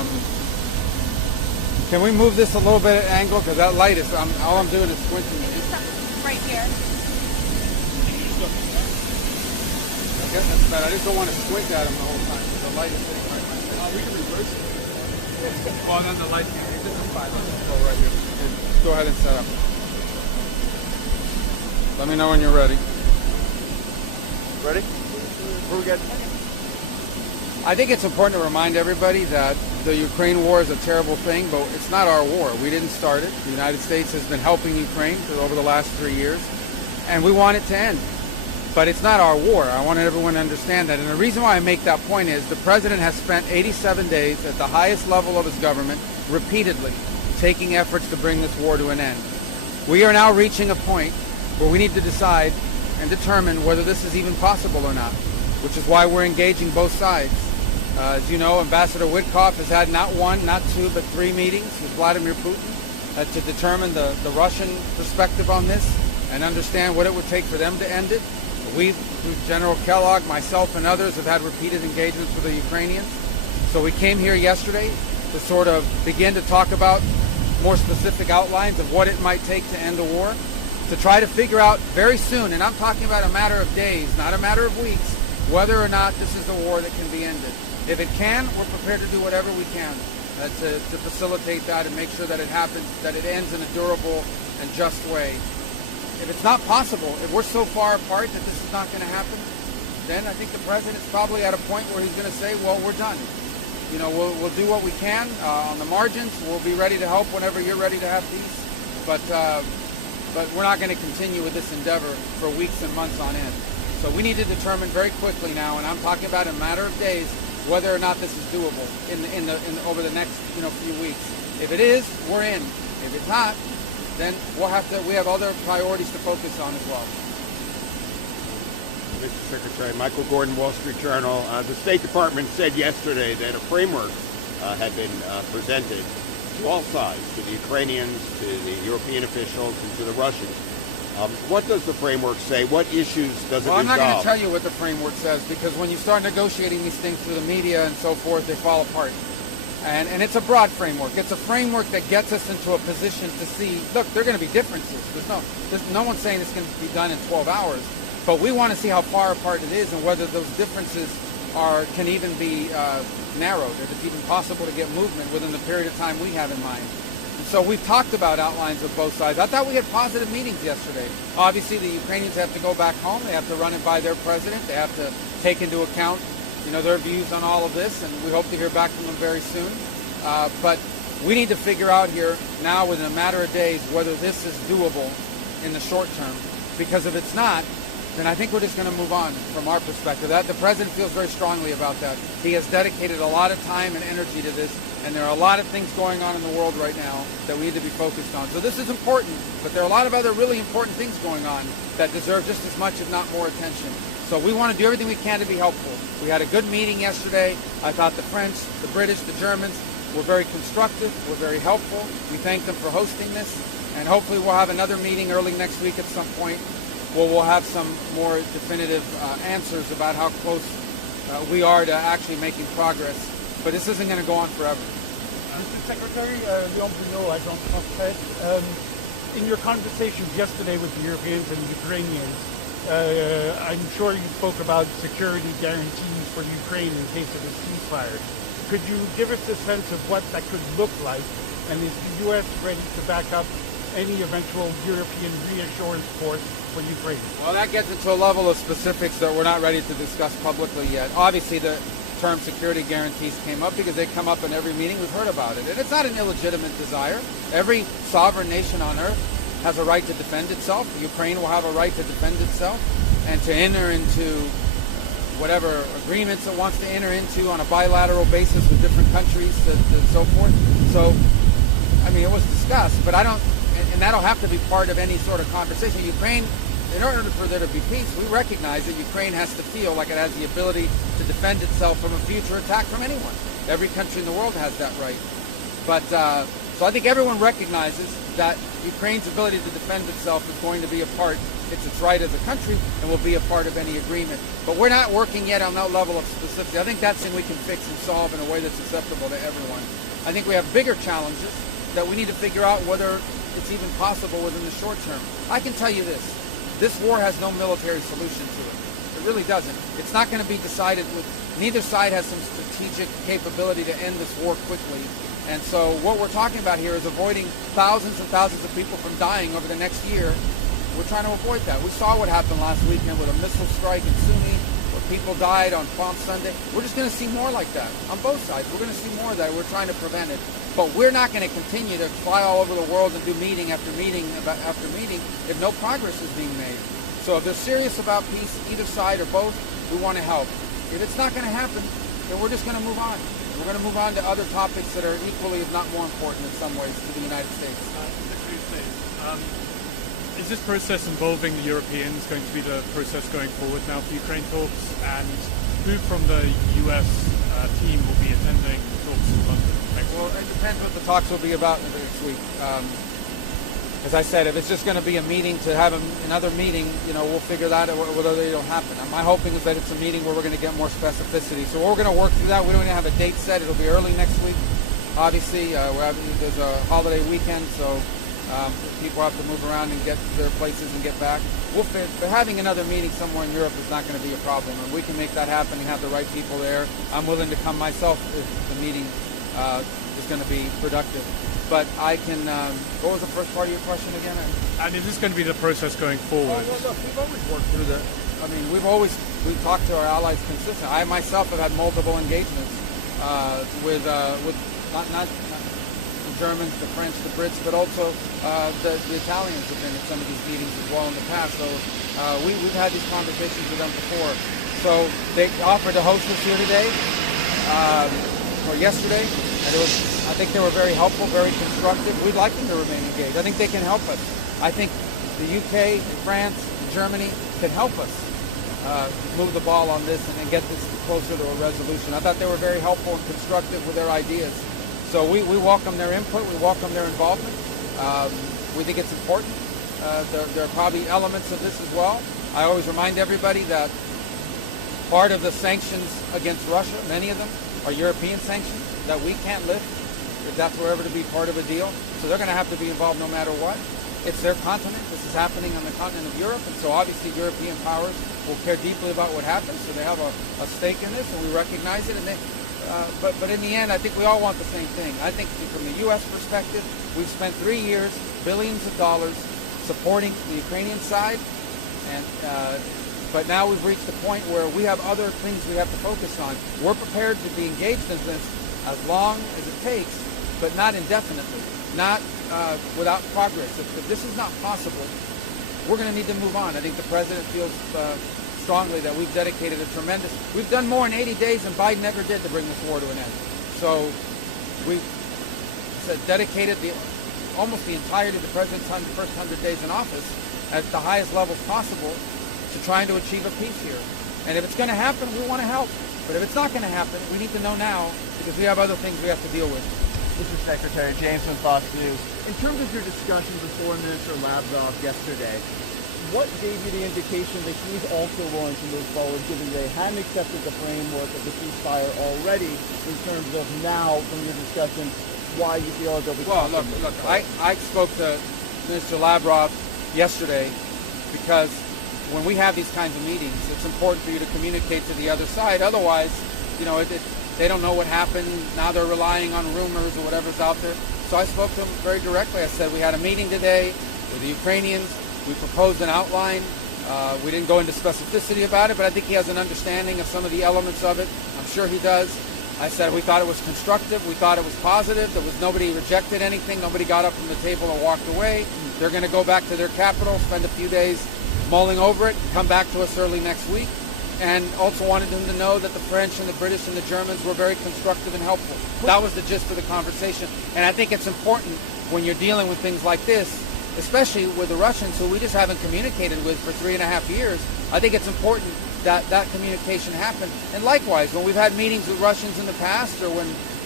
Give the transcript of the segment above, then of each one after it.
Can we move this a little bit at angle? Because that light is, all I'm doing is squinting. Right here. I guess that's bad. I just don't want to squint at him the whole time because the light is hitting right my face. We can reverse it. Well, then the light can't. This is fine. Let's just go right here. Go ahead and set up. Let me know when you're ready. Ready? Where we get? I think it's important to remind everybody that the Ukraine war is a terrible thing, but it's not our war. We didn't start it. The United States has been helping Ukraine over the last 3 years, and we want it to end. But it's not our war. I want everyone to understand that. And the reason why I make that point is the president has spent 87 days at the highest level of his government repeatedly taking efforts to bring this war to an end. We are now reaching a point where we need to decide and determine whether this is even possible or not, which is why we're engaging both sides. As you know, Ambassador Witkoff has had not one, not two, but 3 meetings with Vladimir Putin to determine the Russian perspective on this and understand what it would take for them to end it. We, through General Kellogg, myself, and others, have had repeated engagements with the Ukrainians. So we came here yesterday to sort of begin to talk about more specific outlines of what it might take to end the war, to try to figure out very soon, and I'm talking about a matter of days, not a matter of weeks, whether or not this is a war that can be ended. If it can, we're prepared to do whatever we can to facilitate that and make sure that it happens, that it ends in a durable and just way. If it's not possible, if we're so far apart that this is not going to happen, then I think the president's probably at a point where he's going to say, well, we're done. You know, we'll do what we can on the margins. We'll be ready to help whenever you're ready to have peace. But we're not going to continue with this endeavor for weeks and months on end. So we need to determine very quickly now, and I'm talking about in a matter of days, whether or not this is doable over the next few weeks. If it is, we're in. If it's not, then we have other priorities to focus on as well. Mr. Secretary, Michael Gordon, Wall Street Journal. The State Department said yesterday that a framework had been presented to all sides, to the Ukrainians, to the European officials, and to the Russians. What does the framework say? What issues does it resolve? I'm not going to tell you what the framework says, because when you start negotiating these things through the media and so forth, they fall apart. And it's a broad framework. It's a framework that gets us into a position to see, look, there are going to be differences. There's no one saying this can be done in 12 hours. But we want to see how far apart it is and whether those differences can even be narrowed, if it's even possible to get movement within the period of time we have in mind. And so we've talked about outlines of both sides. I thought we had positive meetings yesterday. Obviously, the Ukrainians have to go back home. They have to run it by their president. They have to take into account their views on all of this, and we hope to hear back from them very soon. But we need to figure out here now, within a matter of days, whether this is doable in the short term. Because if it's not, then I think we're just going to move on from our perspective. The president feels very strongly about that. He has dedicated a lot of time and energy to this, and there are a lot of things going on in the world right now that we need to be focused on. So this is important, but there are a lot of other really important things going on that deserve just as much, if not more, attention. So we want to do everything we can to be helpful. We had a good meeting yesterday. I thought the French, the British, the Germans were very constructive, were very helpful. We thank them for hosting this, and hopefully we'll have another meeting early next week at some point where we'll have some more definitive answers about how close we are to actually making progress. But this isn't going to go on forever. Mr. Secretary, Leon Bruno, Agence Française, in your conversations yesterday with the Europeans and the Ukrainians, I'm sure you spoke about security guarantees for Ukraine in case of a ceasefire. Could you give us a sense of what that could look like? And is the U.S. ready to back up any eventual European reassurance force for Ukraine? Well, that gets into a level of specifics that we're not ready to discuss publicly yet. Obviously, the term security guarantees came up because they come up in every meeting. We've heard about it. And it's not an illegitimate desire. Every sovereign nation on earth has a right to defend itself. Ukraine will have a right to defend itself and to enter into whatever agreements it wants to enter into on a bilateral basis with different countries and so forth. So, I mean, it was discussed, but I don't, and that'll have to be part of any sort of conversation. Ukraine, in order for there to be peace, we recognize that Ukraine has to feel like it has the ability to defend itself from a future attack from anyone. Every country in the world has that right. But, so I think everyone recognizes that Ukraine's ability to defend itself is going to be a part it's its right as a country and will be a part of any agreement. But we're not working yet on that level of specificity. I think that's something we can fix and solve in a way that's acceptable to everyone. I think we have bigger challenges that we need to figure out whether it's even possible within the short term. I can tell you this war has no military solution to it. It really doesn't. It's not going to be decided with, neither side has some strategic capability to end this war quickly. And so what we're talking about here is avoiding thousands and thousands of people from dying over the next year. We're trying to avoid that. We saw what happened last weekend with a missile strike in Sunni, where people died on Palm Sunday. We're just going to see more like that on both sides. We're going to see more of that. We're trying to prevent it. But we're not going to continue to fly all over the world and do meeting after meeting after meeting if no progress is being made. So if they're serious about peace, either side or both, we want to help. If it's not going to happen, then we're just going to move on. We're going to move on to other topics that are equally, if not more important in some ways, to the United States. Is this process involving the Europeans going to be the process going forward now for Ukraine talks? And who from the US team will be attending the talks in London next week? Well, it depends what the talks will be about next week. As I said, if it's just going to be a meeting to have another meeting, we'll figure that out whether it'll happen. My hoping is that it's a meeting where we're going to get more specificity. So we're going to work through that. We don't even have a date set. It'll be early next week. Obviously, there's a holiday weekend, so people have to move around and get to their places and get back. But having another meeting somewhere in Europe is not going to be a problem. And we can make that happen and have the right people there. I'm willing to come myself if the meeting is going to be productive. But I can, what was the first part of your question again? And is this going to be the process going forward? Well, look, we've always worked through we've talked to our allies consistently. I myself have had multiple engagements with not the Germans, the French, the Brits, but also the Italians have been at some of these meetings as well in the past. So we've had these conversations with them before. So they offered to host us here today, or yesterday, and I think they were very helpful, very constructive. We'd like them to remain engaged. I think they can help us. I think the UK, France, Germany can help us move the ball on this and get this closer to a resolution. I thought they were very helpful and constructive with their ideas. So we welcome their input. We welcome their involvement. We think it's important. There are probably elements of this as well. I always remind everybody that part of the sanctions against Russia, many of them, are European sanctions that we can't lift if that's were ever to be part of a deal. So they're going to have to be involved no matter what. It's their continent. This is happening on the continent of Europe, and so obviously European powers will care deeply about what happens. So they have a stake in this, and we recognize it. And but in the end, I think we all want the same thing. I think from the U.S. perspective, we've spent 3 years, billions of dollars, supporting the Ukrainian side, and but now we've reached the point where we have other things we have to focus on. We're prepared to be engaged in this as long as it takes, but not indefinitely, not without progress. If this is not possible, we're going to need to move on. I think the president feels strongly that we've dedicated we've done more in 80 days than Biden ever did to bring this war to an end. So we've dedicated almost the entirety of the president's first 100 days in office at the highest levels possible to trying to achieve a peace here. And if it's going to happen, we want to help. But if it's not going to happen, we need to know now because we have other things we have to deal with. This is Secretary James from Fox News. In terms of your discussions with Foreign Minister Lavrov yesterday, what gave you the indication that he's also willing to move forward, given they hadn't accepted the framework of the ceasefire already, in terms of now, from your discussions, why you feel as though we Well, look, I spoke to Minister Lavrov yesterday because when we have these kinds of meetings, it's important for you to communicate to the other side. Otherwise, they don't know what happened. Now they're relying on rumors or whatever's out there. So I spoke to him very directly. I said, we had a meeting today with the Ukrainians. We proposed an outline. We didn't go into specificity about it, but I think he has an understanding of some of the elements of it. I'm sure he does. I said we thought it was constructive. We thought it was positive. Nobody rejected anything. Nobody got up from the table and walked away. They're going to go back to their capital, spend a few days mulling over it, come back to us early next week. And also wanted him to know that the French and the British and the Germans were very constructive and helpful. That was the gist of the conversation. And I think it's important when you're dealing with things like this, especially with the Russians, who we just haven't communicated with for 3.5 years. I think it's important that that communication happen. And likewise, when we've had meetings with Russians in the past, or when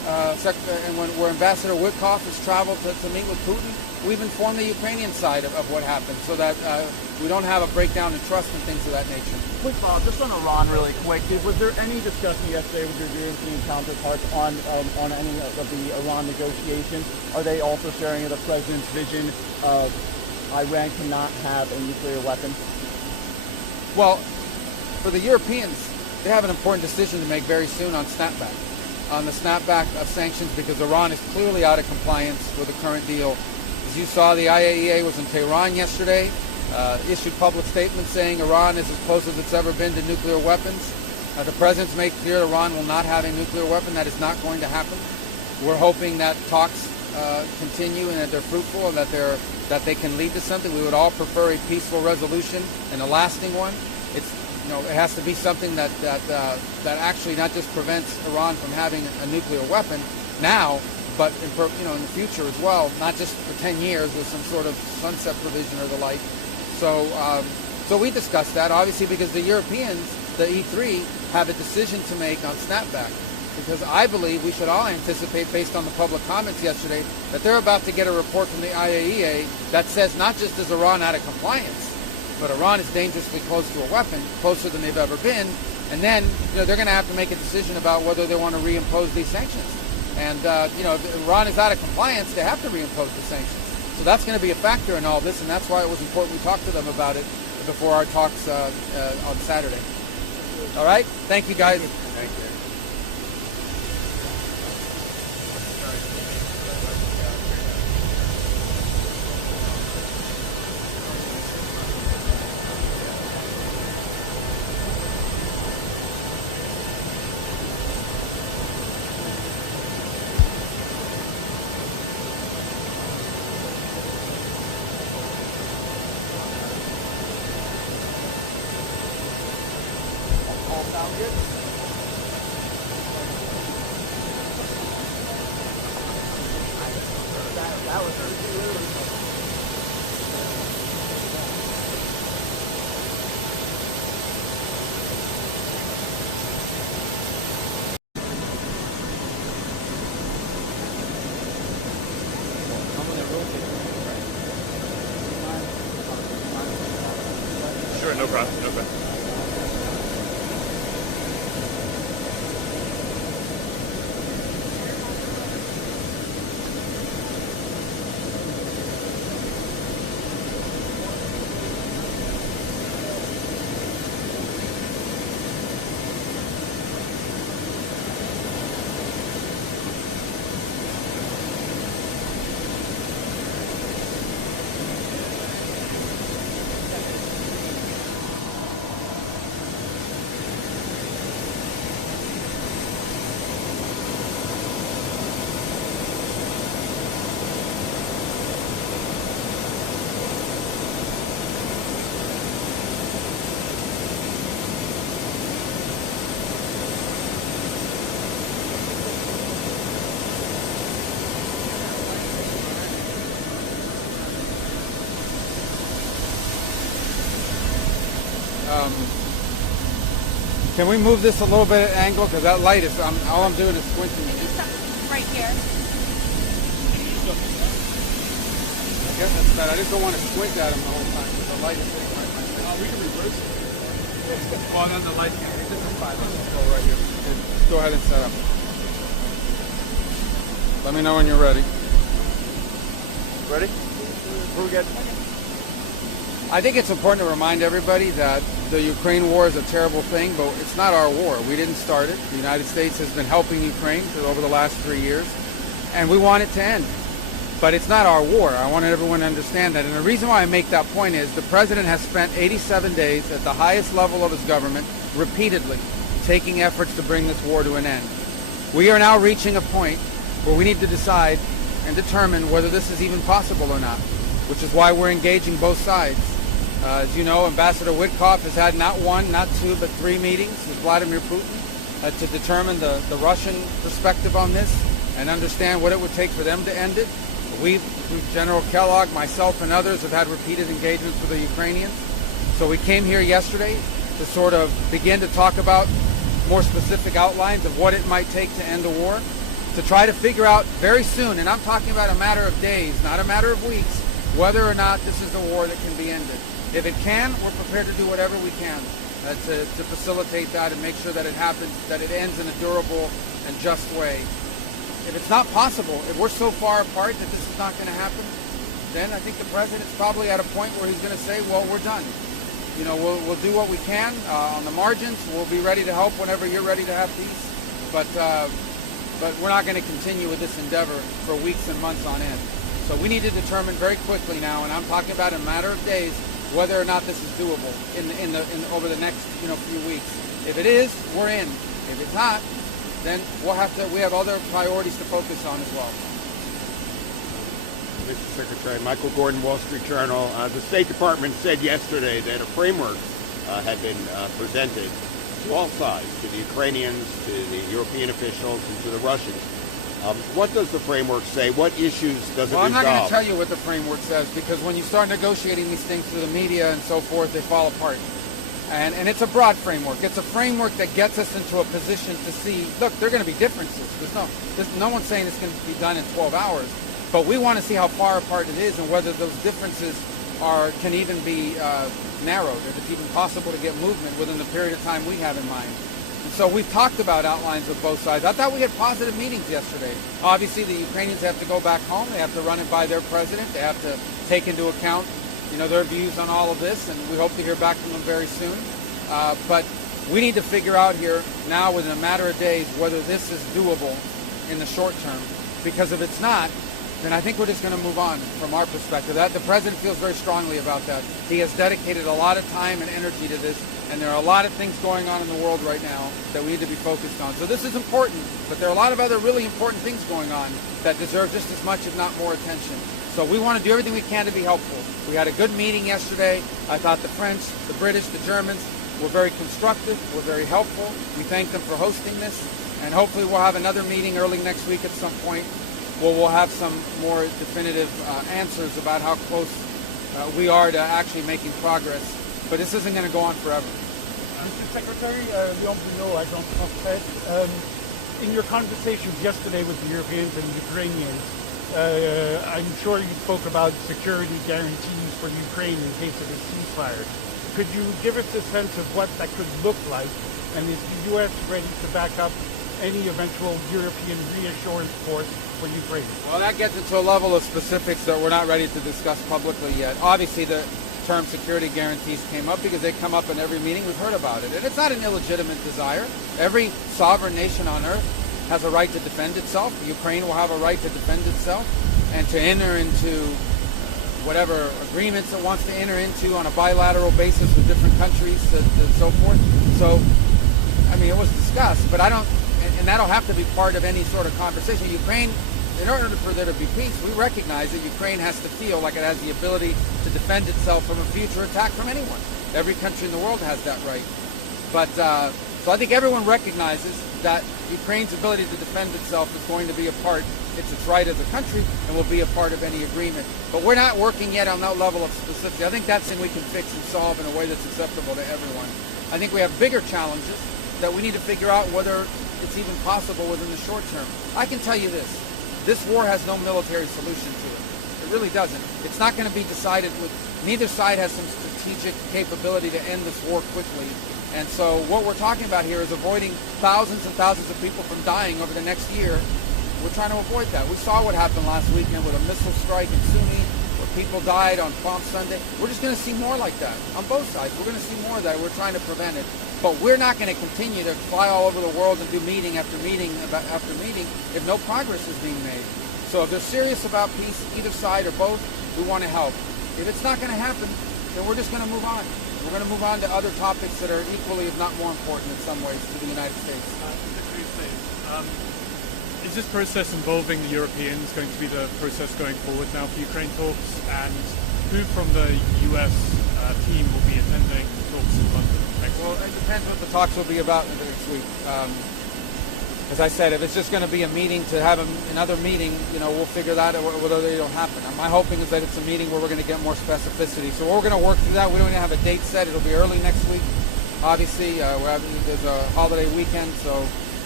and where Ambassador Witkoff has traveled to meet with Putin, we've informed the Ukrainian side of what happened so that we don't have a breakdown in trust and things of that nature. Quick follow-up, just on Iran really quick. Was there any discussion yesterday with your European counterparts on any of the Iran negotiations? Are they also sharing the president's vision of Iran cannot have a nuclear weapon? Well, for the Europeans, they have an important decision to make very soon on snapback. On the snapback of sanctions, because Iran is clearly out of compliance with the current deal. As you saw, the IAEA was in Tehran yesterday, issued public statements saying Iran is as close as it's ever been to nuclear weapons. The president's made clear Iran will not have a nuclear weapon. That is not going to happen. We're hoping that talks continue and that they're fruitful and that they can lead to something. We would all prefer a peaceful resolution and a lasting one. It has to be something that actually not just prevents Iran from having a nuclear weapon now, but in the future as well, not just for 10 years with some sort of sunset provision or the like. So we discussed that, obviously, because the Europeans, the E3, have a decision to make on snapback. Because I believe we should all anticipate, based on the public comments yesterday, that they're about to get a report from the IAEA that says not just is Iran out of compliance, but Iran is dangerously close to a weapon, closer than they've ever been. And then they're going to have to make a decision about whether they want to reimpose these sanctions. And if Iran is out of compliance, they have to reimpose the sanctions. So that's going to be a factor in all this, and that's why it was important we talked to them about it before our talks on Saturday. All right? Thank you, guys. Thank you. Sure, no problem, no problem. Can we move this a little bit at angle? Because that light is, all I'm doing is squinting. Right here. I guess that's bad. I just don't want to squint at him the whole time because the light is hitting my face. We can reverse it. Well, then the light can't. This is fine. Let's just go right here. Just go ahead and set up. Let me know when you're ready. Ready? We're good. I think it's important to remind everybody that the Ukraine war is a terrible thing, but it's not our war. We didn't start it. The United States has been helping Ukraine over the last 3 years, and we want it to end. But it's not our war. I want everyone to understand that. And the reason why I make that point is the president has spent 87 days at the highest level of his government repeatedly taking efforts to bring this war to an end. We are now reaching a point where we need to decide and determine whether this is even possible or not, which is why we're engaging both sides. As you know, Ambassador Witkoff has had not one, not two, but 3 meetings with Vladimir Putin to determine the Russian perspective on this and understand what it would take for them to end it. We, General Kellogg, myself, and others have had repeated engagements with the Ukrainians. So we came here yesterday to sort of begin to talk about more specific outlines of what it might take to end the war. to try to figure out very soon, and I'm talking about a matter of days, not a matter of weeks, whether or not this is a war that can be ended. If it can, we're prepared to do whatever we can to facilitate that and make sure that it happens, that it ends in a durable and just way. If it's not possible, if we're so far apart that this is not going to happen, then I think the president's probably at a point where he's going to say, well, we're done. You know, we'll do what we can on the margins. We'll be ready to help whenever you're ready to have peace. But we're not going to continue with this endeavor for weeks and months on end. So we need to determine very quickly now, and I'm talking about in a matter of days, whether or not this is doable over the next few weeks. If it is, we're in. If it's not, then we have other priorities to focus on as well. Mr. Secretary, Michael Gordon, Wall Street Journal. The State Department said yesterday that a framework had been presented to all sides, to the Ukrainians, to the European officials, and to the Russians. What does the framework say? What issues does it resolve? I'm not going to tell you what the framework says, because when you start negotiating these things through the media and so forth, they fall apart. And it's a broad framework. It's a framework that gets us into a position to see, look, there are going to be differences. No one's saying this can be done in 12 hours. But we want to see how far apart it is and whether those differences can even be narrowed, if it's even possible to get movement within the period of time we have in mind. And so we've talked about outlines of both sides. I thought we had positive meetings yesterday. Obviously, the Ukrainians have to go back home. They have to run it by their president. They have to take into account, their views on all of this, and we hope to hear back from them very soon. But we need to figure out here now, within a matter of days, whether this is doable in the short term. Because if it's not, then I think we're just going to move on from our perspective. The president feels very strongly about that. He has dedicated a lot of time and energy to this, and there are a lot of things going on in the world right now that we need to be focused on. So this is important, but there are a lot of other really important things going on that deserve just as much, if not more, attention. So we want to do everything we can to be helpful. We had a good meeting yesterday. I thought the French, the British, the Germans were very constructive, were very helpful. We thank them for hosting this, and hopefully we'll have another meeting early next week at some point. We'll have some more definitive answers about how close we are to actually making progress. But this isn't going to go on forever. Mr. Secretary, Rubio, agent français, in your conversations yesterday with the Europeans and Ukrainians, I'm sure you spoke about security guarantees for Ukraine in case of a ceasefire. Could you give us a sense of what that could look like? And is the U.S. ready to back up any eventual European reassurance force for Ukraine? Well, that gets into a level of specifics that we're not ready to discuss publicly yet. Obviously, the term security guarantees came up because they come up in every meeting. We've heard about it. And it's not an illegitimate desire. Every sovereign nation on earth has a right to defend itself. Ukraine will have a right to defend itself and to enter into whatever agreements it wants to enter into on a bilateral basis with different countries and so forth. So, I mean, it was discussed, but and that'll have to be part of any sort of conversation. Ukraine, in order for there to be peace, we recognize that Ukraine has to feel like it has the ability to defend itself from a future attack from anyone. Every country in the world has that right. But so I think everyone recognizes that Ukraine's ability to defend itself is going to be a part, it's its right as a country, and will be a part of any agreement. But we're not working yet on that level of specificity. I think that's something we can fix and solve in a way that's acceptable to everyone. I think we have bigger challenges that we need to figure out whether it's even possible within the short term. I can tell you this war has no military solution to it. It really doesn't. It's not going to be decided with, neither side has some strategic capability to end this war quickly. And so what we're talking about here is avoiding thousands and thousands of people from dying over the next year. We're trying to avoid that. We saw what happened last weekend with a missile strike in Sunni, where people died on Palm Sunday. We're just going to see more like that on both sides. We're going to see more of that. We're trying to prevent it. But we're not going to continue to fly all over the world and do meeting after meeting after meeting if no progress is being made. So if they're serious about peace, either side or both, we want to help. If it's not going to happen, then we're just going to move on. We're going to move on to other topics that are equally, if not more important in some ways, to the United States. Is this process involving the Europeans going to be the process going forward now for Ukraine talks? And who from the US team will be attending talks in London next week? Well, it depends what the talks will be about next week. As I said, if it's just going to be a meeting to have another meeting, we'll figure that out whether it'll happen. My hoping is that it's a meeting where we're going to get more specificity. So we're going to work through that. We don't even have a date set. It'll be early next week. Obviously, there's a holiday weekend, so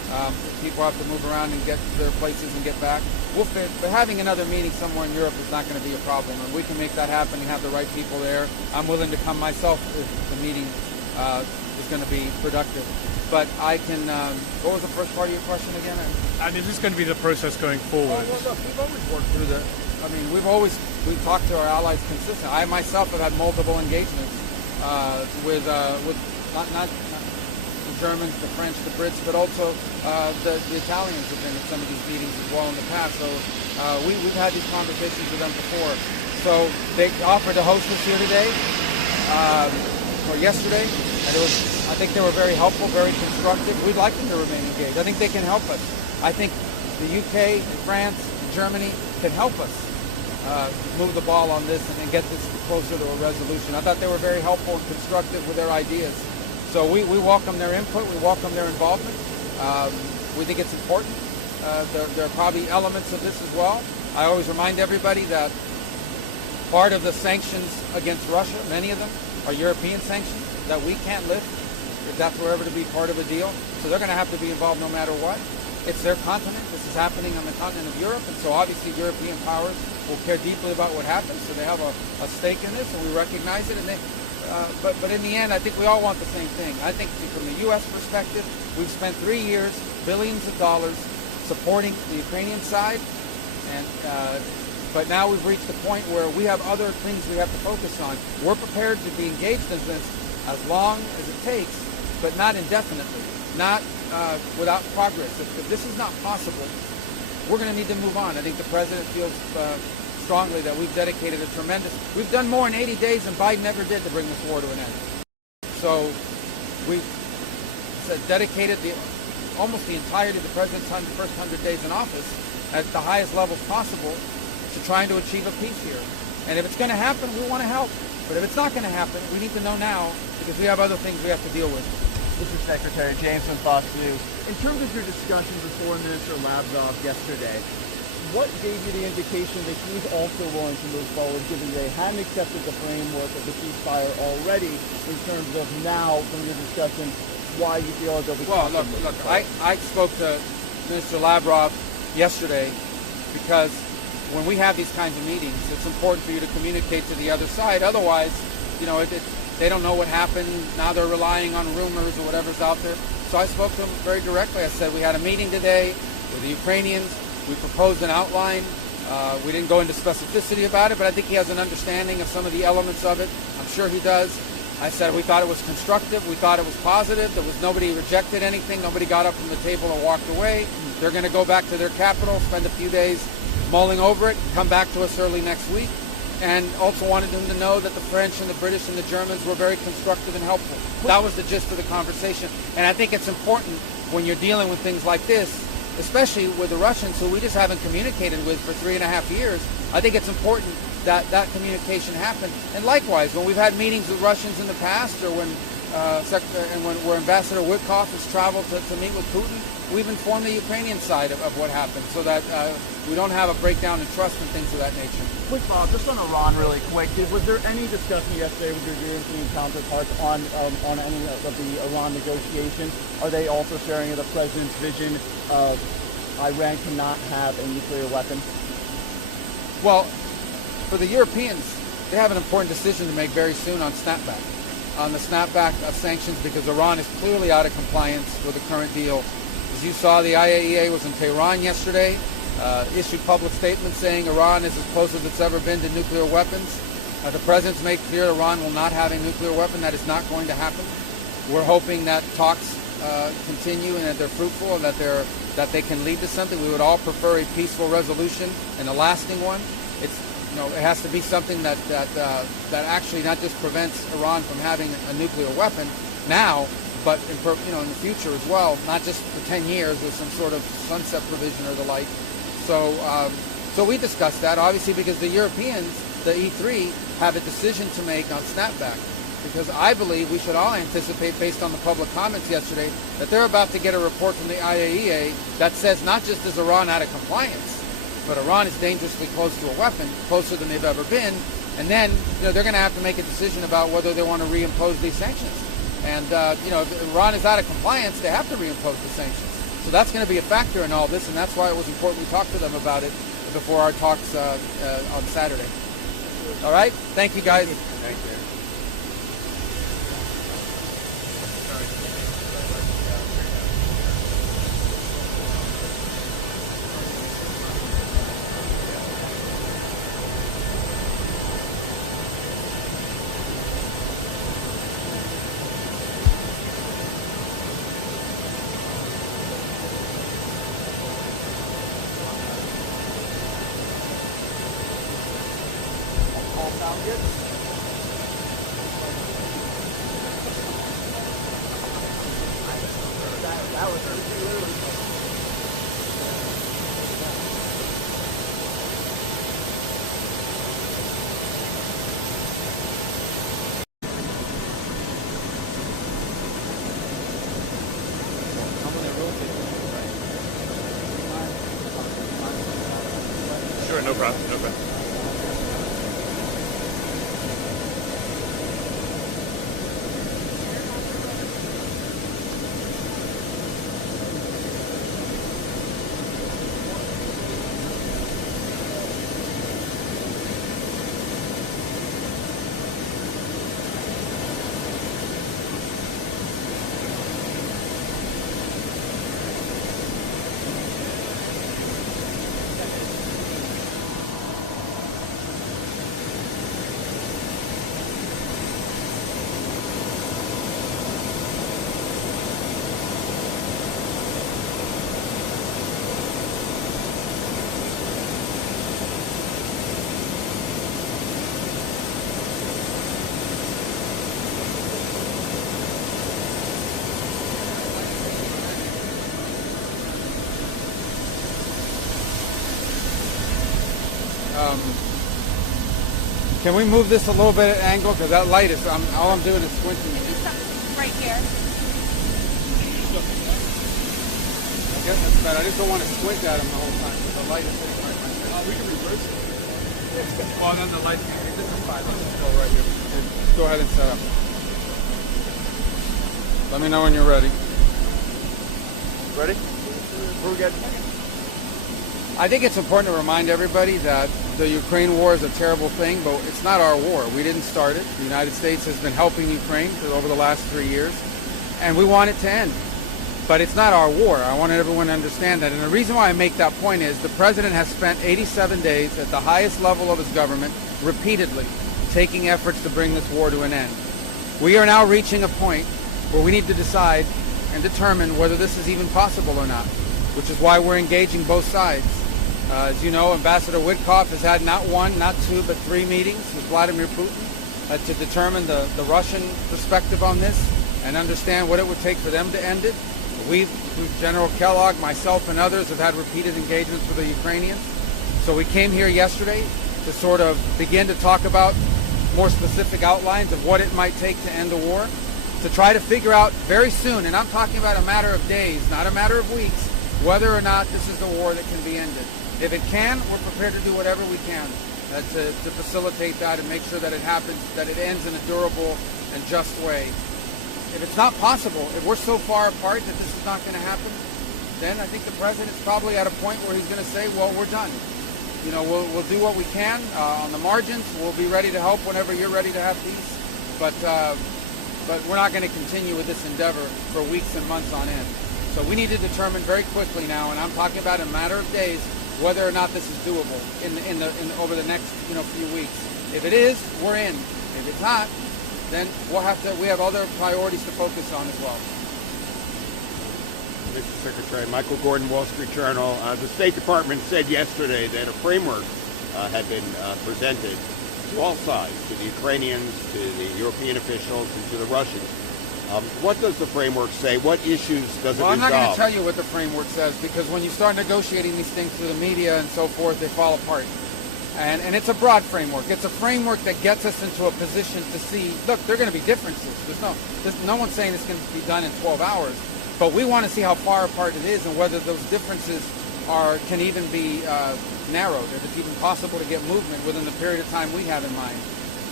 People have to move around and get to their places and get back. But having another meeting somewhere in Europe is not going to be a problem, and we can make that happen and have the right people there. I'm willing to come myself if the meeting is going to be productive. But I can. What was the first part of your question again? And is this going to be the process going forward? Well, look, we've always worked through the. I mean, we've talked to our allies consistently. I myself have had multiple engagements with not the Germans, the French, the Brits, but also the Italians have been at some of these meetings as well in the past. So we've had these conversations with them before. So they offered to host us here today or yesterday, and I think they were very helpful, very constructive. We'd like them to remain engaged. I think they can help us. I think the UK, France, Germany can help us move the ball on this and get this closer to a resolution. I thought they were very helpful and constructive with their ideas. So we welcome their input. We welcome their involvement. We think it's important. There are probably elements of this as well. I always remind everybody that part of the sanctions against Russia, many of them, are European sanctions that we can't lift if that's ever to be part of a deal. So they're going to have to be involved no matter what. It's their continent. This is happening on the continent of Europe, and so obviously European powers will care deeply about what happens. So they have a stake in this, and we recognize it. And but in the end, I think we all want the same thing. I think from the U.S. perspective, we've spent 3 years, billions of dollars, supporting the Ukrainian side, and but now we've reached a point where we have other things we have to focus on. We're prepared to be engaged in this as long as it takes, but not indefinitely, not without progress. If this is not possible, we're going to need to move on. I think the president feels strongly that we've dedicated we've done more in 80 days than Biden ever did to bring this war to an end. So we've dedicated almost the entirety of the president's first 100 days in office at the highest levels possible to trying to achieve a peace here. And if it's going to happen, we want to help. But if it's not going to happen, we need to know now because we have other things we have to deal with. Mr. Secretary, James from Fox News. In terms of your discussions with Foreign Minister Lavrov yesterday, what gave you the indication that he's also willing to move forward, given they hadn't accepted the framework of the ceasefire already, in terms of now, from your discussion, why you feel they'll be... Well, look, I spoke to Minister Lavrov yesterday because when we have these kinds of meetings, it's important for you to communicate to the other side. Otherwise, they don't know what happened. Now they're relying on rumors or whatever's out there. So I spoke to him very directly. I said, we had a meeting today with the Ukrainians. We proposed an outline. We didn't go into specificity about it, but I think he has an understanding of some of the elements of it. I'm sure he does. I said we thought it was constructive. We thought it was positive. Nobody rejected anything. Nobody got up from the table and walked away. They're going to go back to their capital, spend a few days mulling over it, come back to us early next week. And also wanted them to know that the French and the British and the Germans were very constructive and helpful. That was the gist of the conversation. And I think it's important when you're dealing with things like this, especially with the Russians, who we just haven't communicated with for 3.5 years. I think it's important that that communication happen. And likewise, when we've had meetings with Russians in the past, or when Ambassador Witkoff has traveled to meet with Putin, we've informed the Ukrainian side of what happened, so that we don't have a breakdown in trust and things of that nature. Quick follow-up, just on Iran really quick. Was there any discussion yesterday with your European counterparts on any of the Iran negotiations? Are they also sharing the president's vision of Iran cannot have a nuclear weapon? Well, for the Europeans, they have an important decision to make very soon on snapback. On the snapback of sanctions, because Iran is clearly out of compliance with the current deal. As you saw, the IAEA was in Tehran yesterday, issued public statements saying Iran is as close as it's ever been to nuclear weapons. The president's made clear Iran will not have a nuclear weapon. That is not going to happen. We're hoping that talks continue and that they're fruitful and that they can lead to something. We would all prefer a peaceful resolution and a lasting one. It has to be something that actually not just prevents Iran from having a nuclear weapon now, but in the future as well, not just for 10 years with some sort of sunset provision or the like. So we discussed that, obviously, because the Europeans, the E3, have a decision to make on snapback. Because I believe we should all anticipate, based on the public comments yesterday, that they're about to get a report from the IAEA that says not just is Iran out of compliance, but Iran is dangerously close to a weapon, closer than they've ever been. And then they're going to have to make a decision about whether they want to reimpose these sanctions. And if Iran is out of compliance, they have to reimpose the sanctions. So that's going to be a factor in all this, and that's why it was important we talk to them about it before our talks on Saturday. All right? Thank you, guys. Thank you. Sound good? That was literally. Sure, no problem, no problem. Can we move this a little bit at angle? Because that light is, all I'm doing is squinting. Right here. I guess that's bad. I just don't want to squint at him the whole time because the light is hitting right in my face. We can reverse it. Well, then the light, this is fine. Let's just go right here. Just go ahead and set up. Let me know when you're ready. Ready? We're good. I think it's important to remind everybody that the Ukraine war is a terrible thing, but it's not our war. We didn't start it. The United States has been helping Ukraine for over the last 3 years, and we want it to end. But it's not our war. I want everyone to understand that. And the reason why I make that point is the president has spent 87 days at the highest level of his government repeatedly taking efforts to bring this war to an end. We are now reaching a point where we need to decide and determine whether this is even possible or not, which is why we're engaging both sides. As you know, Ambassador Witkoff has had not one, not two, but 3 meetings with Vladimir Putin to determine the Russian perspective on this and understand what it would take for them to end it. General Kellogg, myself, and others have had repeated engagements with the Ukrainians. So we came here yesterday to sort of begin to talk about more specific outlines of what it might take to end the war, to try to figure out very soon, and I'm talking about a matter of days, not a matter of weeks, whether or not this is the war that can be ended. If it can, we're prepared to do whatever we can to facilitate that and make sure that it happens, that it ends in a durable and just way. If it's not possible, if we're so far apart that this is not going to happen, then I think the president's probably at a point where he's going to say, well, we're done. You know, we'll do what we can on the margins. We'll be ready to help whenever you're ready to have peace. But we're not going to continue with this endeavor for weeks and months on end. So we need to determine very quickly now, and I'm talking about in a matter of days, whether or not this is doable over the next few weeks. If it is, we're in. If it's not, then we have other priorities to focus on as well. Mr. Secretary, Michael Gordon, Wall Street Journal. The State Department said yesterday that a framework had been presented to all sides, to the Ukrainians, to the European officials, and to the Russians. What does the framework say? What issues does it resolve? Well, I'm not going to tell you what the framework says, because when you start negotiating these things through the media and so forth, they fall apart. And it's a broad framework. It's a framework that gets us into a position to see, look, there are going to be differences. No one's saying it's going to be done in 12 hours, but we want to see how far apart it is and whether those differences can even be narrowed, if it's even possible to get movement within the period of time we have in mind. And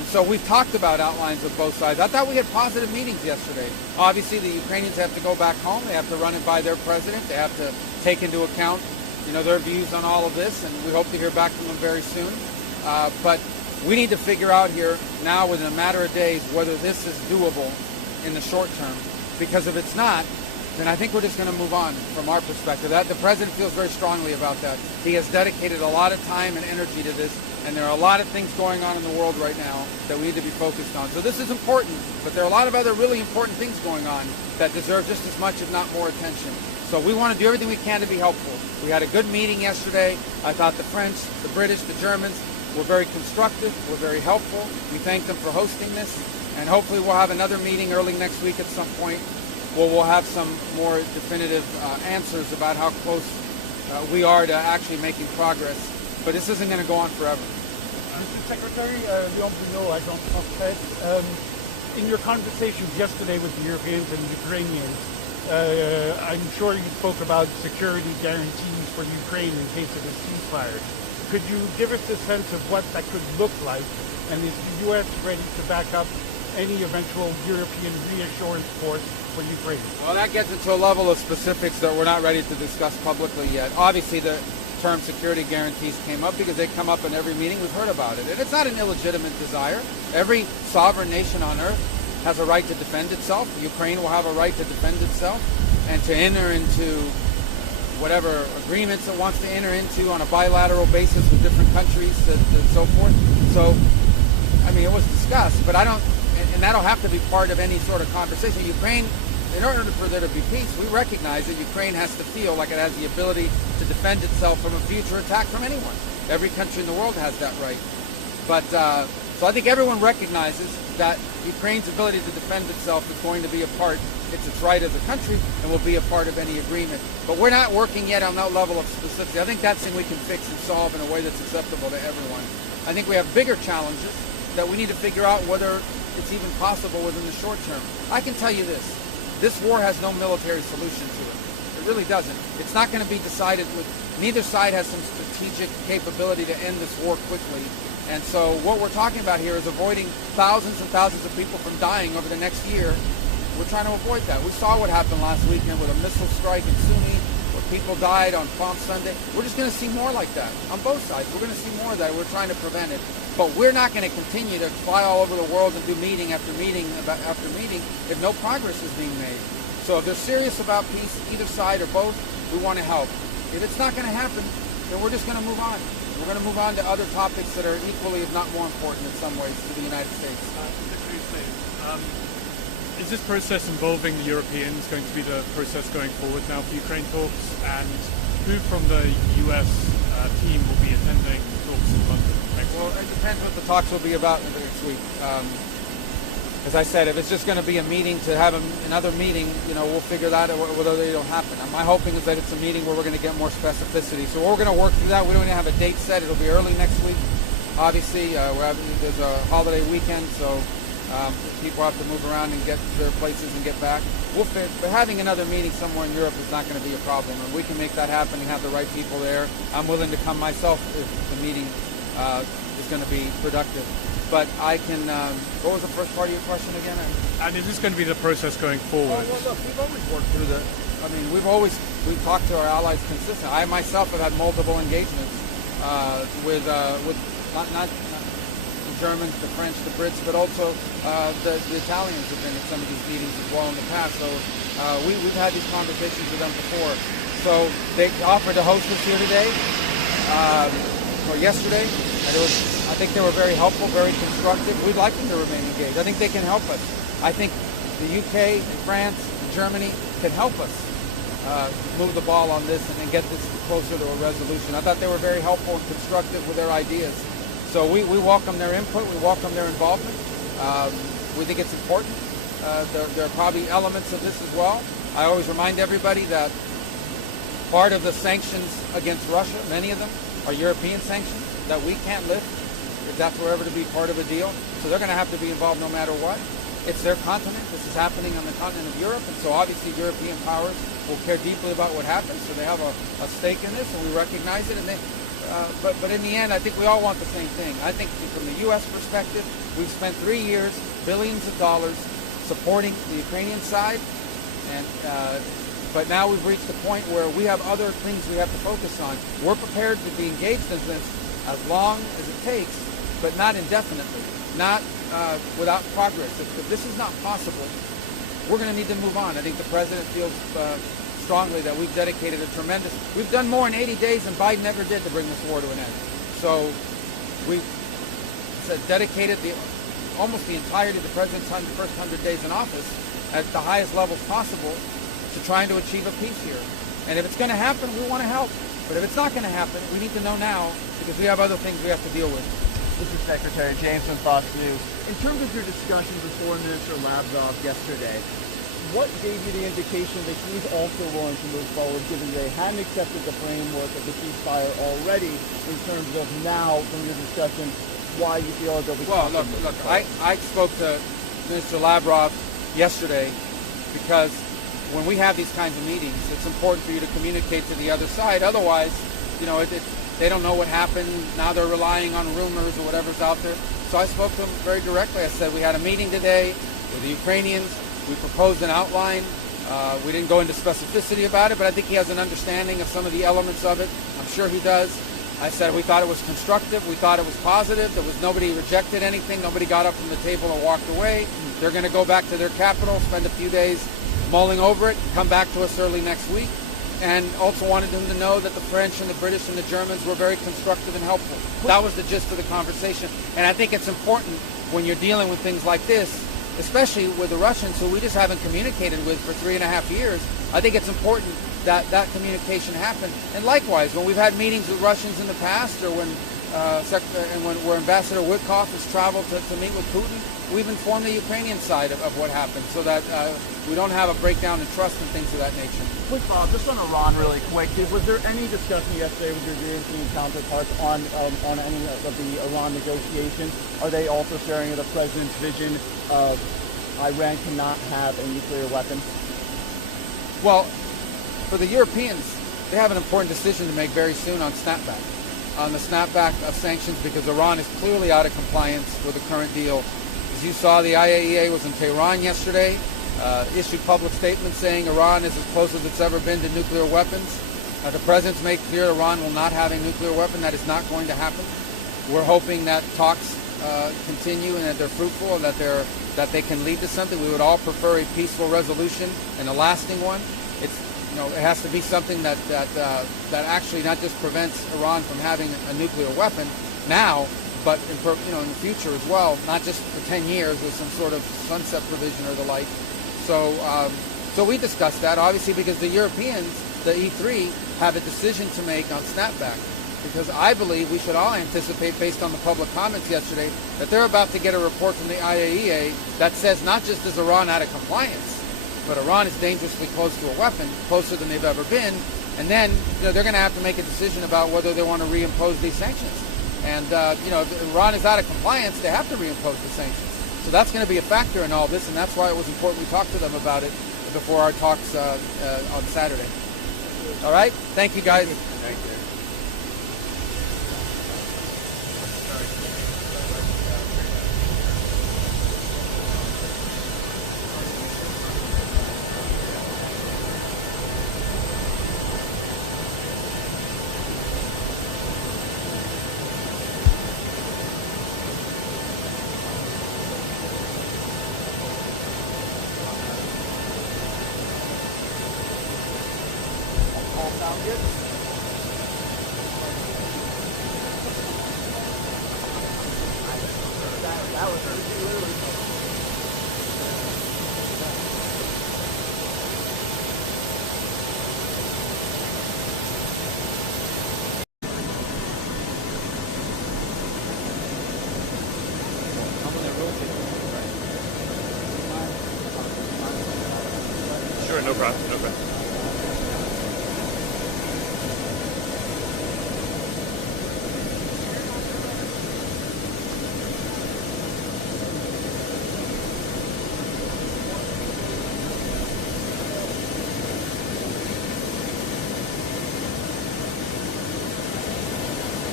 so we've talked about outlines of both sides. I thought we had positive meetings yesterday. Obviously, the Ukrainians have to go back home. They have to run it by their president. They have to take into account, their views on all of this, and we hope to hear back from them very soon. But we need to figure out here now, within a matter of days, whether this is doable in the short term. Because if it's not, then I think we're just going to move on from our perspective. The president feels very strongly about that. He has dedicated a lot of time and energy to this, and there are a lot of things going on in the world right now that we need to be focused on. So this is important, but there are a lot of other really important things going on that deserve just as much, if not more, attention. So we want to do everything we can to be helpful. We had a good meeting yesterday. I thought the French, the British, the Germans were very constructive, were very helpful. We thank them for hosting this, and hopefully we'll have another meeting early next week at some point where we'll have some more definitive answers about how close we are to actually making progress. But this isn't going to go on forever. Mr. Secretary, Leon Bruno, Agence France, in your conversations yesterday with the Europeans and the Ukrainians, I'm sure you spoke about security guarantees for Ukraine in case of a ceasefire. Could you give us a sense of what that could look like, and is the U.S. ready to back up any eventual European reassurance force for Ukraine? Well, that gets into a level of specifics that we're not ready to discuss publicly yet. Obviously, the term security guarantees came up because they come up in every meeting. We've heard about it. And it's not an illegitimate desire. Every sovereign nation on earth has a right to defend itself. Ukraine will have a right to defend itself and to enter into whatever agreements it wants to enter into on a bilateral basis with different countries and so forth. So, I mean, it was discussed, but I don't, and that'll have to be part of any sort of conversation. Ukraine, in order for there to be peace, we recognize that Ukraine has to feel like it has the ability to defend itself from a future attack from anyone. Every country in the world has that right. But, so I think everyone recognizes that Ukraine's ability to defend itself is going to be a part, it's its right as a country, and will be a part of any agreement. But we're not working yet on that level of specificity. I think that's something we can fix and solve in a way that's acceptable to everyone. I think we have bigger challenges that we need to figure out whether it's even possible within the short term. I can tell you this war has no military solution to it. It really doesn't. It's not going to be decided with, neither side has some strategic capability to end this war quickly. And so what we're talking about here is avoiding thousands and thousands of people from dying over the next year. We're trying to avoid that. We saw what happened last weekend with a missile strike in Sunni, where people died on Palm Sunday. We're just going to see more like that on both sides. We're going to see more of that. We're trying to prevent it. But we're not going to continue to fly all over the world and do meeting after meeting after meeting if no progress is being made. So if they're serious about peace, either side or both, we want to help. If it's not going to happen, then we're just going to move on. We're going to move on to other topics that are equally, if not more important in some ways, to the United States. Is this process involving the Europeans going to be the process going forward now for Ukraine talks? And who from the US team will be attending talks in London next week? Well, it depends what the talks will be about next week. As I said, if it's just going to be a meeting to have another meeting, we'll figure that out whether they don't happen. My hoping is that it's a meeting where we're going to get more specificity. So we're going to work through that. We don't even have a date set. It'll be early next week. Obviously, there's a holiday weekend, so people have to move around and get to their places and get back. But having another meeting somewhere in Europe is not going to be a problem, and we can make that happen and have the right people there. I'm willing to come myself if the meeting is going to be productive. But I can, what was the first part of your question again? And is this going to be the process going forward? Well, look, we've always worked through we've talked to our allies consistently. I myself have had multiple engagements with not the Germans, the French, the Brits, but also the Italians have been at some of these meetings as well in the past. So we've had these conversations with them before. So they offered to host us here today, or yesterday, and I think they were very helpful, very constructive. We'd like them to remain engaged. I think they can help us. I think the UK, and France, and Germany can help us move the ball on this and then get this closer to a resolution. I thought they were very helpful and constructive with their ideas. So we welcome their input, we welcome their involvement. We think it's important. There are probably elements of this as well. I always remind everybody that part of the sanctions against Russia, many of them, are European sanctions that we can't lift if that's ever to be part of a deal. So they're going to have to be involved no matter what. It's their continent. This is happening on the continent of Europe, and so obviously European powers will care deeply about what happens. So they have a stake in this, and we recognize it. And but in the end, I think we all want the same thing. I think from the U.S. perspective, we've spent 3 years, billions of dollars, supporting the Ukrainian side, and but now we've reached the point where we have other things we have to focus on. We're prepared to be engaged in this as long as it takes, but not indefinitely, not without progress. If this is not possible, we're going to need to move on. I think the president feels strongly that we've dedicated we've done more in 80 days than Biden ever did to bring this war to an end. So we've dedicated almost the entirety of the president's first 100 days in office at the highest levels possible to trying to achieve a peace here. And if it's going to happen, we want to help. But if it's not going to happen, we need to know now because we have other things we have to deal with. Mr. Secretary, James from Fox News. In terms of your discussions with Foreign Minister Lavrov yesterday, what gave you the indication that he's also willing to move forward, given they hadn't accepted the framework of the ceasefire already, in terms of now, from your discussion, why you feel that they'll be... Well, look, I spoke to Minister Lavrov yesterday because when we have these kinds of meetings, it's important for you to communicate to the other side. Otherwise, they don't know what happened. Now they're relying on rumors or whatever's out there. So I spoke to him very directly. I said, we had a meeting today with the Ukrainians. We proposed an outline. We didn't go into specificity about it, but I think he has an understanding of some of the elements of it. I'm sure he does. I said we thought it was constructive. We thought it was positive. Nobody rejected anything. Nobody got up from the table or walked away. They're going to go back to their capital, spend a few days mulling over it, come back to us early next week. And also wanted them to know that the French and the British and the Germans were very constructive and helpful. That was the gist of the conversation. And I think it's important when you're dealing with things like this, especially with the Russians, who we just haven't communicated with for 3.5 years. I think it's important that that communication happen. And likewise, when we've had meetings with Russians in the past, or when where Ambassador Witkoff has traveled to meet with Putin, we've informed the Ukrainian side of what happened, so that we don't have a breakdown in trust and things of that nature. Quick follow-up, just on Iran really quick. Was there any discussion yesterday with your European counterparts on any of the Iran negotiations? Are they also sharing the president's vision of Iran cannot have a nuclear weapon? Well, for the Europeans, they have an important decision to make very soon on snapback. On the snapback of sanctions, because Iran is clearly out of compliance with the current deal. As you saw, the IAEA was in Tehran yesterday, issued public statements saying Iran is as close as it's ever been to nuclear weapons. The president's made clear Iran will not have a nuclear weapon. That is not going to happen. We're hoping that talks continue and that they're fruitful and that they can lead to something. We would all prefer a peaceful resolution and a lasting one. It has to be something that actually not just prevents Iran from having a nuclear weapon now, but in the future as well, not just for 10 years with some sort of sunset provision or the like. So we discussed that, obviously, because the Europeans, the E3, have a decision to make on snapback. Because I believe we should all anticipate, based on the public comments yesterday, that they're about to get a report from the IAEA that says not just is Iran out of compliance, but Iran is dangerously close to a weapon, closer than they've ever been. And then they're going to have to make a decision about whether they want to reimpose these sanctions. And if Iran is out of compliance, they have to reimpose the sanctions. So that's going to be a factor in all this, and that's why it was important we talked to them about it before our talks on Saturday. All right? Thank you, guys. Thank you. Sure, no problem, no problem.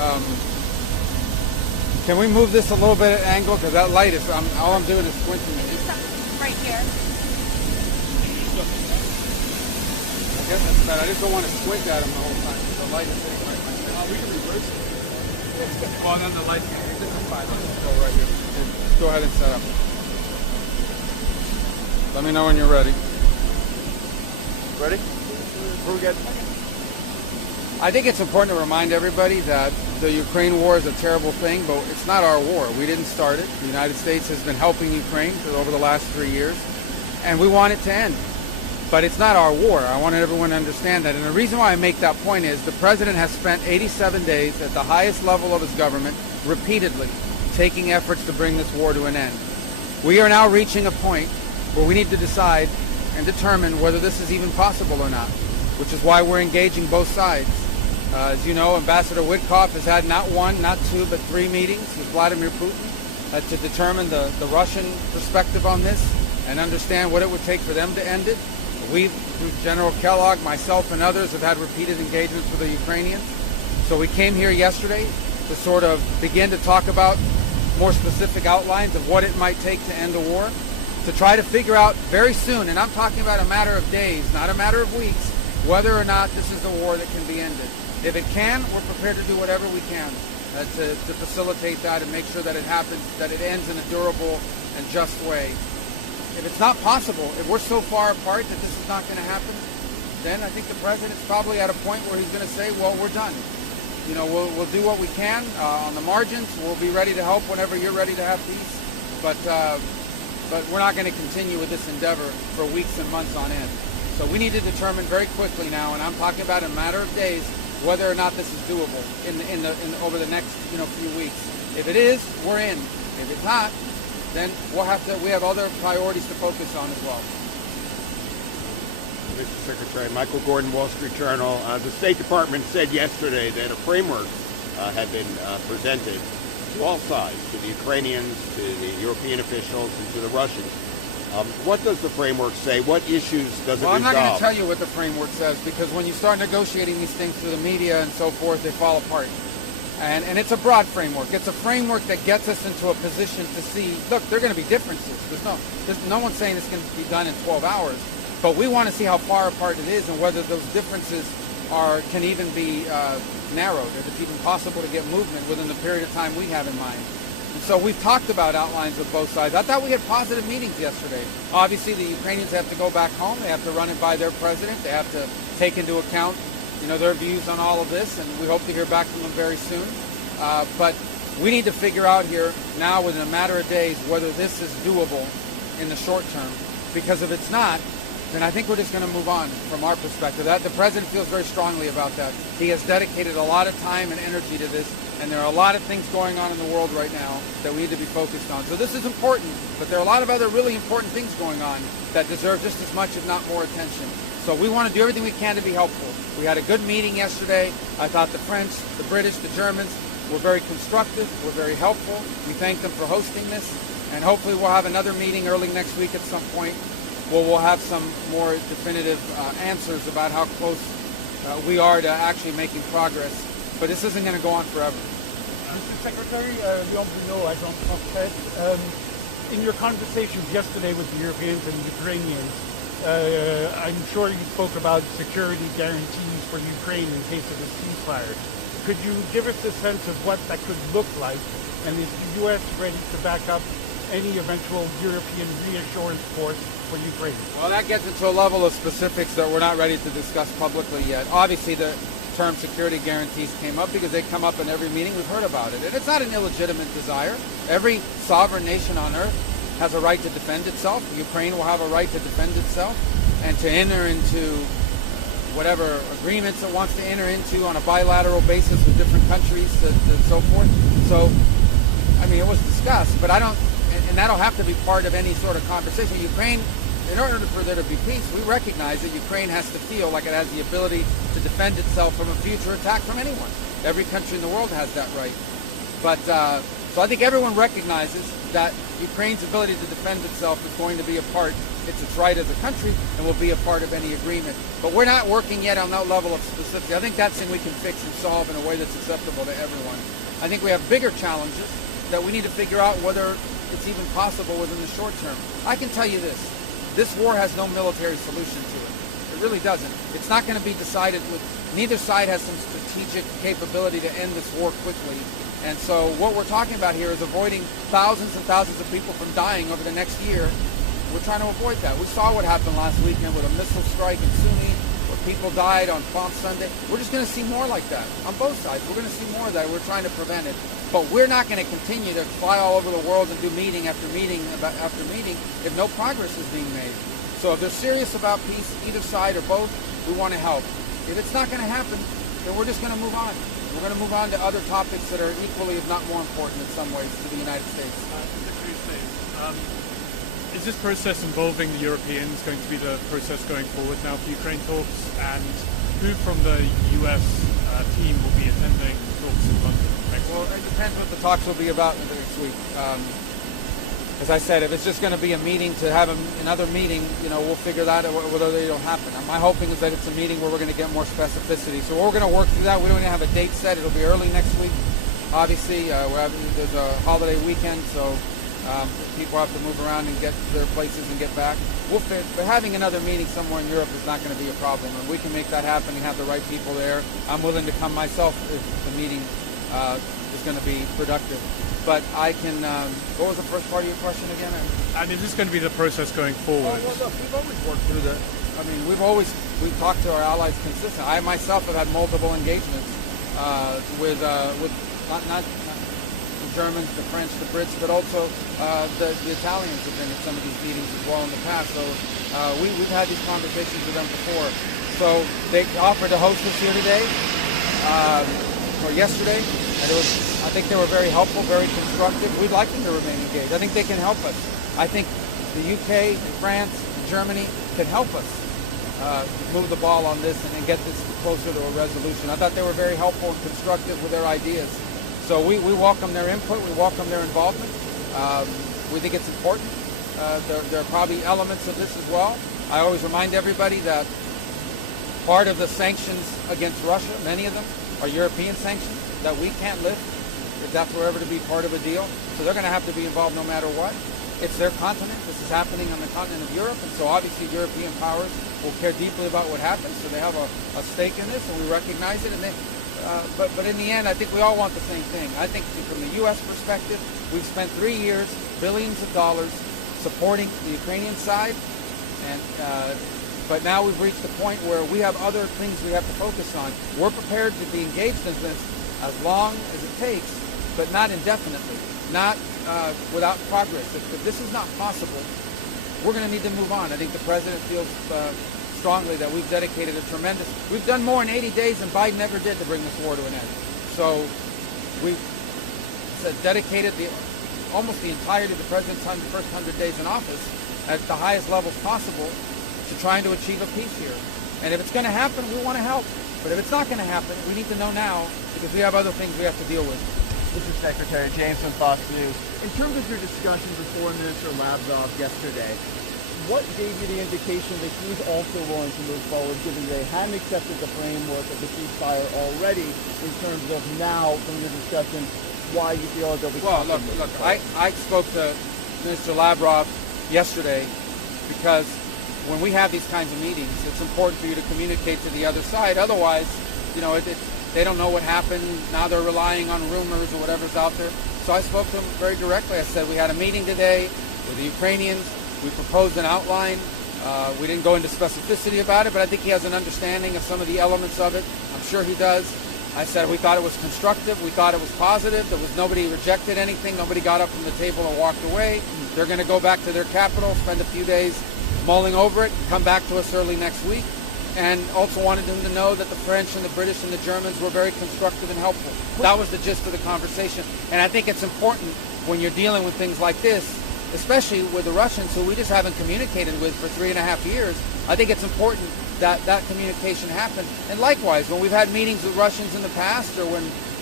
Can we move this a little bit at angle? Because that light is, all I'm doing is squinting it. Right here. I guess that's bad. I just don't want to squint at him the whole time. The light is hitting right in my face. We can reverse it. Well, then the light. This is fine. Let's just go right here. Go ahead and set up. Let me know when you're ready. Ready? Who we get? I think it's important to remind everybody that the Ukraine war is a terrible thing, but it's not our war. We didn't start it. The United States has been helping Ukraine for over the last 3 years, and we want it to end. But it's not our war. I want everyone to understand that. And the reason why I make that point is the president has spent 87 days at the highest level of his government repeatedly taking efforts to bring this war to an end. We are now reaching a point where we need to decide and determine whether this is even possible or not, which is why we're engaging both sides. As you know, Ambassador Witkoff has had not one, not two, but 3 meetings with Vladimir Putin to determine the Russian perspective on this and understand what it would take for them to end it. We, through General Kellogg, myself, and others, have had repeated engagements with the Ukrainians. So we came here yesterday to sort of begin to talk about more specific outlines of what it might take to end the war, to try to figure out very soon, and I'm talking about a matter of days, not a matter of weeks, whether or not this is a war that can be ended. If it can, we're prepared to do whatever we can to facilitate that and make sure that it happens, that it ends in a durable and just way. If it's not possible, if we're so far apart that this is not going to happen, then I think the president's probably at a point where he's going to say, well, we're done. You know, we'll do what we can on the margins. We'll be ready to help whenever you're ready to have peace. But we're not going to continue with this endeavor for weeks and months on end. So we need to determine very quickly now, and I'm talking about in a matter of days, whether or not this is doable over the next few weeks. If it is, we're in. If it's not, then we have other priorities to focus on as well. Mr. Secretary, Michael Gordon, Wall Street Journal. The State Department said yesterday that a framework had been presented to all sides, to the Ukrainians, to the European officials, and to the Russians. What does the framework say? What issues does it resolve? Well, I'm not going to tell you what the framework says, because when you start negotiating these things through the media and so forth, they fall apart. And it's a broad framework. It's a framework that gets us into a position to see, look, there are going to be differences. There's no one saying it's going to be done in 12 hours. But we want to see how far apart it is and whether those differences can even be narrowed, if it's even possible to get movement within the period of time we have in mind. And so we've talked about outlines of both sides. I thought we had positive meetings yesterday. Obviously, the Ukrainians have to go back home. They have to run it by their president. They have to take into account their views on all of this, and we hope to hear back from them very soon. But we need to figure out here now, within a matter of days, whether this is doable in the short term. Because if it's not, then I think we're just going to move on from our perspective. The president feels very strongly about that. He has dedicated a lot of time and energy to this, and there are a lot of things going on in the world right now that we need to be focused on. So this is important, but there are a lot of other really important things going on that deserve just as much, if not more, attention. So we want to do everything we can to be helpful. We had a good meeting yesterday. I thought the French, the British, the Germans were very constructive, were very helpful. We thank them for hosting this, and hopefully we'll have another meeting early next week at some point where we'll have some more definitive answers about how close we are to actually making progress. But this isn't going to go on forever. Mr. Secretary, Leon Bruno, Agence France-Presse, in your conversations yesterday with the Europeans and the Ukrainians, I'm sure you spoke about security guarantees for Ukraine in case of a ceasefire. Could you give us a sense of what that could look like, and is the U.S. ready to back up any eventual European reassurance force for Ukraine? Well, that gets into a level of specifics that we're not ready to discuss publicly yet. Obviously, the term security guarantees came up because they come up in every meeting. We've heard about it. And it's not an illegitimate desire. Every sovereign nation on earth has a right to defend itself. Ukraine will have a right to defend itself and to enter into whatever agreements it wants to enter into on a bilateral basis with different countries and so forth. So, I mean, it was discussed, but and that'll have to be part of any sort of conversation. Ukraine, in order for there to be peace, we recognize that Ukraine has to feel like it has the ability to defend itself from a future attack from anyone. Every country in the world has that right. But so I think everyone recognizes that Ukraine's ability to defend itself is going to be a part its right as a country and will be a part of any agreement. But we're not working yet on that level of specificity. I think that's something we can fix and solve in a way that's acceptable to everyone. I think we have bigger challenges that we need to figure out whether it's even possible within the short term. I can tell you this war has no military solution to it. It really doesn't. It's not going to be decided with, neither side has some strategic capability to end this war quickly. And so what we're talking about here is avoiding thousands and thousands of people from dying over the next year. We're trying to avoid that. We saw what happened last weekend with a missile strike in Sunni, where people died on Palm Sunday. We're just going to see more like that on both sides. We're going to see more of that. We're trying to prevent it. But we're not going to continue to fly all over the world and do meeting after meeting after meeting if no progress is being made. So if they're serious about peace, either side or both, we want to help. If it's not going to happen, then we're just going to move on. We're going to move on to other topics that are equally, if not more important in some ways, to the United States. Is this process involving the Europeans going to be the process going forward now for Ukraine talks? And who from the US team will be attending talks in London next week? Well, it depends what the talks will be about next week. As I said, if it's just going to be a meeting to have another meeting, we'll figure that out whether it'll happen. My hoping is that it's a meeting where we're going to get more specificity. So we're going to work through that. We don't even have a date set. It'll be early next week. Obviously, there's a holiday weekend, so people have to move around and get to their places and get back. But having another meeting somewhere in Europe is not going to be a problem, and we can make that happen and have the right people there. I'm willing to come myself if the meeting is going to be productive. But I can. What was the first part of your question again? And is this going to be the process going forward? Well, look, we've always worked through the. I mean, we've talked to our allies consistently. I myself have had multiple engagements with not the Germans, the French, the Brits, but also the Italians have been at some of these meetings as well in the past. So we've had these conversations with them before. So they offered to host us here today or yesterday, and I think they were very helpful, very constructive. We'd like them to remain engaged. I think they can help us. I think the UK, France, Germany can help us move the ball on this and get this closer to a resolution. I thought they were very helpful and constructive with their ideas. So we welcome their input. We welcome their involvement. We think it's important. There are probably elements of this as well. I always remind everybody that part of the sanctions against Russia, many of them, are European sanctions that we can't lift if that's ever to be part of a deal. So they're going to have to be involved no matter what. It's their continent. This is happening on the continent of Europe, and so obviously European powers will care deeply about what happens. So they have a stake in this, and we recognize it. And but in the end, I think we all want the same thing. I think from the U.S. perspective, we've spent 3 years, billions of dollars, supporting the Ukrainian side, and but now we've reached the point where we have other things we have to focus on. We're prepared to be engaged in this as long as it takes, but not indefinitely, not without progress. If this is not possible, we're going to need to move on. I think the president feels strongly that we've dedicated we've done more in 80 days than Biden ever did to bring this war to an end. So we've dedicated almost the entirety of the president's first 100 days in office at the highest levels possible to trying to achieve a peace here. And if it's going to happen, we want to help. But if it's not going to happen, we need to know now because we have other things we have to deal with. This is Secretary James from Fox News. In terms of your discussions with Foreign Minister Lavrov yesterday, what gave you the indication that he's also willing to move forward, given they hadn't accepted the framework of the ceasefire already, in terms of now, from the discussion, why you feel they'll be... Well, look, I spoke to Minister Lavrov yesterday because when we have these kinds of meetings, it's important for you to communicate to the other side. Otherwise, they don't know what happened. Now they're relying on rumors or whatever's out there. So I spoke to him very directly. I said, we had a meeting today with the Ukrainians. We proposed an outline. We didn't go into specificity about it, but I think he has an understanding of some of the elements of it. I'm sure he does. I said we thought it was constructive. We thought it was positive. Nobody rejected anything. Nobody got up from the table and walked away. They're going to go back to their capital, spend a few days mulling over it, come back to us early next week. And also wanted them to know that the French and the British and the Germans were very constructive and helpful. That was the gist of the conversation. And I think it's important when you're dealing with things like this, especially with the Russians, who we just haven't communicated with for 3.5 years. I think it's important that that communication happen. And likewise, when we've had meetings with Russians in the past, or when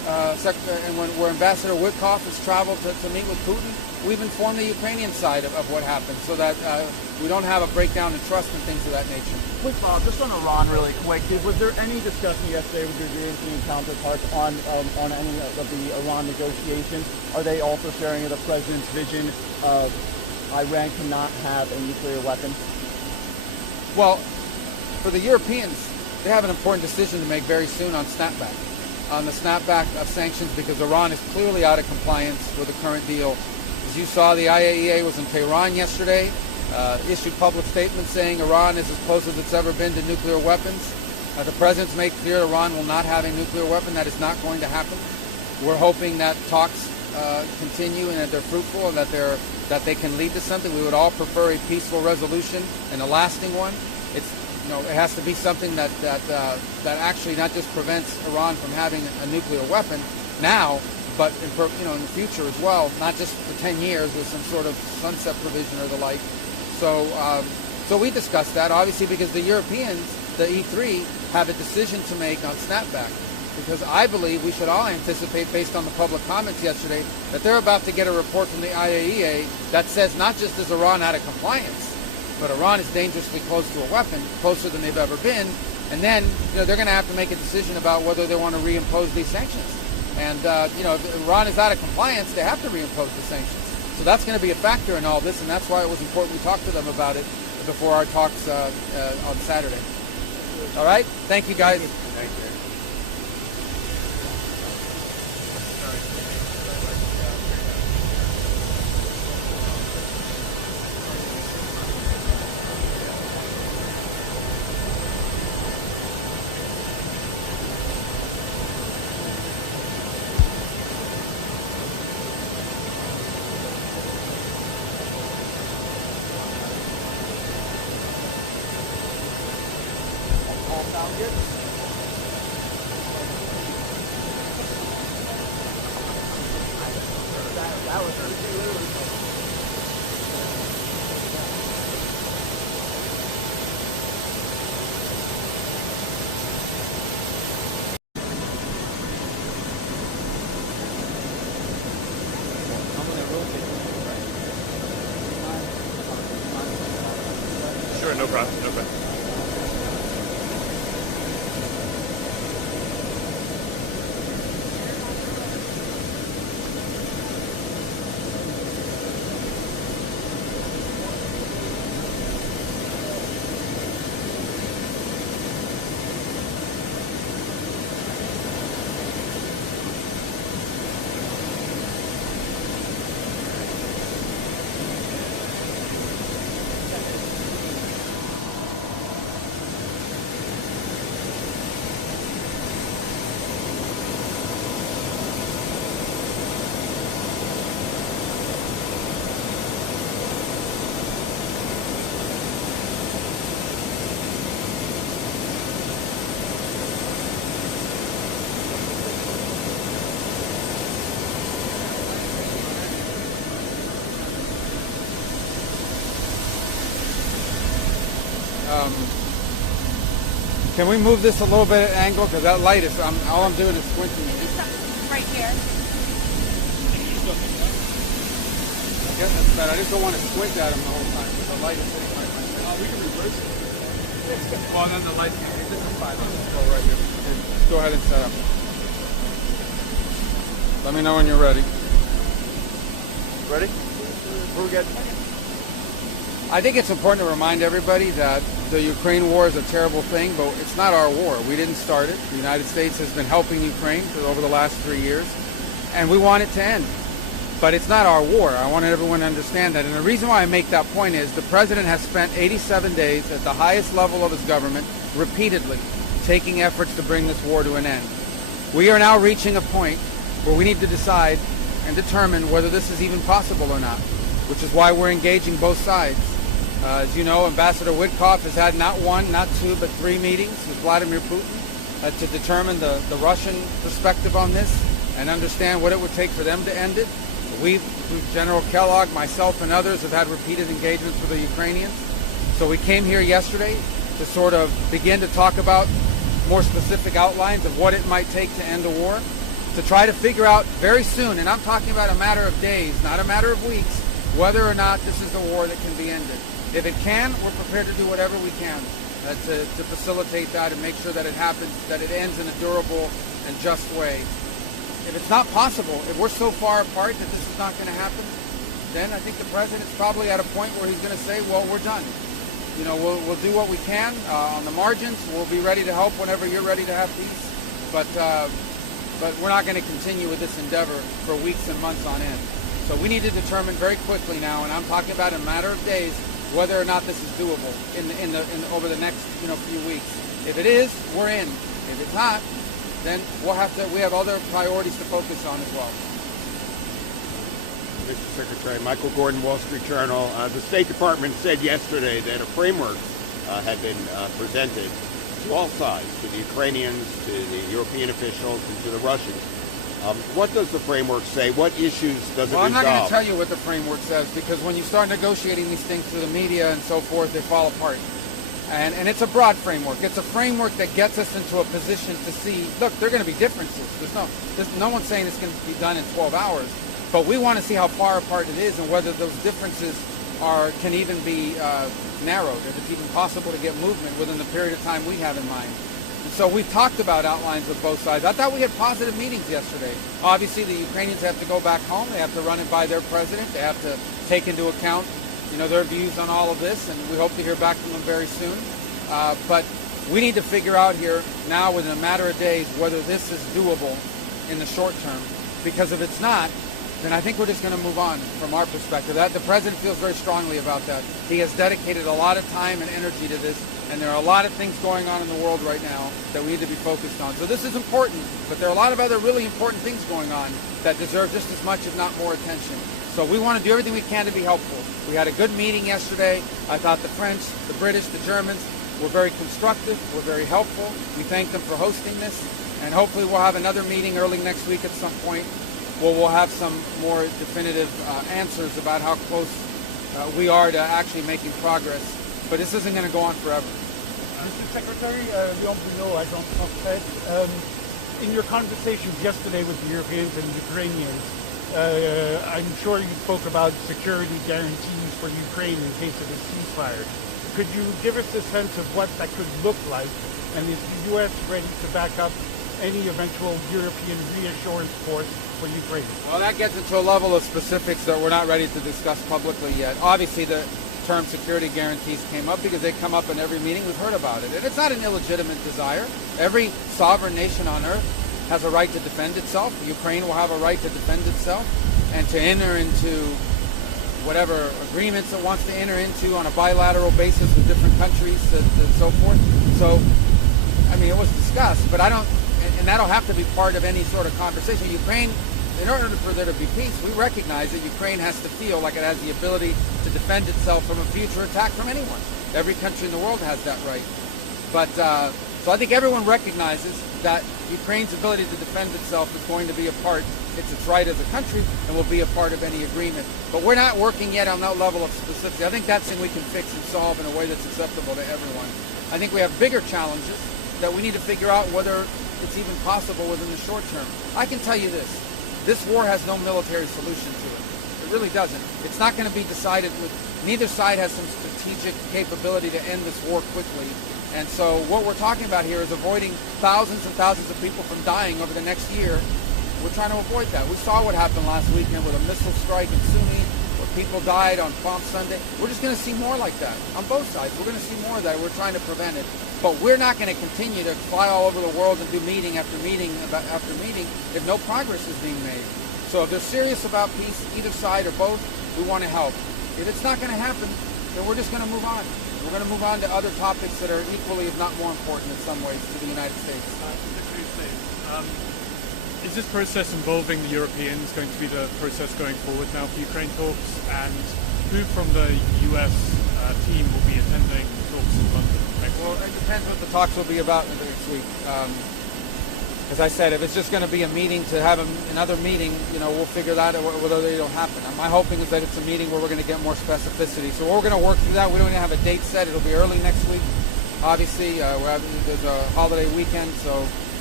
and where Ambassador Witkoff has traveled to meet with Putin, we've informed the Ukrainian side of what happened so that we don't have a breakdown in trust and things of that nature. Quick follow-up, just on Iran really quick. Was there any discussion yesterday with your European counterparts on any of the Iran negotiations? Are they also sharing the president's vision of Iran cannot have a nuclear weapon? Well, for the Europeans, they have an important decision to make very soon on snapback. On the snapback of sanctions, because Iran is clearly out of compliance with the current deal. As you saw, the IAEA was in Tehran yesterday, issued public statements saying Iran is as close as it's ever been to nuclear weapons. The president's made clear Iran will not have a nuclear weapon. That is not going to happen. We're hoping that talks continue and that they're fruitful and that they can lead to something. We would all prefer a peaceful resolution and a lasting one. It has to be something that actually not just prevents Iran from having a nuclear weapon now, but in the future as well, not just for 10 years with some sort of sunset provision or the like. So we discussed that, obviously, because the Europeans, the E3, have a decision to make on snapback. Because I believe we should all anticipate, based on the public comments yesterday, that they're about to get a report from the IAEA that says not just is Iran out of compliance, but Iran is dangerously close to a weapon, closer than they've ever been. And then they're going to have to make a decision about whether they want to reimpose these sanctions. And if Iran is out of compliance, they have to reimpose the sanctions. So that's going to be a factor in all this, and that's why it was important we talk to them about it before our talks on Saturday. All right? Thank you, guys. Thank you. Sure, no problem, no problem. Can we move this a little bit at angle? Because that light is, all I'm doing is squinting. Right here. I guess that's better. I just don't want to squint at him the whole time because the light is hitting my face. We can reverse it. Well, then the lights can be this is fine. Let's just go right here. Okay, go ahead and set up. Let me know when you're ready. Ready? We're good. I think it's important to remind everybody that the Ukraine war is a terrible thing, but it's not our war. We didn't start it. The United States has been helping Ukraine for over the last 3 years, and we want it to end. But it's not our war. I want everyone to understand that. And the reason why I make that point is the president has spent 87 days at the highest level of his government repeatedly taking efforts to bring this war to an end. We are now reaching a point where we need to decide and determine whether this is even possible or not, which is why we're engaging both sides. As you know, Ambassador Witkoff has had not one, not two, but 3 meetings with Vladimir Putin to determine the Russian perspective on this and understand what it would take for them to end it. We, General Kellogg, myself, and others have had repeated engagements with the Ukrainians. So we came here yesterday to sort of begin to talk about more specific outlines of what it might take to end a war. to try to figure out very soon, and I'm talking about a matter of days, not a matter of weeks, whether or not this is a war that can be ended. If it can, we're prepared to do whatever we can to facilitate that and make sure that it happens, that it ends in a durable and just way. If it's not possible, if we're so far apart that this is not going to happen, then I think the president's probably at a point where he's going to say, well, we're done. You know, we'll do what we can on the margins. We'll be ready to help whenever you're ready to have peace. But we're not going to continue with this endeavor for weeks and months on end. So we need to determine very quickly now, and I'm talking about in a matter of days, whether or not this is doable over the next few weeks. If it is, we're in. If it's not, then we have other priorities to focus on as well. Mr. Secretary, Michael Gordon, Wall Street Journal. The State Department said yesterday that a framework had been presented to all sides, to the Ukrainians, to the European officials, and to the Russians. What does the framework say? What issues does it resolve? I'm not going to tell you what the framework says, because when you start negotiating these things through the media and so forth, they fall apart. And it's a broad framework. It's a framework that gets us into a position to see, look, there are going to be differences. There's no one saying it's going to be done in 12 hours. But we want to see how far apart it is and whether those differences can even be narrowed, if it's even possible to get movement within the period of time we have in mind. And so we've talked about outlines with both sides. I thought we had positive meetings yesterday. Obviously, the Ukrainians have to go back home. They have to run it by their president. They have to take into account their views on all of this, and we hope to hear back from them very soon. But we need to figure out here now, within a matter of days, whether this is doable in the short term. Because if it's not, then I think we're just going to move on from our perspective. The president feels very strongly about that. He has dedicated a lot of time and energy to this, and there are a lot of things going on in the world right now that we need to be focused on. So this is important, but there are a lot of other really important things going on that deserve just as much, if not more, attention. So we want to do everything we can to be helpful. We had a good meeting yesterday. I thought the French, the British, the Germans were very constructive, were very helpful. We thank them for hosting this, and hopefully we'll have another meeting early next week at some point where we'll have some more definitive answers about how close we are to actually making progress. But this isn't going to go on forever. Mr. Secretary, Rubio, Agence France, in your conversations yesterday with the Europeans and Ukrainians, I'm sure you spoke about security guarantees for Ukraine in case of a ceasefire. Could you give us a sense of what that could look like, and is the U.S. ready to back up any eventual European reassurance force for Ukraine? Well, that gets into a level of specifics that we're not ready to discuss publicly yet. Obviously, the term security guarantees came up because they come up in every meeting. We've heard about it. And it's not an illegitimate desire. Every sovereign nation on earth has a right to defend itself. Ukraine will have a right to defend itself and to enter into whatever agreements it wants to enter into on a bilateral basis with different countries and so forth. So, I mean, it was discussed, but and that'll have to be part of any sort of conversation. Ukraine, in order for there to be peace, we recognize that Ukraine has to feel like it has the ability to defend itself from a future attack from anyone. Every country in the world has that right. But so I think everyone recognizes that Ukraine's ability to defend itself is going to be a part, it's its right as a country, and will be a part of any agreement. But we're not working yet on that level of specificity. I think that's something we can fix and solve in a way that's acceptable to everyone. I think we have bigger challenges that we need to figure out whether it's even possible within the short term. I can tell you this war has no military solution to it. It really doesn't. It's not going to be decided neither side has some strategic capability to end this war quickly. And so what we're talking about here is avoiding thousands and thousands of people from dying over the next year. We're trying to avoid that. We saw what happened last weekend with a missile strike in Sunni, where people died on Palm Sunday. We're just going to see more like that on both sides. We're going to see more of that. We're trying to prevent it. But we're not going to continue to fly all over the world and do meeting after meeting after meeting if no progress is being made. So if they're serious about peace, either side or both, we want to help. If it's not going to happen, then we're just going to move on. We're going to move on to other topics that are equally, if not more important in some ways, to the United States. Is this process involving the Europeans going to be the process going forward now for Ukraine talks? And who from the US team will be attending talks in London next week? Well, it depends what the talks will be about next week. As I said, if it's just going to be a meeting to have another meeting, we'll figure that out whether it'll happen. My hoping is that it's a meeting where we're going to get more specificity. So we're going to work through that. We don't even have a date set. It'll be early next week. Obviously, there's a holiday weekend, so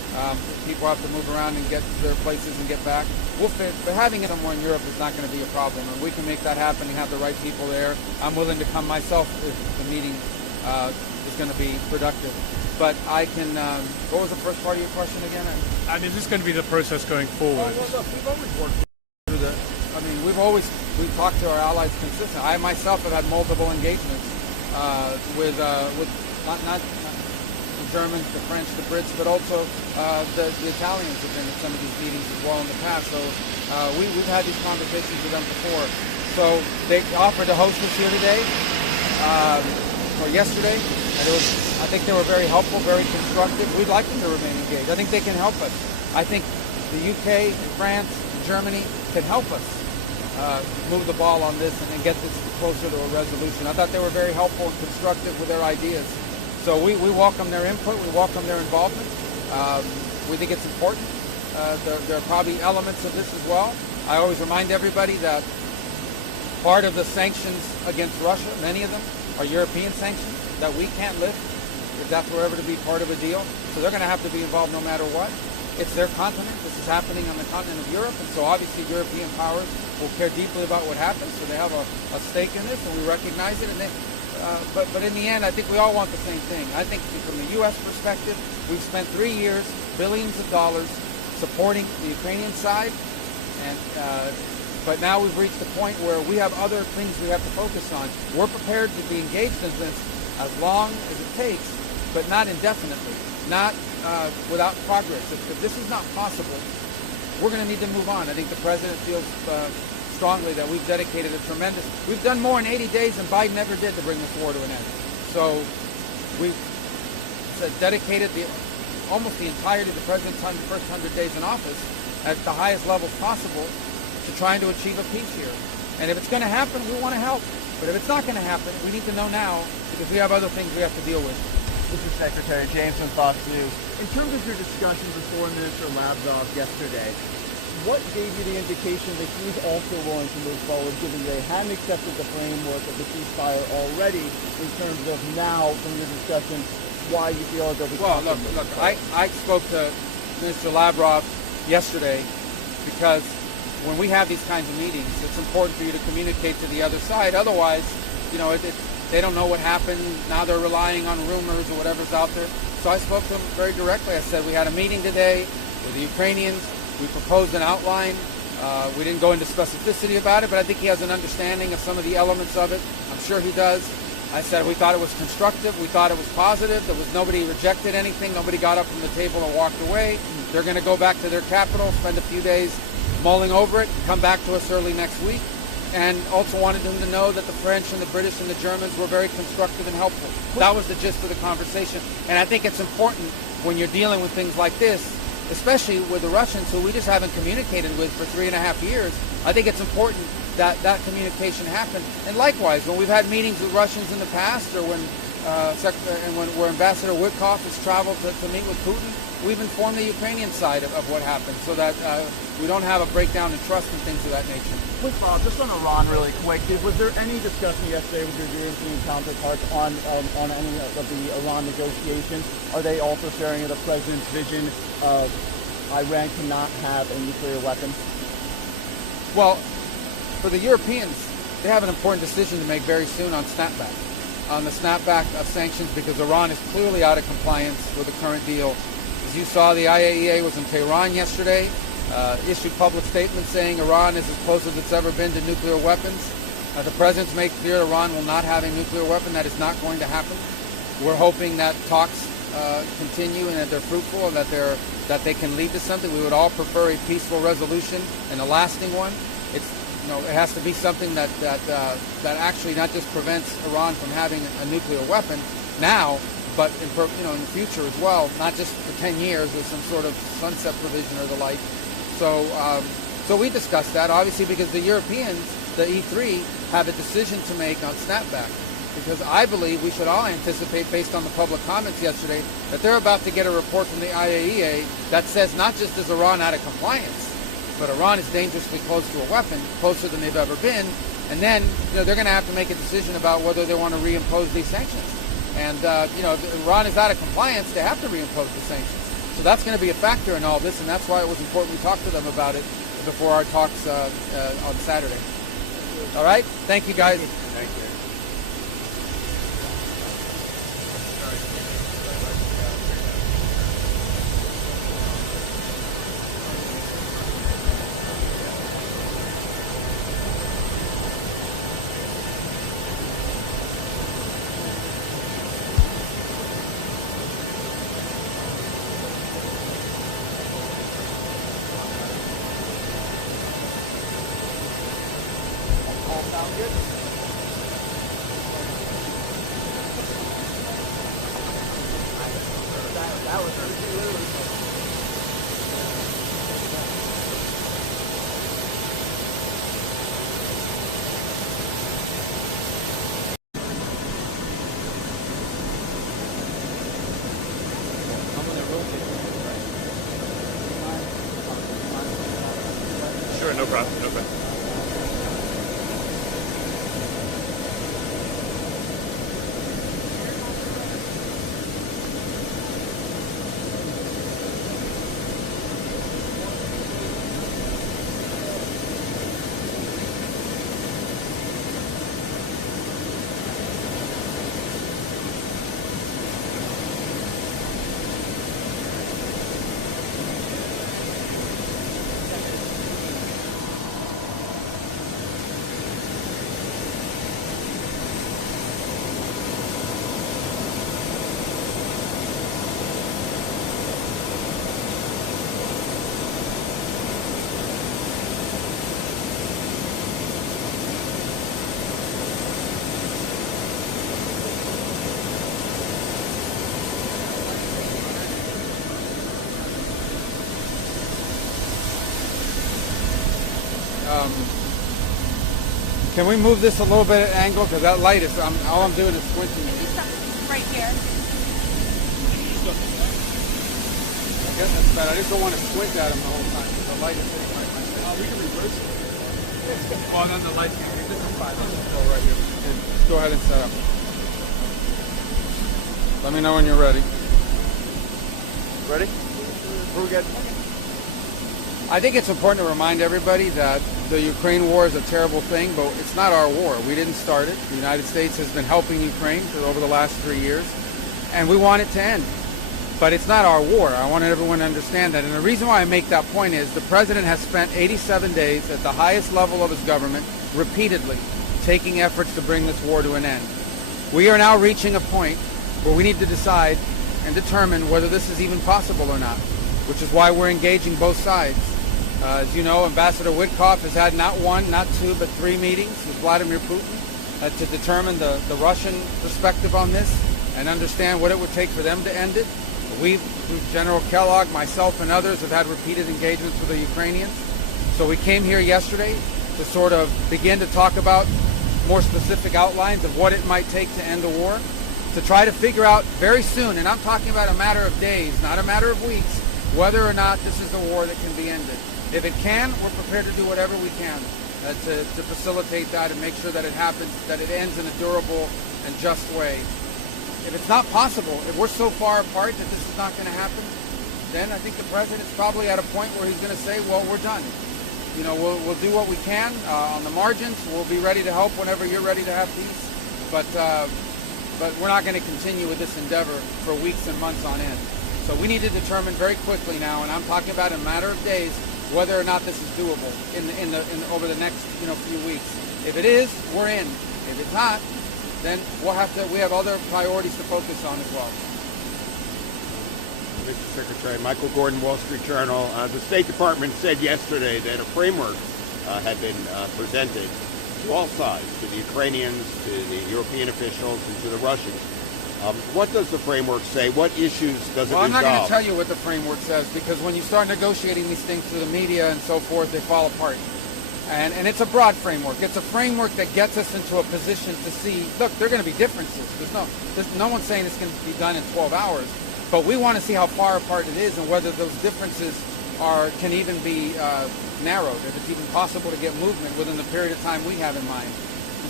People have to move around and get to their places and get back. We'll fit, but having it somewhere in Europe is not going to be a problem, and we can make that happen and have the right people there. I'm willing to come myself if the meeting is going to be productive. But I can. What was the first part of your question again? And is this going to be the process going forward? Well, look, we've always worked through the. I mean, we've talked to our allies consistently. I myself have had multiple engagements with not the Germans, the French, the Brits, but also the Italians have been at some of these meetings as well in the past. So we've had these conversations with them before. So they offered to host us here today or yesterday, and I think they were very helpful, very constructive. We'd like them to remain engaged. I think they can help us. I think the UK, France, Germany can help us move the ball on this and get this closer to a resolution. I thought they were very helpful and constructive with their ideas. So we welcome their input. We welcome their involvement. We think it's important. There are probably elements of this as well. I always remind everybody that part of the sanctions against Russia, many of them, are European sanctions that we can't lift if that's ever to be part of a deal. So they're going to have to be involved no matter what. It's their continent. This is happening on the continent of Europe, and so obviously European powers will care deeply about what happens. So they have a stake in this, and we recognize it. And but in the end, I think we all want the same thing. I think from the U.S. perspective, we've spent 3 years, billions of dollars, supporting the Ukrainian side, and but now we've reached the point where we have other things we have to focus on. We're prepared to be engaged in this as long as it takes, but not indefinitely, not without progress. If this is not possible, we're going to need to move on. I think the president feels strongly that we've dedicated we've done more in 80 days than Biden ever did to bring this war to an end. So we've dedicated almost the entirety of the president's first 100 days in office at the highest levels possible to trying to achieve a peace here. And if it's going to happen, we want to help. But if it's not going to happen, we need to know now because we have other things we have to deal with. Mr. Secretary, James from Fox News. In terms of your discussions with Foreign Minister Lavrov yesterday, what gave you the indication that he's also willing to move forward, given they hadn't accepted the framework of the ceasefire already, in terms of now, from your discussion, why you feel they'll be... Well, look, I spoke to Minister Lavrov yesterday because when we have these kinds of meetings, it's important for you to communicate to the other side. Otherwise, they don't know what happened. Now they're relying on rumors or whatever's out there. So I spoke to him very directly. I said, we had a meeting today with the Ukrainians. We proposed an outline. We didn't go into specificity about it, but I think he has an understanding of some of the elements of it. I'm sure he does. I said we thought it was constructive. We thought it was positive. Nobody rejected anything. Nobody got up from the table and walked away. They're going to go back to their capital, spend a few days mulling over it, come back to us early next week. And also wanted them to know that the French and the British and the Germans were very constructive and helpful. That was the gist of the conversation. And I think it's important when you're dealing with things like this, especially with the Russians, who we just haven't communicated with for 3.5 years. I think it's important that that communication happen. And likewise, when we've had meetings with Russians in the past, or when Ambassador Witkoff has traveled to meet with Putin, we've informed the Ukrainian side of what happened, so that we don't have a breakdown in trust and things of that nature. Quick follow-up, just on Iran really quick. Was there any discussion yesterday with your European counterparts on any of the Iran negotiations? Are they also sharing the president's vision of Iran cannot have a nuclear weapon? Well, for the Europeans, they have an important decision to make very soon on snapback, on the snapback of sanctions, because Iran is clearly out of compliance with the current deal. As you saw, the IAEA was in Tehran yesterday, issued public statements saying Iran is as close as it's ever been to nuclear weapons. The president's made clear Iran will not have a nuclear weapon. That is not going to happen. We're hoping that talks continue and that they're fruitful and that they can lead to something. We would all prefer a peaceful resolution and a lasting one. It has to be something that actually not just prevents Iran from having a nuclear weapon now, but in the future as well, not just for 10 years with some sort of sunset provision or the like. So we discussed that, obviously, because the Europeans, the E3, have a decision to make on snapback. Because I believe we should all anticipate, based on the public comments yesterday, that they're about to get a report from the IAEA that says not just is Iran out of compliance, but Iran is dangerously close to a weapon, closer than they've ever been. And then they're going to have to make a decision about whether they want to reimpose these sanctions. And if Iran is out of compliance, they have to reimpose the sanctions. So that's going to be a factor in all this, and that's why it was important we talk to them about it before our talks on Saturday. All right? Thank you, guys. Thank you. Sure, no problem, no problem. Can we move this a little bit at angle? Because that light is, all I'm doing is squinting. Right here. I guess that's bad. I just don't want to squint at him the whole time because the light is hitting my face. We can reverse it. Well, then the lights can be this is fine. Let's just go right here. And go ahead and set up. Let me know when you're ready. Ready? Who we got? I think it's important to remind everybody that the Ukraine war is a terrible thing, but it's not our war. We didn't start it. The United States has been helping Ukraine for over the last 3 years, and we want it to end. But it's not our war. I want everyone to understand that. And the reason why I make that point is the president has spent 87 days at the highest level of his government repeatedly taking efforts to bring this war to an end. We are now reaching a point where we need to decide and determine whether this is even possible or not, which is why we're engaging both sides. As you know, Ambassador Witkoff has had not one, not two, but 3 meetings with Vladimir Putin to determine the Russian perspective on this and understand what it would take for them to end it. We, through General Kellogg, myself, and others, have had repeated engagements with the Ukrainians. So we came here yesterday to sort of begin to talk about more specific outlines of what it might take to end the war, to try to figure out very soon, and I'm talking about a matter of days, not a matter of weeks, whether or not this is a war that can be ended. If it can, we're prepared to do whatever we can to facilitate that and make sure that it happens, that it ends in a durable and just way. If it's not possible, if we're so far apart that this is not going to happen, then I think the president's probably at a point where he's going to say, well, we're done. You know, we'll do what we can on the margins. We'll be ready to help whenever you're ready to have peace. But we're not going to continue with this endeavor for weeks and months on end. So we need to determine very quickly now, and I'm talking about in a matter of days, whether or not this is doable over the next few weeks. If it is, we're in. If it's not, then we have other priorities to focus on as well. Mr. Secretary, Michael Gordon, Wall Street Journal. The State Department said yesterday that a framework had been presented to all sides, to the Ukrainians, to the European officials, and to the Russians. What does the framework say? What issues does it resolve? I'm not going to tell you what the framework says, because when you start negotiating these things through the media and so forth, they fall apart. And it's a broad framework. It's a framework that gets us into a position to see, look, there are going to be differences. There's no one saying this can be done in 12 hours. But we want to see how far apart it is and whether those differences can even be narrowed, if it's even possible to get movement within the period of time we have in mind. And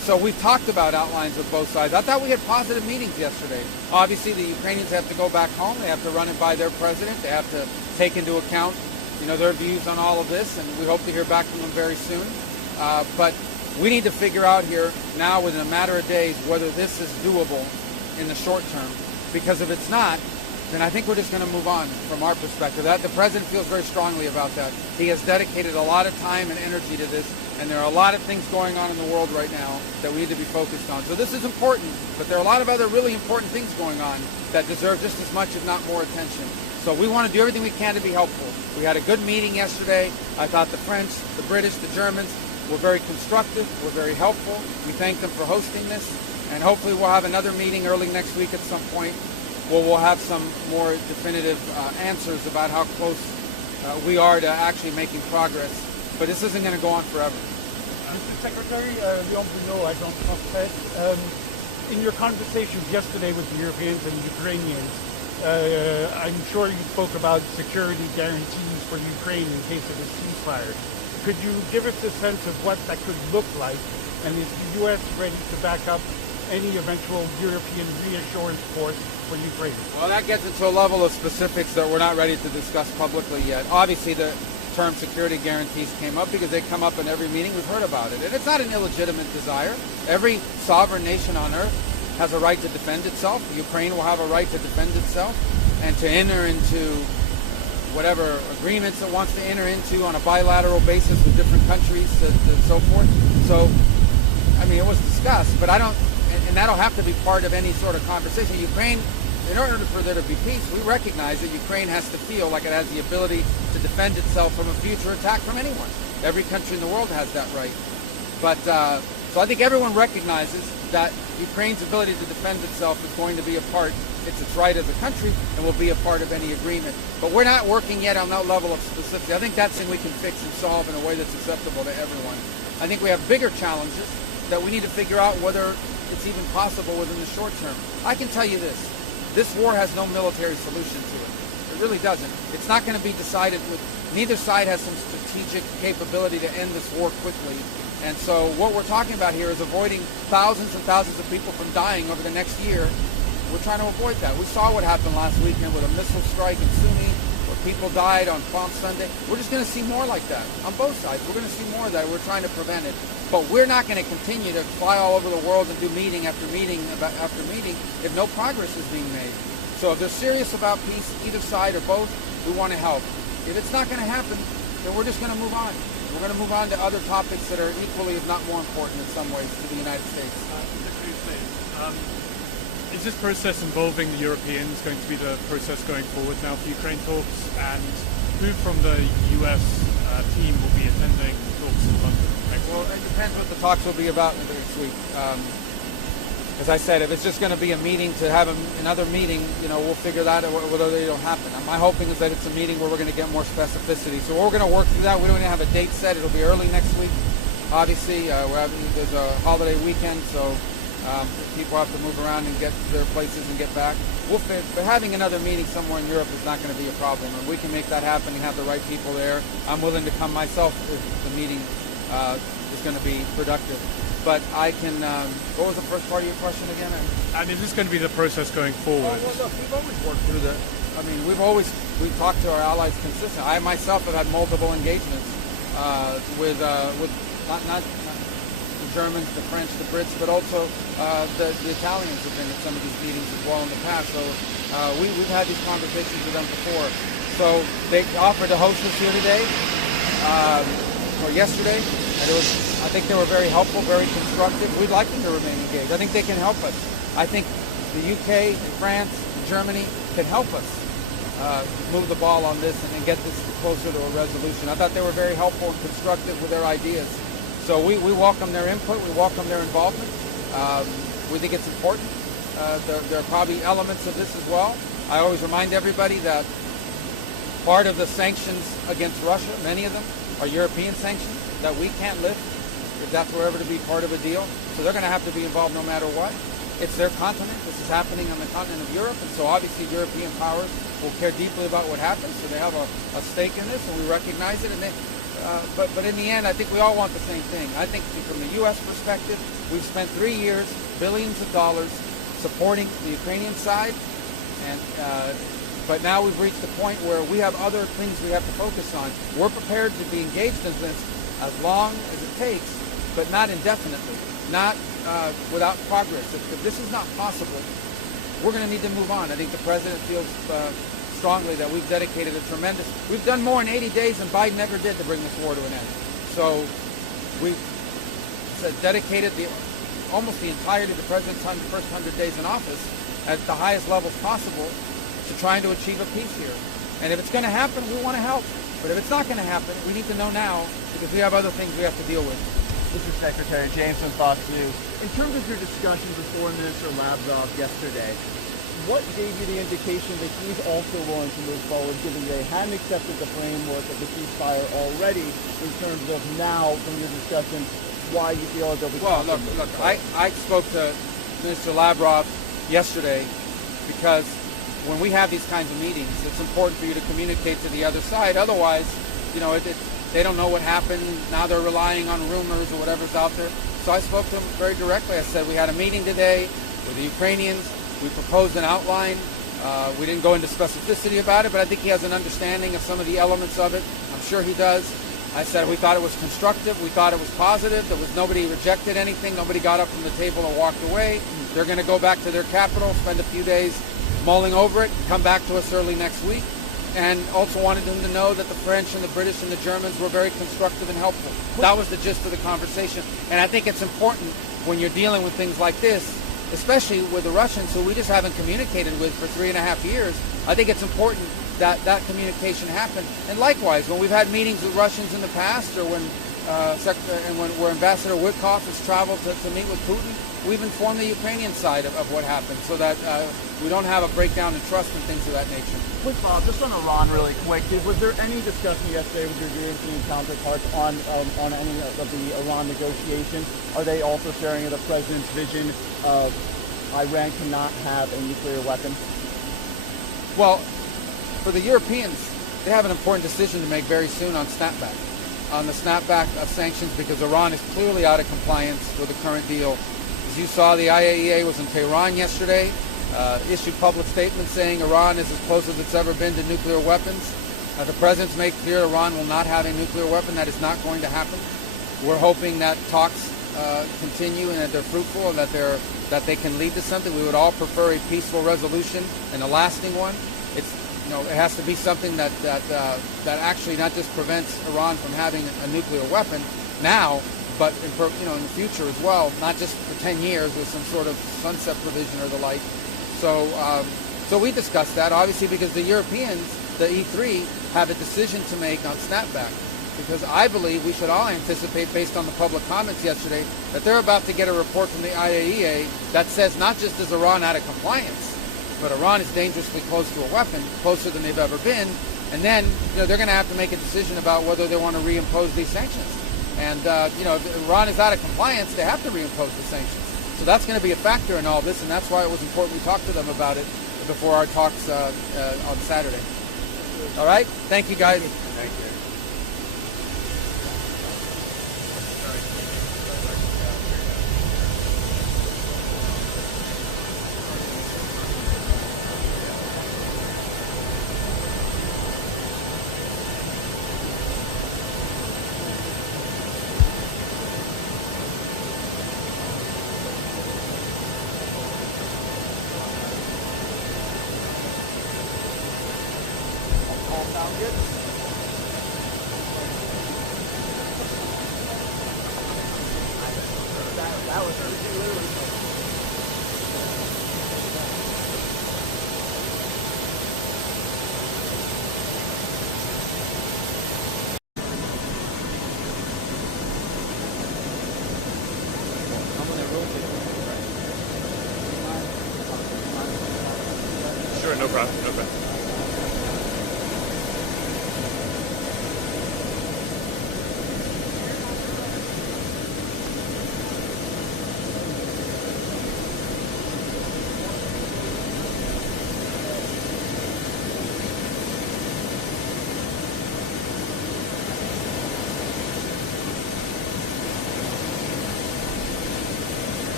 so we've talked about outlines with both sides. I thought we had positive meetings yesterday. Obviously, the Ukrainians have to go back home. They have to run it by their president. They have to take into account, their views on all of this, and we hope to hear back from them very soon. But we need to figure out here now, within a matter of days, whether this is doable in the short term. Because if it's not, then I think we're just going to move on from our perspective. That the president feels very strongly about that. He has dedicated a lot of time and energy to this, and there are a lot of things going on in the world right now that we need to be focused on. So this is important, but there are a lot of other really important things going on that deserve just as much, if not more, attention. So we want to do everything we can to be helpful. We had a good meeting yesterday. I thought the French, the British, the Germans were very constructive, were very helpful. We thank them for hosting this, and hopefully we'll have another meeting early next week at some point where we'll have some more definitive answers about how close we are to actually making progress. But this isn't going to go on forever. Mr. Secretary, Leon Bruno, Agence France. In your conversations yesterday with the Europeans and Ukrainians, I'm sure you spoke about security guarantees for Ukraine in case of a ceasefire. Could you give us a sense of what that could look like, and is the U.S. ready to back up any eventual European reassurance force for Ukraine? Well, that gets into a level of specifics that we're not ready to discuss publicly yet. Obviously, the term security guarantees came up because they come up in every meeting. We've heard about it. And it's not an illegitimate desire. Every sovereign nation on earth has a right to defend itself. Ukraine will have a right to defend itself and to enter into whatever agreements it wants to enter into on a bilateral basis with different countries and so forth. So, I mean, it was discussed, but I don't, and that'll have to be part of any sort of conversation. Ukraine, in order for there to be peace, we recognize that Ukraine has to feel like it has the ability to defend itself from a future attack from anyone. Every country in the world has that right. But, so I think everyone recognizes that Ukraine's ability to defend itself is going to be a part, it's its right as a country, and will be a part of any agreement. But we're not working yet on that level of specificity. I think that's something we can fix and solve in a way that's acceptable to everyone. I think we have bigger challenges that we need to figure out whether it's even possible within the short term. I can tell you this. This war has no military solution to it. It really doesn't. It's not going to be decided with, neither side has some strategic capability to end this war quickly. And so what we're talking about here is avoiding thousands and thousands of people from dying over the next year. We're trying to avoid that. We saw what happened last weekend with a missile strike in Sunni, where people died on Palm Sunday. We're just going to see more like that on both sides. We're going to see more of that. We're trying to prevent it. But we're not going to continue to fly all over the world and do meeting after meeting after meeting if no progress is being made. So if they're serious about peace, either side or both, we want to help. If it's not going to happen, then we're just going to move on. We're going to move on to other topics that are equally, if not more important in some ways, to the United States. Is this process involving the Europeans going to be the process going forward now for Ukraine talks? And who from the US team will be attending talks in London next week? Well, it depends what the talks will be about next week. As I said, if it's just going to be a meeting to have another meeting, we'll figure that out whether it'll happen. My hoping is that it's a meeting where we're going to get more specificity. So we're going to work through that. We don't even have a date set. It'll be early next week. Obviously, there's a holiday weekend, so people have to move around and get to their places and get back. But having another meeting somewhere in Europe is not going to be a problem. And we can make that happen and have the right people there. I'm willing to come myself if the meeting is going to be productive. But I can, what was the first part of your question again? And is this going to be the process going forward? Well, look, we've always worked through we've talked to our allies consistently. I myself have had multiple engagements with not the Germans, the French, the Brits, but also the Italians have been at some of these meetings as well in the past. So we've had these conversations with them before. So they offered to host us here today, or yesterday, and I think they were very helpful, very constructive. We'd like them to remain engaged. I think they can help us. I think the UK and France and Germany can help us move the ball on this and get this closer to a resolution. I thought they were very helpful and constructive with their ideas. So we welcome their input. We welcome their involvement. We think it's important. There are probably elements of this as well. I always remind everybody that part of the sanctions against Russia, many of them, are European sanctions that we can't lift if that's were ever to be part of a deal. So they're going to have to be involved no matter what. It's their continent. This is happening on the continent of Europe, and so obviously European powers will care deeply about what happens. So they have a stake in this, and we recognize it. And but in the end, I think we all want the same thing. I think from the U.S. perspective, We've spent 3 years, billions of dollars, supporting the Ukrainian side, and but now we've reached the point where we have other things we have to focus on. We're prepared to be engaged in this as long as it takes, but not indefinitely, not without progress. If this is not possible, we're going to need to move on. I think the president feels strongly that we've dedicated we've done more in 80 days than Biden ever did to bring this war to an end. So we've dedicated almost the entirety of the president's first 100 days in office at the highest levels possible to trying to achieve a peace here. And if it's going to happen, we want to help. But if it's not going to happen, we need to know now, because we have other things we have to deal with. Mr. Secretary, James from Fox News. In terms of your discussions with Foreign Minister Lavrov yesterday, what gave you the indication that he's also willing to move forward, given they hadn't accepted the framework of the ceasefire already, in terms of now, from your discussion, why you feel that they'll be... Well, look, I spoke to Minister Lavrov yesterday because when we have these kinds of meetings, it's important for you to communicate to the other side. Otherwise, you know, they don't know what happened. Now they're relying on rumors or whatever's out there. So I spoke to him very directly. I said, we had a meeting today with the Ukrainians. We proposed an outline. We didn't go into specificity about it, but I think he has an understanding of some of the elements of it. I'm sure he does. I said we thought it was constructive. We thought it was positive. Nobody rejected anything. Nobody got up from the table and walked away. They're going to go back to their capital, spend a few days mulling over it, come back to us early next week. And also wanted them to know that the French and the British and the Germans were very constructive and helpful. That was the gist of the conversation. And I think it's important when you're dealing with things like this, especially with the Russians, who we just haven't communicated with for 3.5 years. I think it's important that that communication happen. And likewise, when we've had meetings with Russians in the past, or when where Ambassador Witkoff has traveled to meet with Putin, we've informed the Ukrainian side of what happened, so that we don't have a breakdown in trust and things of that nature. Quick follow-up, just on Iran really quick. Was there any discussion yesterday with your European counterparts on any of the Iran negotiations? Are they also sharing the president's vision of Iran cannot have a nuclear weapon? Well, for the Europeans, they have an important decision to make very soon on snapback. On the snapback of sanctions, because Iran is clearly out of compliance with the current deal. As you saw, the IAEA was in Tehran yesterday, issued public statements saying Iran is as close as it's ever been to nuclear weapons. The president's made clear Iran will not have a nuclear weapon. That is not going to happen. We're hoping that talks continue and that they're fruitful and that they can lead to something. We would all prefer a peaceful resolution and a lasting one. It has to be something that actually not just prevents Iran from having a nuclear weapon now, but in the future as well, not just for 10 years with some sort of sunset provision or the like. So we discussed that, obviously, because the Europeans, the E3, have a decision to make on snapback. Because I believe we should all anticipate, based on the public comments yesterday, that they're about to get a report from the IAEA that says not just is Iran out of compliance, but Iran is dangerously close to a weapon, closer than they've ever been. And then they're going to have to make a decision about whether they want to reimpose these sanctions. And if Iran is out of compliance, they have to reimpose the sanctions. So that's going to be a factor in all this, and that's why it was important we talked to them about it before our talks on Saturday. All right? Thank you, guys. Thank you. Sure, no problem, no problem.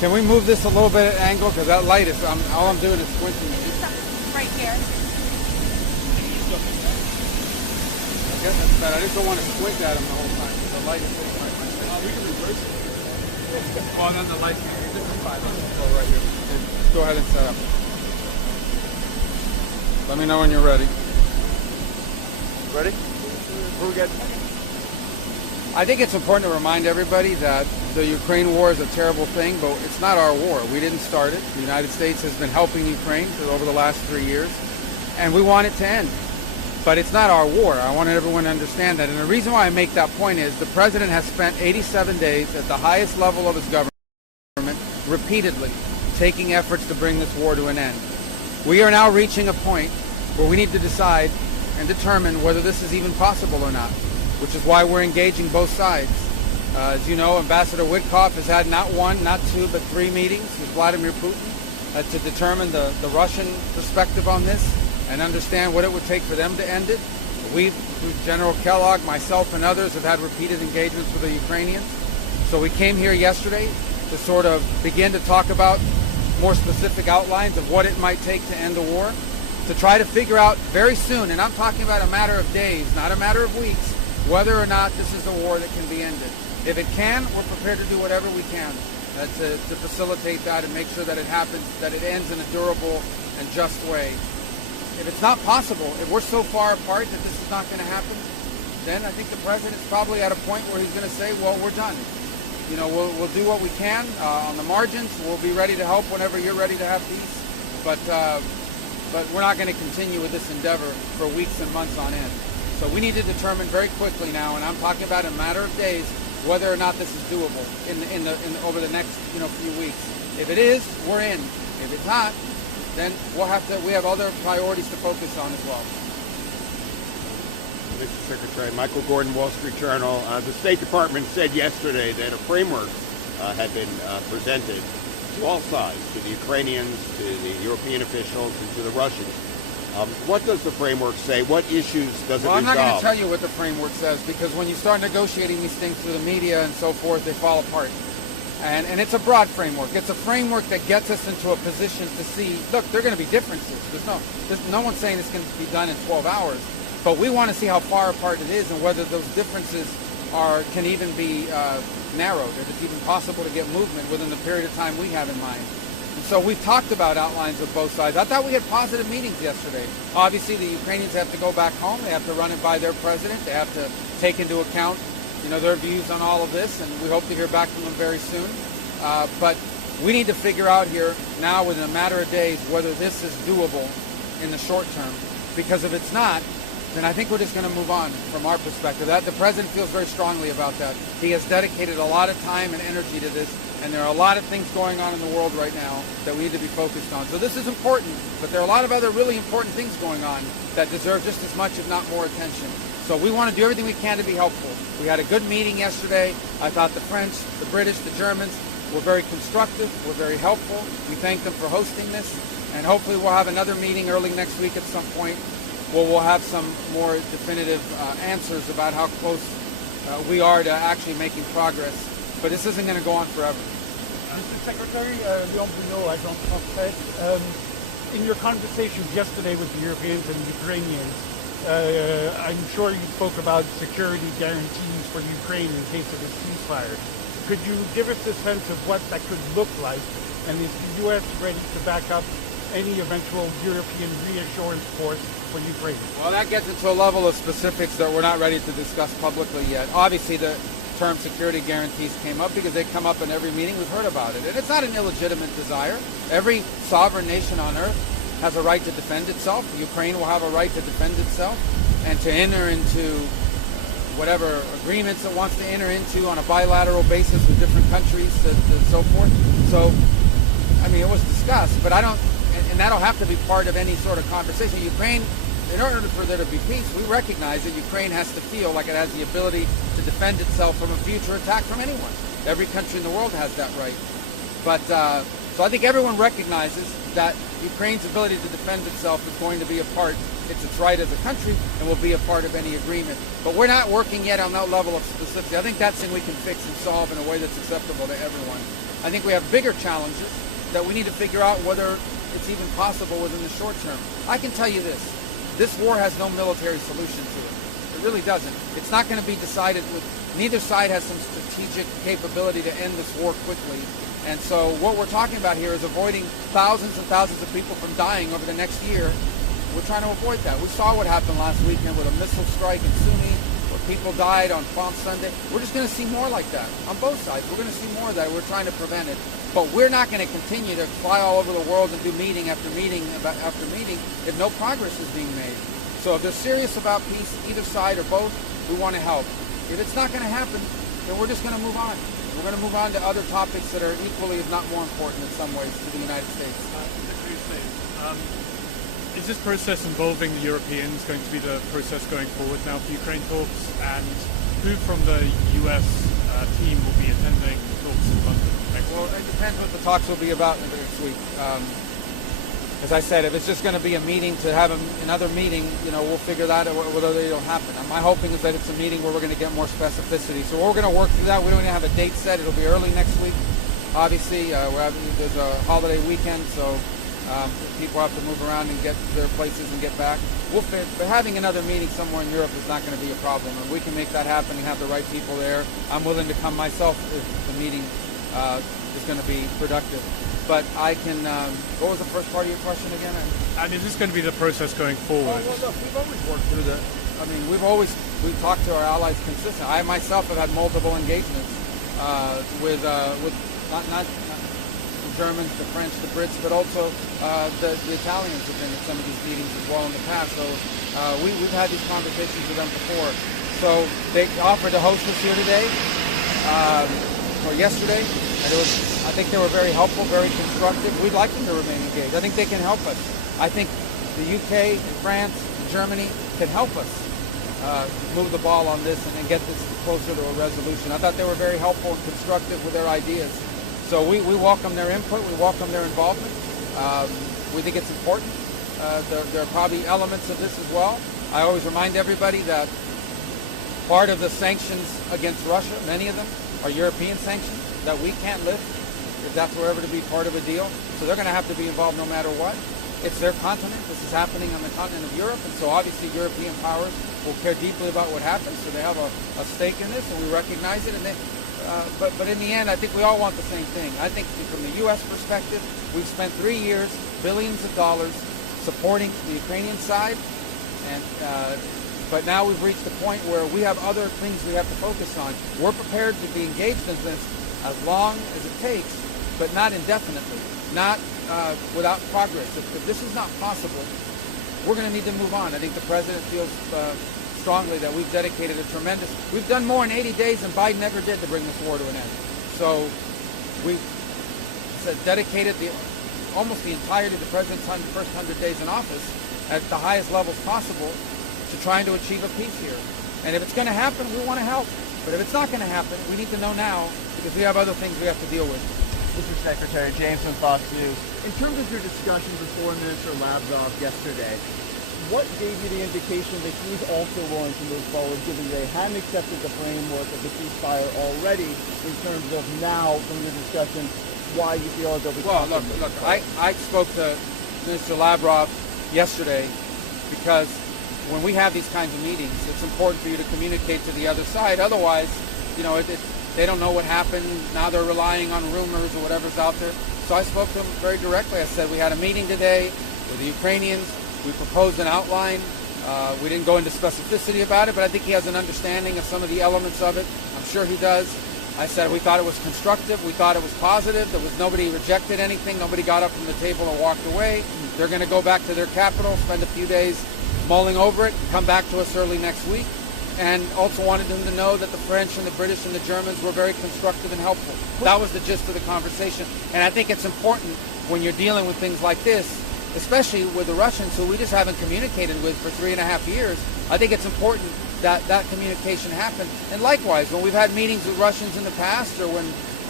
Can we move this a little bit at angle? Because that light is, all I'm doing is squinting. Right here. I guess that's bad. I just don't want to squint at him the whole time because the light is hitting my face. We can reverse it. Well, then the light, this is fine. Let's just go right here. Okay, go ahead and set up. Let me know when you're ready. Ready? We're good. I think it's important to remind everybody that the Ukraine war is a terrible thing, but it's not our war. We didn't start it. The United States has been helping Ukraine over the last 3 years, and we want it to end. But it's not our war. I want everyone to understand that. And the reason why I make that point is the president has spent 87 days at the highest level of his government repeatedly taking efforts to bring this war to an end. We are now reaching a point where we need to decide and determine whether this is even possible or not, which is why we're engaging both sides. As you know, Ambassador Witkoff has had not one, not two, but 3 meetings with Vladimir Putin to determine the Russian perspective on this and understand what it would take for them to end it. We, General Kellogg, myself, and others have had repeated engagements with the Ukrainians. So we came here yesterday to sort of begin to talk about more specific outlines of what it might take to end the war, to try to figure out very soon, and I'm talking about a matter of days, not a matter of weeks, whether or not this is a war that can be ended. If it can, we're prepared to do whatever we can to facilitate that and make sure that it happens, that it ends in a durable and just way. If it's not possible, if we're so far apart that this is not going to happen, then I think the president's probably at a point where he's going to say, well, we're done. You know, we'll do what we can on the margins. We'll be ready to help whenever you're ready to have peace. But we're not going to continue with this endeavor for weeks and months on end. So we need to determine very quickly now, and I'm talking about in a matter of days, whether or not this is doable over the next few weeks. If it is, we're in. If it's not, then we have other priorities to focus on as well. Mr. Secretary, Michael Gordon, Wall Street Journal. The State Department said yesterday that a framework had been presented to all sides, to the Ukrainians, to the European officials, and to the Russians. What does the framework say? What issues does it resolve? I'm not going to tell you what the framework says, because when you start negotiating these things through the media and so forth, they fall apart. And it's a broad framework. It's a framework that gets us into a position to see, look, there are going to be differences. There's no one saying this can be done in 12 hours. But we want to see how far apart it is and whether those differences can even be narrowed, if it's even possible to get movement within the period of time we have in mind. And so we've talked about outlines of both sides. I thought we had positive meetings yesterday. Obviously, the Ukrainians have to go back home. They have to run it by their president. They have to take into account their views on all of this, and we hope to hear back from them very soon. But we need to figure out here now, within a matter of days, whether this is doable in the short term. Because if it's not, then I think we're just going to move on from our perspective. The president feels very strongly about that. He has dedicated a lot of time and energy to this, and there are a lot of things going on in the world right now that we need to be focused on. So this is important, but there are a lot of other really important things going on that deserve just as much, if not more, attention. So we want to do everything we can to be helpful. We had a good meeting yesterday. I thought the French, the British, the Germans were very constructive, were very helpful. We thank them for hosting this, and hopefully we'll have another meeting early next week at some point where we'll have some more definitive answers about how close we are to actually making progress. But this isn't going to go on forever. Mr. Secretary, Rubio, Agent France, in your conversations yesterday with the Europeans and the Ukrainians, I'm sure you spoke about security guarantees for Ukraine in case of a ceasefire. Could you give us a sense of what that could look like, and is the U.S. ready to back up any eventual European reassurance force for Ukraine? Well, that gets into a level of specifics that we're not ready to discuss publicly yet. Obviously, the term security guarantees came up because they come up in every meeting. We've heard about it. And it's not an illegitimate desire. Every sovereign nation on earth has a right to defend itself. Ukraine will have a right to defend itself and to enter into whatever agreements it wants to enter into on a bilateral basis with different countries and so forth. So, I mean, it was discussed, but and that'll have to be part of any sort of conversation. Ukraine, in order for there to be peace, we recognize that Ukraine has to feel like it has the ability to defend itself from a future attack from anyone. Every country in the world has that right. But so I think everyone recognizes that Ukraine's ability to defend itself is going to be a part, it's its right as a country, and will be a part of any agreement. But we're not working yet on that level of specificity. I think that's something we can fix and solve in a way that's acceptable to everyone. I think we have bigger challenges that we need to figure out whether it's even possible within the short term. I can tell you this war has no military solution to it. It really doesn't. It's not going to be decided with, neither side has some strategic capability to end this war quickly. And so what we're talking about here is avoiding thousands and thousands of people from dying over the next year. We're trying to avoid that. We saw what happened last weekend with a missile strike in Sunni, where people died on Palm Sunday. We're just going to see more like that on both sides. We're going to see more of that. We're trying to prevent it. But we're not going to continue to fly all over the world and do meeting after meeting after meeting if no progress is being made. So if they're serious about peace, either side or both, we want to help. If it's not going to happen, then we're just going to move on. We're going to move on to other topics that are equally, if not more important in some ways, to the United States. Is this process involving the Europeans going to be the process going forward now for Ukraine talks? And who from the US team will be attending talks in London next week? Well, it depends what the talks will be about next week. As I said, if it's just going to be a meeting to have another meeting, we'll figure that out whether it'll happen. My hoping is that it's a meeting where we're going to get more specificity. So we're going to work through that. We don't even have a date set. It'll be early next week. Obviously, there's a holiday weekend, so people have to move around and get to their places and get back. But having another meeting somewhere in Europe is not going to be a problem. And we can make that happen and have the right people there. I'm willing to come myself if the meeting is going to be productive. But I can, what was the first part of your question again? And is this going to be the process going forward? Well, look, we've always worked through we've talked to our allies consistently. I myself have had multiple engagements with not the Germans, the French, the Brits, but also the Italians have been at some of these meetings as well in the past. So we've had these conversations with them before. So they offered to host us here today, or yesterday, and I think they were very helpful, very constructive. We'd like them to remain engaged. I think they can help us. I think the UK and France and Germany can help us move the ball on this and get this closer to a resolution. I thought they were very helpful and constructive with their ideas. So we welcome their input. We welcome their involvement. We think it's important. There are probably elements of this as well. I always remind everybody that part of the sanctions against Russia, many of them, are European sanctions that we can't lift if that's ever to be part of a deal. So they're going to have to be involved no matter what. It's their continent. This is happening on the continent of Europe, and so obviously European powers will care deeply about what happens. So they have a stake in this, and we recognize it. And but in the end, I think we all want the same thing. I think from the U.S. perspective, we've spent 3 years, billions of dollars, supporting the Ukrainian side, and but now we've reached the point where we have other things we have to focus on. We're prepared to be engaged in this as long as it takes, but not indefinitely, not without progress. If this is not possible, we're going to need to move on. I think the president feels strongly that we've dedicated we've done more in 80 days than Biden ever did to bring this war to an end. So we've dedicated almost the entirety of the president's first 100 days in office at the highest levels possible to trying to achieve a peace here. And if it's going to happen, we want to help. But if it's not going to happen, we need to know now because we have other things we have to deal with. Mr. Secretary, James from Fox News. In terms of your discussions with Foreign Minister Lavrov yesterday, what gave you the indication that he's also willing to move forward, given they hadn't accepted the framework of the ceasefire already, in terms of now, from your discussion, why you feel as though we Well, look, I spoke to Minister Lavrov yesterday because when we have these kinds of meetings, it's important for you to communicate to the other side. Otherwise, they don't know what happened. Now they're relying on rumors or whatever's out there. So I spoke to him very directly. I said, we had a meeting today with the Ukrainians. We proposed an outline. We didn't go into specificity about it, but I think he has an understanding of some of the elements of it. I'm sure he does. I said we thought it was constructive. We thought it was positive. Nobody rejected anything. Nobody got up from the table and walked away. They're going to go back to their capital, spend a few days mulling over it, and come back to us early next week. And also wanted them to know that the French and the British and the Germans were very constructive and helpful. That was the gist of the conversation. And I think it's important when you're dealing with things like this, especially with the Russians, who we just haven't communicated with for 3.5 years. I think it's important that that communication happen. And likewise, when we've had meetings with Russians in the past, or when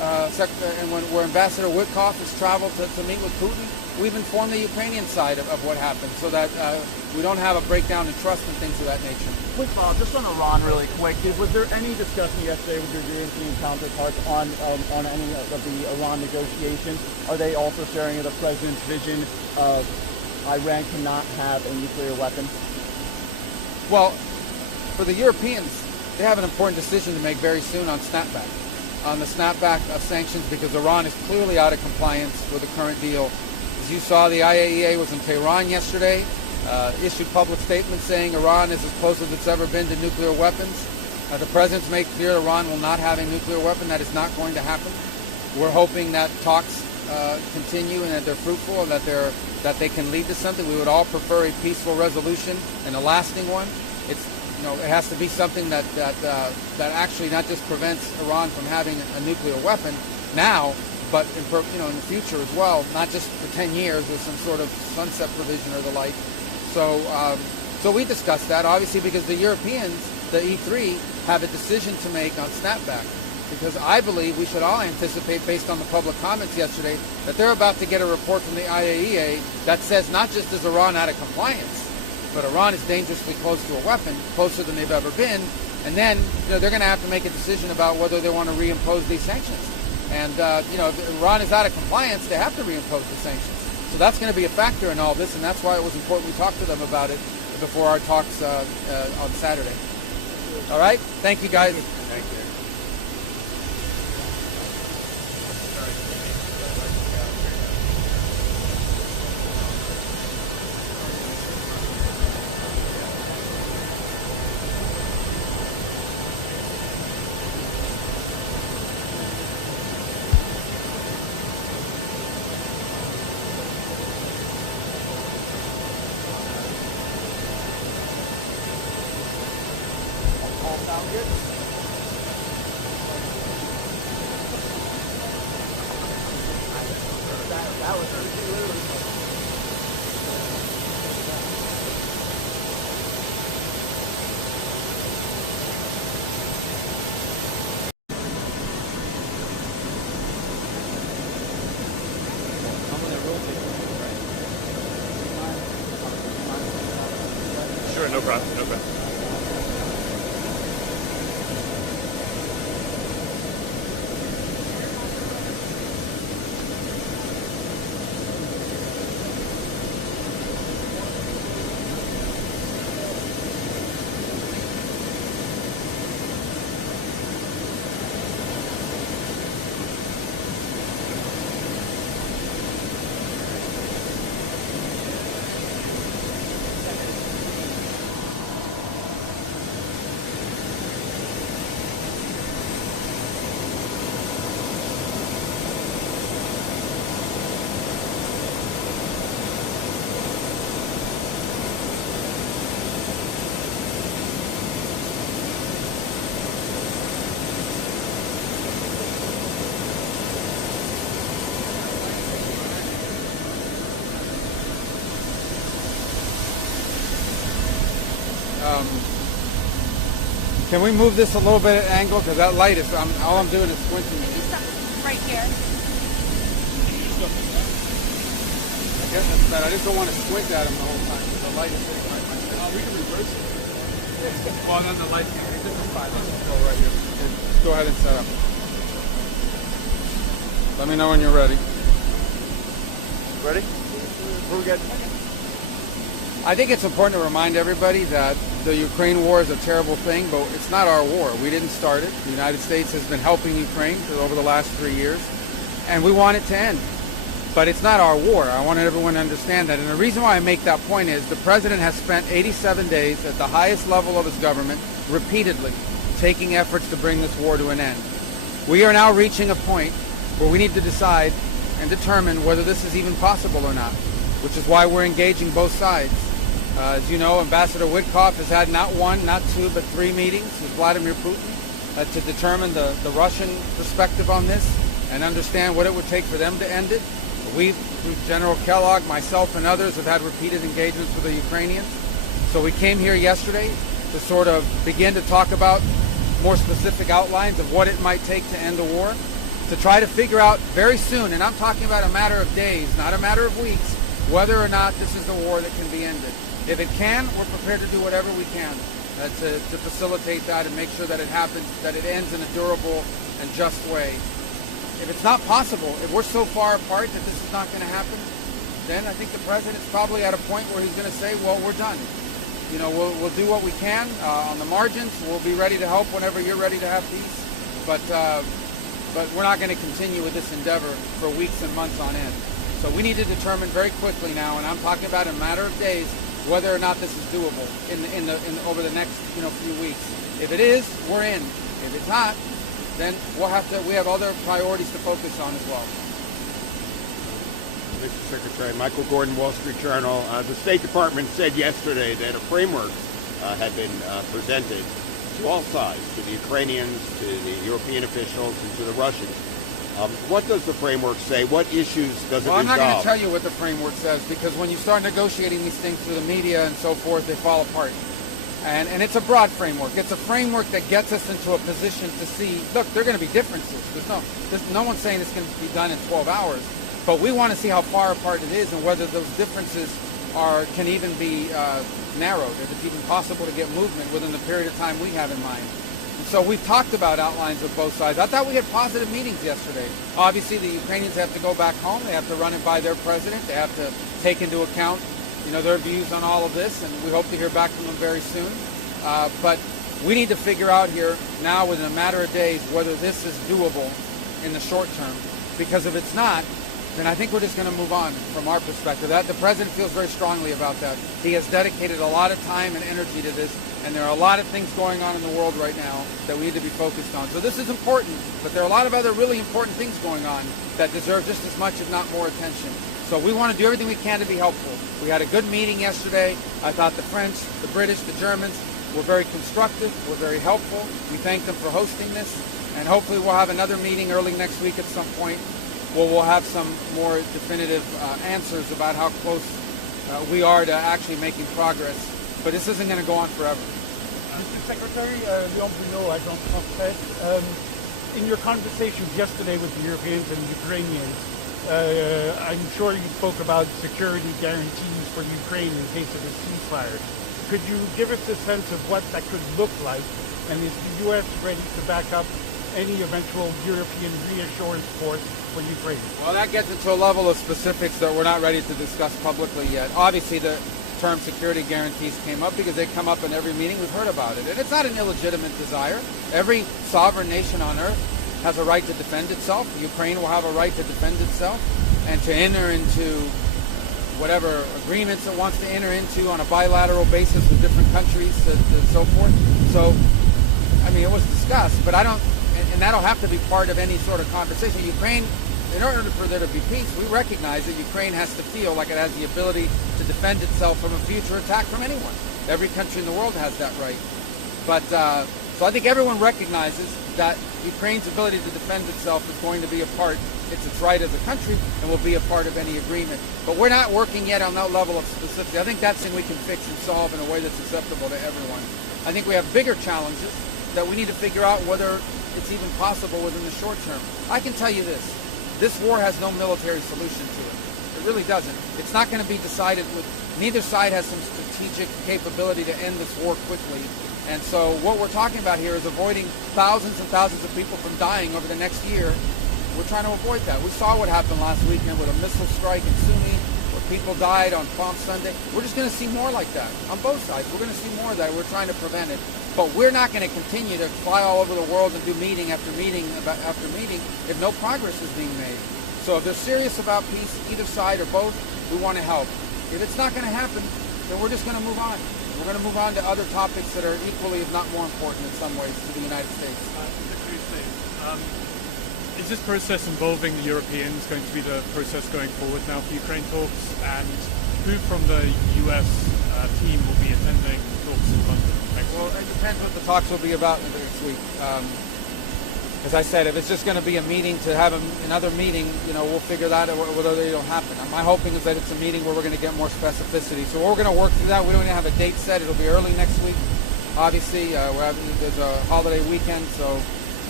where Ambassador Witkoff has traveled to meet with Putin, we've informed the Ukrainian side of what happened so that we don't have a breakdown in trust and things of that nature. Quick follow-up, just on Iran really quick. Was there any discussion yesterday with your European counterparts on any of the Iran negotiations? Are they also sharing the president's vision of Iran cannot have a nuclear weapon? Well, for the Europeans, they have an important decision to make very soon on snapback. On the snapback of sanctions, because Iran is clearly out of compliance with the current deal. As you saw, the IAEA was in Tehran yesterday, issued public statements saying Iran is as close as it's ever been to nuclear weapons. The president's made clear Iran will not have a nuclear weapon. That is not going to happen. We're hoping that talks continue and that they're fruitful and that they can lead to something. We would all prefer a peaceful resolution and a lasting one. It has to be something that actually not just prevents Iran from having a nuclear weapon now, but in the future as well, not just for 10 years with some sort of sunset provision or the like. So we discussed that, obviously, because the Europeans, the E3, have a decision to make on snapback. Because I believe we should all anticipate, based on the public comments yesterday, that they're about to get a report from the IAEA that says not just is Iran out of compliance, but Iran is dangerously close to a weapon, closer than they've ever been. And then they're going to have to make a decision about whether they want to reimpose these sanctions. And if Iran is out of compliance, they have to reimpose the sanctions. So that's going to be a factor in all this, and that's why it was important we talked to them about it before our talks on Saturday. All right? Thank you, guys. Thank you. Sure, no problem, no problem. Can we move this a little bit at angle? Because that light is, all I'm doing is squinting. Right here. I guess that's bad. I just don't want to squint at him the whole time because the light is hitting my face. Oh, we can reverse it. Well, then the light, this is fine. Let's just go right here. Just go ahead and set up. Let me know when you're ready. Ready? We're good. I think it's important to remind everybody that the Ukraine war is a terrible thing, but it's not our war. We didn't start it. The United States has been helping Ukraine over the last 3 years, and we want it to end. But it's not our war. I want everyone to understand that. And the reason why I make that point is the president has spent 87 days at the highest level of his government repeatedly taking efforts to bring this war to an end. We are now reaching a point where we need to decide and determine whether this is even possible or not, which is why we're engaging both sides. As you know, Ambassador Witkoff has had not one, not two, but 3 meetings with Vladimir Putin to determine the Russian perspective on this and understand what it would take for them to end it. We, through General Kellogg, myself, and others, have had repeated engagements with the Ukrainians. So we came here yesterday to sort of begin to talk about more specific outlines of what it might take to end the war. to try to figure out very soon, and I'm talking about a matter of days, not a matter of weeks, whether or not this is a war that can be ended. If it can, we're prepared to do whatever we can to facilitate that and make sure that it happens, that it ends in a durable and just way. If it's not possible, if we're so far apart that this is not going to happen, then I think the president's probably at a point where he's going to say, well, we're done. You know, we'll do what we can on the margins. We'll be ready to help whenever you're ready to have peace. But we're not going to continue with this endeavor for weeks and months on end. So we need to determine very quickly now, and I'm talking about in a matter of days, whether or not this is doable over the next few weeks. If it is, we're in. If it's not, then we have other priorities to focus on as well. Mr. Secretary, Michael Gordon, Wall Street Journal. The State Department said yesterday that a framework had been presented to all sides, to the Ukrainians, to the European officials, and to the Russians. What does the framework say? What issues does it resolve? I'm not going to tell you what the framework says, because when you start negotiating these things through the media and so forth, they fall apart. And it's a broad framework. It's a framework that gets us into a position to see, look, there are going to be differences. There's no one saying this can be done in 12 hours. But we want to see how far apart it is and whether those differences can even be narrowed, if it's even possible to get movement within the period of time we have in mind. And so we've talked about outlines of both sides. I thought we had positive meetings yesterday. Obviously, the Ukrainians have to go back home. They have to run it by their president. They have to take into account their views on all of this, and we hope to hear back from them very soon. But we need to figure out here now, within a matter of days, whether this is doable in the short term. Because if it's not, then I think we're just going to move on from our perspective. The president feels very strongly about that. He has dedicated a lot of time and energy to this, and there are a lot of things going on in the world right now that we need to be focused on. So this is important, but there are a lot of other really important things going on that deserve just as much, if not more, attention. So we want to do everything we can to be helpful. We had a good meeting yesterday. I thought the French, the British, the Germans were very constructive, were very helpful. We thank them for hosting this, and hopefully we'll have another meeting early next week at some point where we'll have some more definitive answers about how close we are to actually making progress. But this isn't going to go on forever. Mr. Secretary, Rubio, agent français, in your conversations yesterday with the Europeans and Ukrainians, I'm sure you spoke about security guarantees for Ukraine in case of a ceasefire. Could you give us a sense of what that could look like, and is the U.S. ready to back up any eventual European reassurance force for Ukraine? Well, that gets into a level of specifics that we're not ready to discuss publicly yet. Obviously, the term security guarantees came up because they come up in every meeting. We've heard about it. And it's not an illegitimate desire. Every sovereign nation on earth has a right to defend itself. Ukraine will have a right to defend itself and to enter into whatever agreements it wants to enter into on a bilateral basis with different countries and so forth. So, I mean, it was discussed, but I don't, and that'll have to be part of any sort of conversation. Ukraine, in order for there to be peace, we recognize that Ukraine has to feel like it has the ability to defend itself from a future attack from anyone. Every country in the world has that right. But, so I think everyone recognizes that Ukraine's ability to defend itself is going to be a part, it's its right as a country, and will be a part of any agreement. But we're not working yet on that level of specificity. I think that's something we can fix and solve in a way that's acceptable to everyone. I think we have bigger challenges that we need to figure out whether it's even possible within the short term. I can tell you this. This war has no military solution to it. It really doesn't. It's not going to be decided with, neither side has some strategic capability to end this war quickly. And so what we're talking about here is avoiding thousands and thousands of people from dying over the next year. We're trying to avoid that. We saw what happened last weekend with a missile strike in Sunni, where people died on Palm Sunday. We're just going to see more like that on both sides. We're going to see more of that. We're trying to prevent it. But we're not going to continue to fly all over the world and do meeting after meeting after meeting if no progress is being made. So if they're serious about peace, either side or both, we want to help. If it's not going to happen, then we're just going to move on. We're going to move on to other topics that are equally, if not more important in some ways, to the United States. Is this process involving the Europeans going to be the process going forward now for Ukraine talks? And who from the US team will be attending talks in London next week? Well, it depends what the talks will be about next week. As I said, if it's just going to be a meeting to have another meeting, we'll figure that out whether it'll happen. My hoping is that it's a meeting where we're going to get more specificity. So we're going to work through that. We don't even have a date set. It'll be early next week. Obviously, there's a holiday weekend, so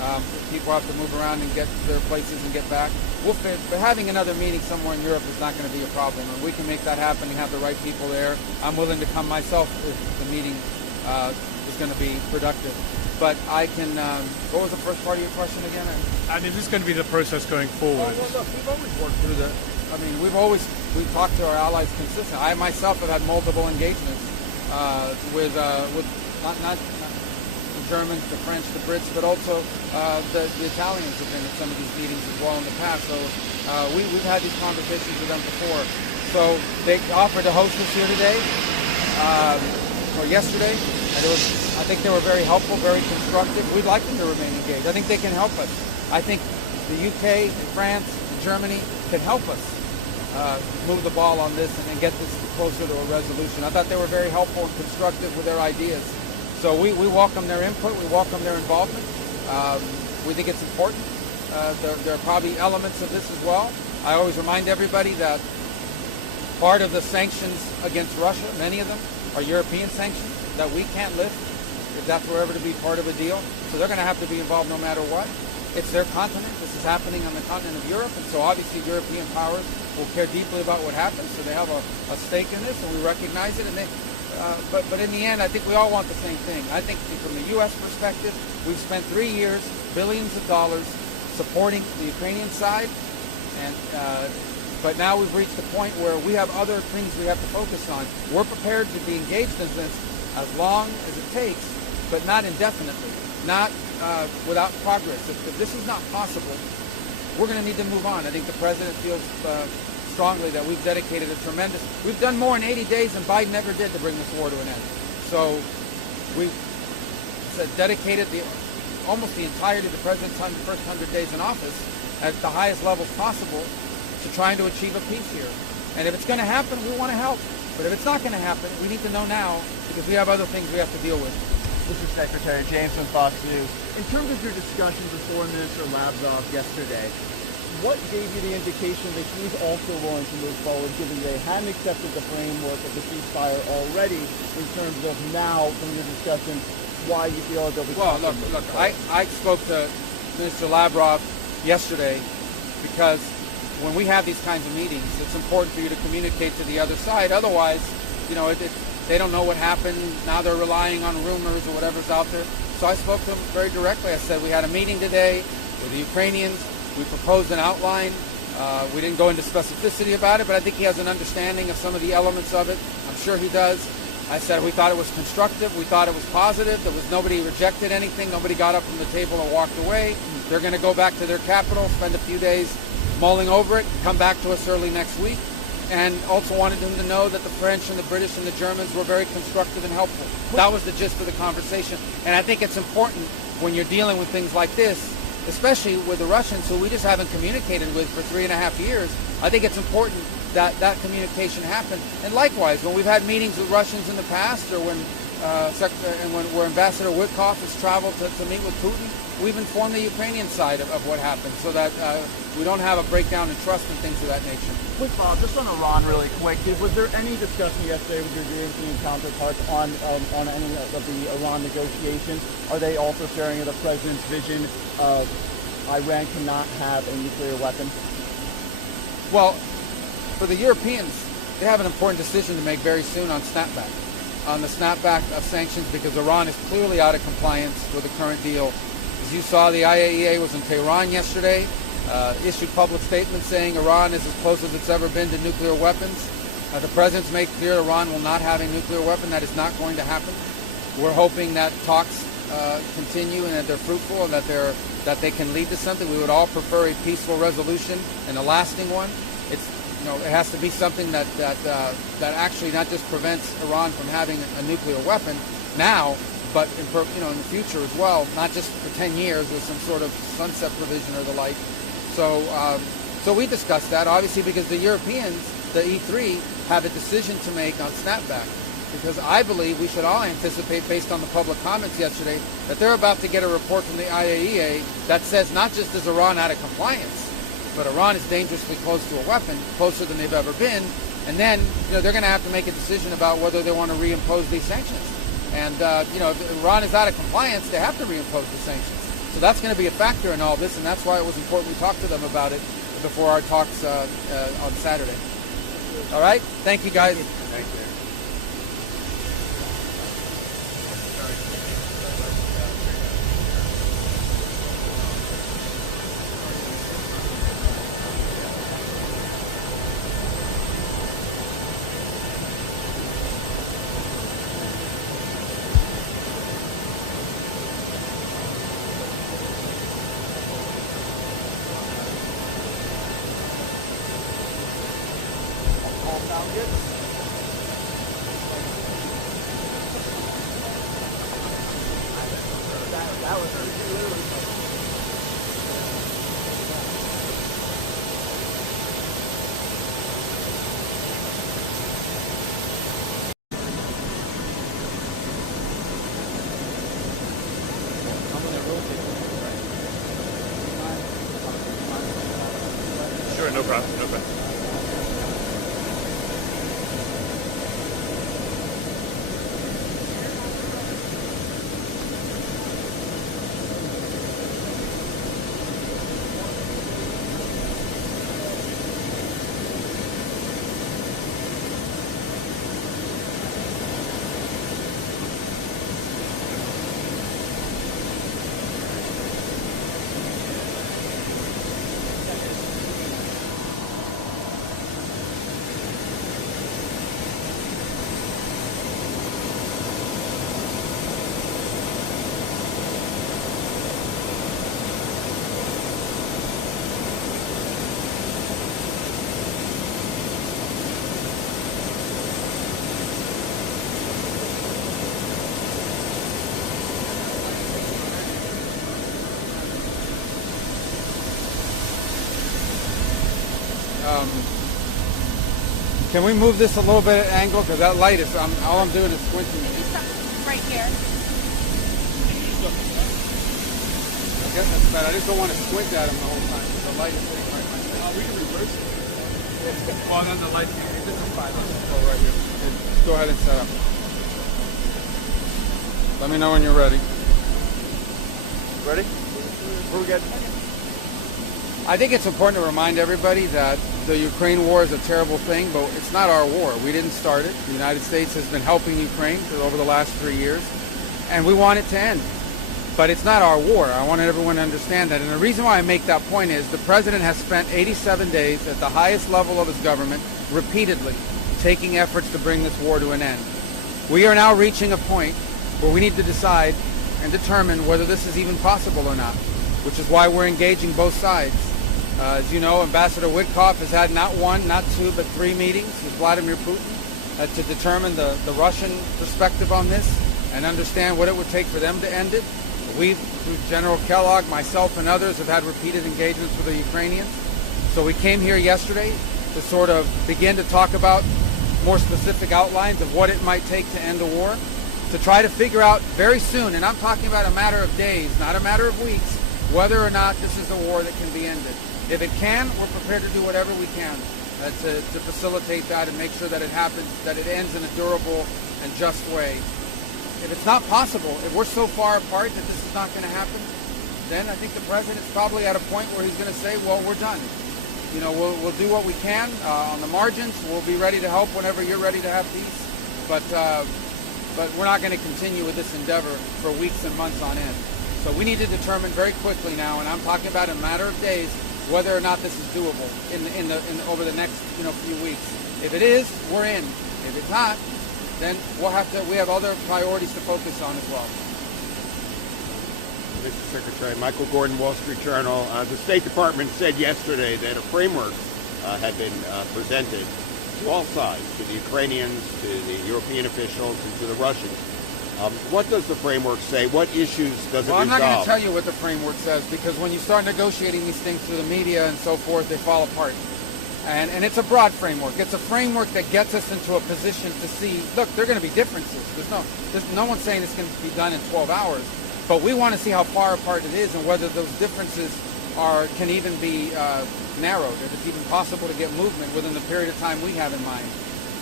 People have to move around and get to their places and get back. We'll fit, but having another meeting somewhere in Europe is not going to be a problem, and we can make that happen and have the right people there. I'm willing to come myself if the meeting is going to be productive. But I can. What was the first part of your question again? And is this going to be the process going forward? Well, look, we've always worked through the. I mean, we've talked to our allies consistently. I myself have had multiple engagements with not the Germans, the French, the Brits, but also the Italians have been at some of these meetings as well in the past. So we've had these conversations with them before. So they offered to host us here today or yesterday, and I think they were very helpful, very constructive. We'd like them to remain engaged. I think they can help us. I think the UK, France, and Germany can help us move the ball on this and get this closer to a resolution. I thought they were very helpful and constructive with their ideas. So we welcome their input. We welcome their involvement. We think it's important. There are probably elements of this as well. I always remind everybody that part of the sanctions against Russia, many of them, are European sanctions that we can't lift if that's ever to be part of a deal. So they're going to have to be involved no matter what. It's their continent. This is happening on the continent of Europe, and so obviously European powers will care deeply about what happens. So they have a stake in this, and we recognize it. And but in the end, I think we all want the same thing. I think from the U.S. perspective, we've spent 3 years, billions of dollars, supporting the Ukrainian side, and but now we've reached the point where we have other things we have to focus on. We're prepared to be engaged in this as long as it takes, but not indefinitely, not without progress. If this is not possible, we're going to need to move on. I think the president feels strongly that we've dedicated we've done more in 80 days than Biden ever did to bring this war to an end. So we've dedicated almost the entirety of the president's first 100 days in office at the highest levels possible to trying to achieve a peace here. And if it's going to happen, we want to help. But if it's not going to happen, we need to know now because we have other things we have to deal with. This is Secretary James from Fox News. In terms of your discussions with Foreign Minister Lavrov yesterday, what gave you the indication that he's also willing to move forward, given they hadn't accepted the framework of the ceasefire already, in terms of now, from your discussion, why you feel that they'll be... Well, look, I spoke to Minister Lavrov yesterday because when we have these kinds of meetings, it's important for you to communicate to the other side. Otherwise, they don't know what happened. Now they're relying on rumors or whatever's out there. So I spoke to him very directly. I said, we had a meeting today with the Ukrainians. We proposed an outline. We didn't go into specificity about it, but I think he has an understanding of some of the elements of it. I'm sure he does. I said we thought it was constructive. We thought it was positive. Nobody rejected anything. Nobody got up from the table and walked away. They're going to go back to their capital, spend a few days mulling over it, come back to us early next week. And also wanted him to know that the French and the British and the Germans were very constructive and helpful. That was the gist of the conversation. And I think it's important when you're dealing with things like this, especially with the Russians, who we just haven't communicated with for 3.5 years. I think it's important that that communication happen. And likewise, when we've had meetings with Russians in the past, or when Ambassador Witkoff has traveled to meet with Putin, we've informed the Ukrainian side of what happened, so that we don't have a breakdown in trust and things of that nature. Quick follow-up, just on Iran really quick. Was there any discussion yesterday with your European counterparts on any of the Iran negotiations? Are they also sharing the president's vision of Iran cannot have a nuclear weapon? Well, for the Europeans, they have an important decision to make very soon on snapback, on the snapback of sanctions, because Iran is clearly out of compliance with the current deal. As you saw, the IAEA was in Tehran yesterday, issued public statements saying Iran is as close as it's ever been to nuclear weapons. The president's made clear Iran will not have a nuclear weapon. That is not going to happen. We're hoping that talks continue and that they're fruitful and that they can lead to something. We would all prefer a peaceful resolution and a lasting one. It has to be something that actually not just prevents Iran from having a nuclear weapon now, but in the future as well, not just for 10 years with some sort of sunset provision or the like. So we discussed that, obviously, because the Europeans, the E3, have a decision to make on snapback. Because I believe we should all anticipate, based on the public comments yesterday, that they're about to get a report from the IAEA that says not just is Iran out of compliance, but Iran is dangerously close to a weapon, closer than they've ever been. And then they're going to have to make a decision about whether they want to reimpose these sanctions. And if Iran is out of compliance, they have to reimpose the sanctions. So that's going to be a factor in all this, and that's why it was important we talk to them about it before our talks on Saturday. All right? Thank you, guys. Thank you. Sure, no problem, no problem. Can we move this a little bit at angle? Because that light is, all I'm doing is squinting. Right here. I guess that's bad. I just don't want to squint at him the whole time. The light is hitting right in my face. We can reverse it. Well, then the light, this is fine. Let's just go right here. Okay, go ahead and set up. Let me know when you're ready. Ready? We're good. I think it's important to remind everybody that the Ukraine war is a terrible thing, but it's not our war. We didn't start it. The United States has been helping Ukraine for over the last 3 years, and we want it to end. But it's not our war. I want everyone to understand that. And the reason why I make that point is the president has spent 87 days at the highest level of his government repeatedly taking efforts to bring this war to an end. We are now reaching a point where we need to decide and determine whether this is even possible or not, which is why we're engaging both sides. As you know, Ambassador Witkoff has had not one, not two, but 3 meetings with Vladimir Putin to determine the Russian perspective on this and understand what it would take for them to end it. We, through General Kellogg, myself, and others, have had repeated engagements with the Ukrainians. So we came here yesterday to sort of begin to talk about more specific outlines of what it might take to end the war, to try to figure out very soon, and I'm talking about a matter of days, not a matter of weeks, whether or not this is a war that can be ended. If it can, we're prepared to do whatever we can to facilitate that and make sure that it happens, that it ends in a durable and just way. If it's not possible, if we're so far apart that this is not going to happen, then I think the president's probably at a point where he's going to say, well, we're done. You know, we'll do what we can on the margins. We'll be ready to help whenever you're ready to have peace. But we're not going to continue with this endeavor for weeks and months on end. So we need to determine very quickly now, and I'm talking about in a matter of days, whether or not this is doable over the next few weeks. If it is, we're in. If it's not, then we have other priorities to focus on as well. Mr. Secretary, Michael Gordon, Wall Street Journal. The State Department said yesterday that a framework had been presented to all sides, to the Ukrainians, to the European officials, and to the Russians. What does the framework say? What issues does it resolve? Well, I'm not going to tell you what the framework says, because when you start negotiating these things through the media and so forth, they fall apart. And it's a broad framework. It's a framework that gets us into a position to see, look, there are going to be differences. There's no one saying this can be done in 12 hours. But we want to see how far apart it is and whether those differences can even be narrowed, if it's even possible to get movement within the period of time we have in mind. And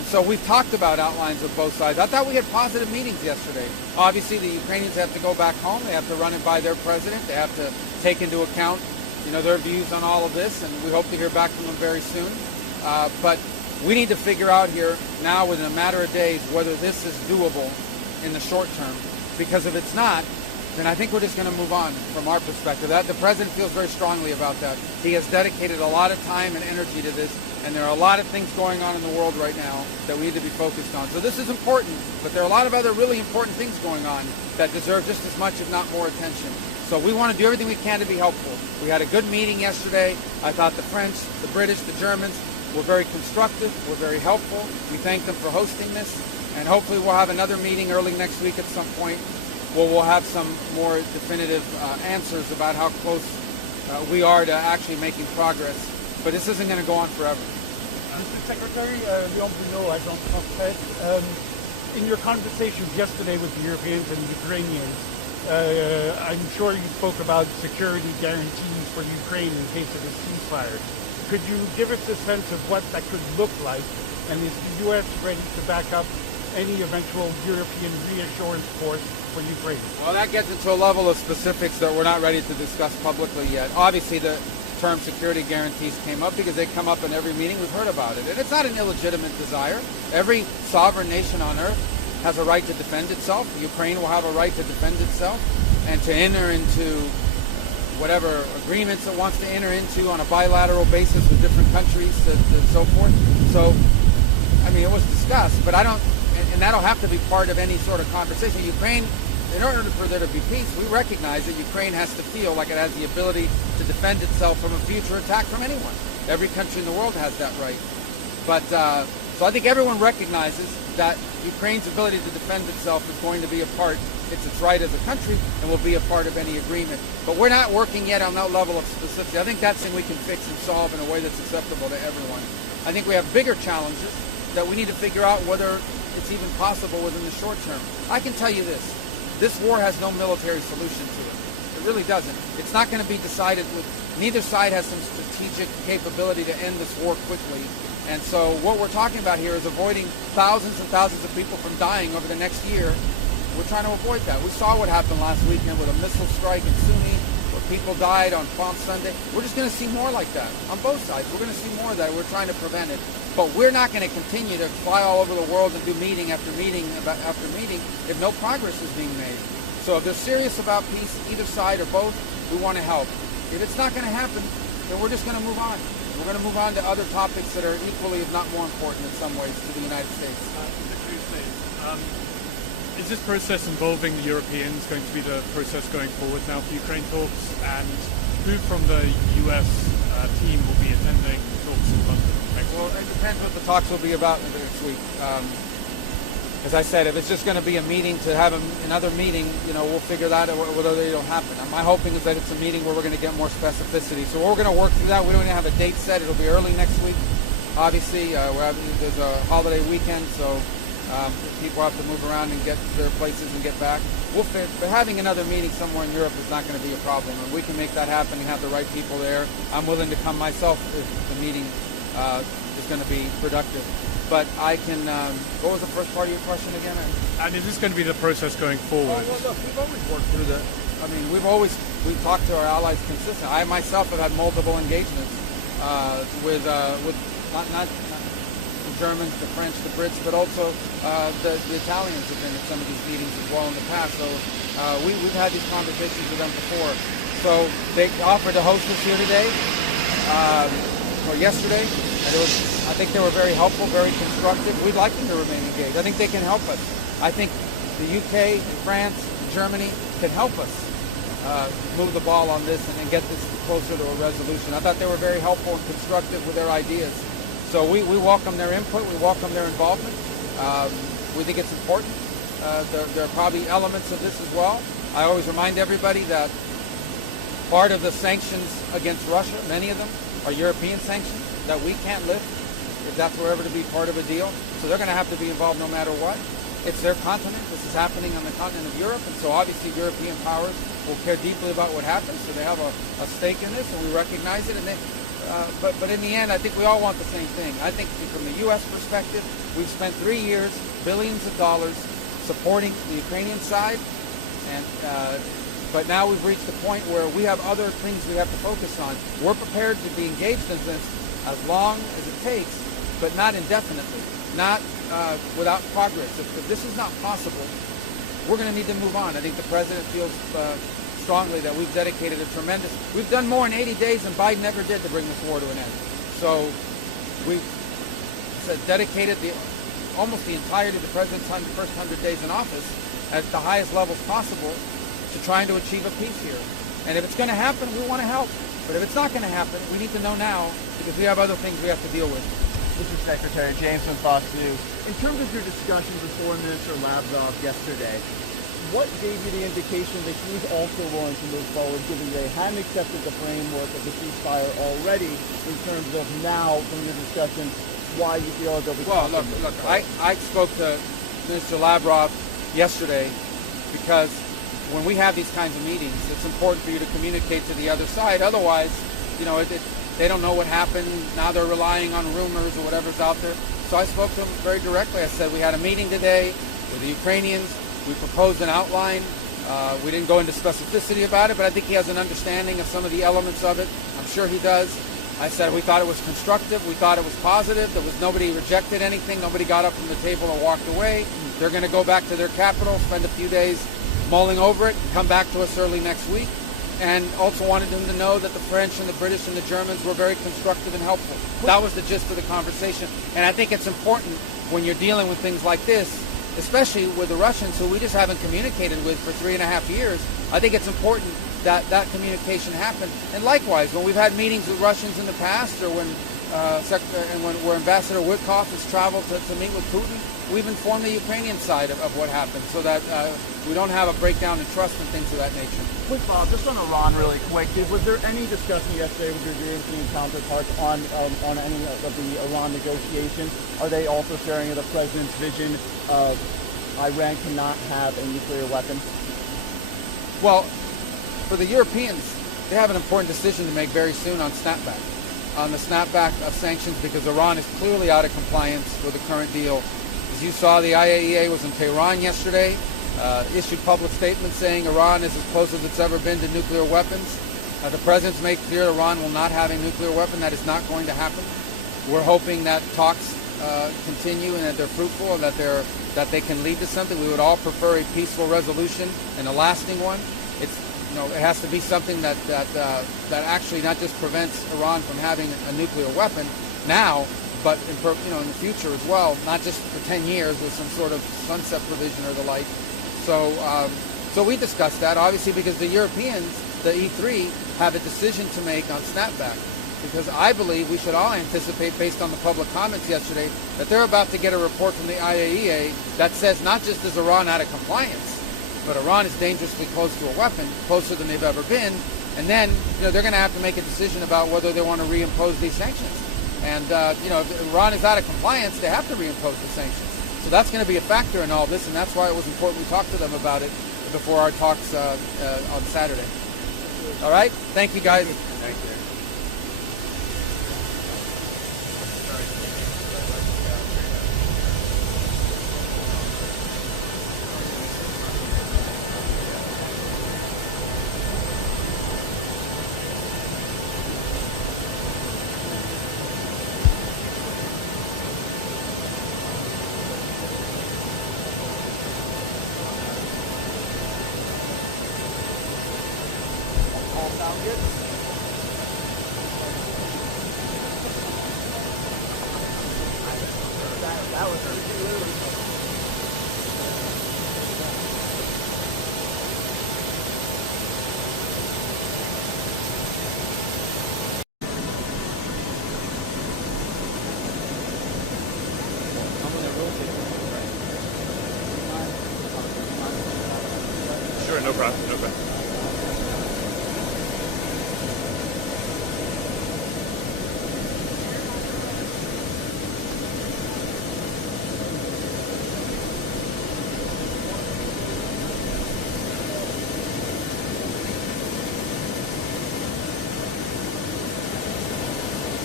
So we've talked about outlines of both sides. I thought we had positive meetings yesterday. Obviously, the Ukrainians have to go back home. They have to run it by their president. They have to take into account, their views on all of this, and we hope to hear back from them very soon. But we need to figure out here now, within a matter of days, whether this is doable in the short term. Because if it's not, then I think we're just going to move on from our perspective. The president feels very strongly about that. He has dedicated a lot of time and energy to this, and there are a lot of things going on in the world right now that we need to be focused on. So this is important, but there are a lot of other really important things going on that deserve just as much, if not more, attention. So we want to do everything we can to be helpful. We had a good meeting yesterday. I thought the French, the British, the Germans were very constructive, were very helpful. We thank them for hosting this, and hopefully we'll have another meeting early next week at some point where we'll have some more definitive answers about how close we are to actually making progress. But this isn't going to go on forever. Mr. Secretary, Leon Bruno, Agence France-Presse, in your conversations yesterday with the Europeans and the Ukrainians, I'm sure you spoke about security guarantees for Ukraine in case of a ceasefire. Could you give us a sense of what that could look like, and is the U.S. ready to back up any eventual European reassurance force for Ukraine? Well, that gets into a level of specifics that we're not ready to discuss publicly yet. Obviously, the term security guarantees came up because they come up in every meeting. We've heard about it. And it's not an illegitimate desire. Every sovereign nation on earth has a right to defend itself. Ukraine will have a right to defend itself and to enter into whatever agreements it wants to enter into on a bilateral basis with different countries and so forth. So, it was discussed, but and that'll have to be part of any sort of conversation. Ukraine, in order for there to be peace, we recognize that Ukraine has to feel like it has the ability to defend itself from a future attack from anyone. Every country in the world has that right. But so I think everyone recognizes that Ukraine's ability to defend itself is going to be a part. It's its right as a country and will be a part of any agreement. But we're not working yet on that level of specificity. I think that's something we can fix and solve in a way that's acceptable to everyone. I think we have bigger challenges that we need to figure out whether it's even possible within the short term. I can tell you this war has no military solution to it. It really doesn't. It's not going to be decided with, neither side has some strategic capability to end this war quickly. And so what we're talking about here is avoiding thousands and thousands of people from dying over the next year. We're trying to avoid that. We saw what happened last weekend with a missile strike in Sunni, where people died on Palm Sunday. We're just going to see more like that on both sides. We're going to see more of that. We're trying to prevent it. But we're not going to continue to fly all over the world and do meeting after meeting after meeting if no progress is being made. So if they're serious about peace, either side or both, we want to help. If it's not going to happen, then we're just going to move on. We're going to move on to other topics that are equally, if not more important in some ways, to the United States. Is this process involving the Europeans going to be the process going forward now for Ukraine talks? And who from the US team will be attending talks in London next week? Well, it depends what the talks will be about next week. As I said, if it's just going to be a meeting to have another meeting, we'll figure that out whether it'll happen. My hoping is that it's a meeting where we're going to get more specificity. So we're going to work through that. We don't even have a date set. It'll be early next week. Obviously, there's a holiday weekend, so people have to move around and get to their places and get back. But having another meeting somewhere in Europe is not going to be a problem. And we can make that happen and have the right people there. I'm willing to come myself if the meeting is going to be productive. But I can, what was the first part of your question again? And is this going to be the process going forward? Oh, well, look, we've always worked through we've talked to our allies consistently. I myself have had multiple engagements with not the Germans, the French, the Brits, but also the Italians have been at some of these meetings as well in the past. So we've had these conversations with them before. So they offered to host us here today, or yesterday, and I think they were very helpful, very constructive. We'd like them to remain engaged. I think they can help us. I think the UK, France, Germany can help us move the ball on this and get this closer to a resolution. I thought they were very helpful and constructive with their ideas. So we welcome their input. We welcome their involvement. We think it's important. There are probably elements of this as well. I always remind everybody that part of the sanctions against Russia, many of them, are European sanctions that we can't lift if that's ever to be part of a deal. So they're going to have to be involved no matter what. It's their continent. This is happening on the continent of Europe, and so obviously European powers will care deeply about what happens. So they have a stake in this, and we recognize it. And but in the end, I think we all want the same thing. I think from the U.S. perspective, we've spent 3 years, billions of dollars, supporting the Ukrainian side, and but now we've reached the point where we have other things we have to focus on. We're prepared to be engaged in this as long as it takes, but not indefinitely, not without progress. If this is not possible, we're going to need to move on. I think the president feels strongly that we've dedicated we've done more in 80 days than Biden ever did to bring this war to an end. So we've dedicated almost the entirety of the president's first 100 days in office at the highest levels possible to trying to achieve a peace here. And if it's going to happen, we want to help. But if it's not going to happen, we need to know now because we have other things we have to deal with. Mr. Secretary, James from Fox News. In terms of your discussions with Foreign Minister Lavrov yesterday, what gave you the indication that he's also willing to move forward, given they hadn't accepted the framework of the ceasefire already, in terms of now, from your discussions, why you feel they'll be... Well, look, I spoke to Minister Lavrov yesterday because when we have these kinds of meetings, it's important for you to communicate to the other side. Otherwise, they don't know what happened. Now they're relying on rumors or whatever's out there. So I spoke to him very directly. I said, we had a meeting today with the Ukrainians. We proposed an outline. We didn't go into specificity about it, but I think he has an understanding of some of the elements of it. I'm sure he does. I said we thought it was constructive. We thought it was positive. Nobody rejected anything. Nobody got up from the table and walked away. They're going to go back to their capital, spend a few days mulling over it, come back to us early next week. And also wanted them to know that the French and the British and the Germans were very constructive and helpful. That was the gist of the conversation. And I think it's important when you're dealing with things like this, especially with the Russians, who we just haven't communicated with for 3.5 years. I think it's important that that communication happen. And likewise, when we've had meetings with Russians in the past, or when Ambassador Witkoff has traveled to meet with Putin, we've informed the Ukrainian side of what happened, so that we don't have a breakdown in trust and things of that nature. Quick follow-up, just on Iran really quick. Was there any discussion yesterday with your European counterparts on any of the Iran negotiations? Are they also sharing the president's vision of Iran cannot have a nuclear weapon? Well, for the Europeans, they have an important decision to make very soon on snapback. On the snapback of sanctions, because Iran is clearly out of compliance with the current deal. As you saw, the IAEA was in Tehran yesterday, issued public statements saying Iran is as close as it's ever been to nuclear weapons. The president's made clear Iran will not have a nuclear weapon. That is not going to happen. We're hoping that talks continue and that they're fruitful and that they can lead to something. We would all prefer a peaceful resolution and a lasting one. It has to be something that actually not just prevents Iran from having a nuclear weapon now, but in the future as well, not just for 10 years with some sort of sunset provision or the like. So we discussed that, obviously, because the Europeans, the E3, have a decision to make on snapback. Because I believe we should all anticipate, based on the public comments yesterday, that they're about to get a report from the IAEA that says not just is Iran out of compliance, but Iran is dangerously close to a weapon, closer than they've ever been. And then they're going to have to make a decision about whether they want to reimpose these sanctions. And if Iran is out of compliance, they have to reimpose the sanctions. So that's going to be a factor in all this, and that's why it was important we talked to them about it before our talks on Saturday. All right? Thank you, guys. Thank you. Sure, no problem, no problem.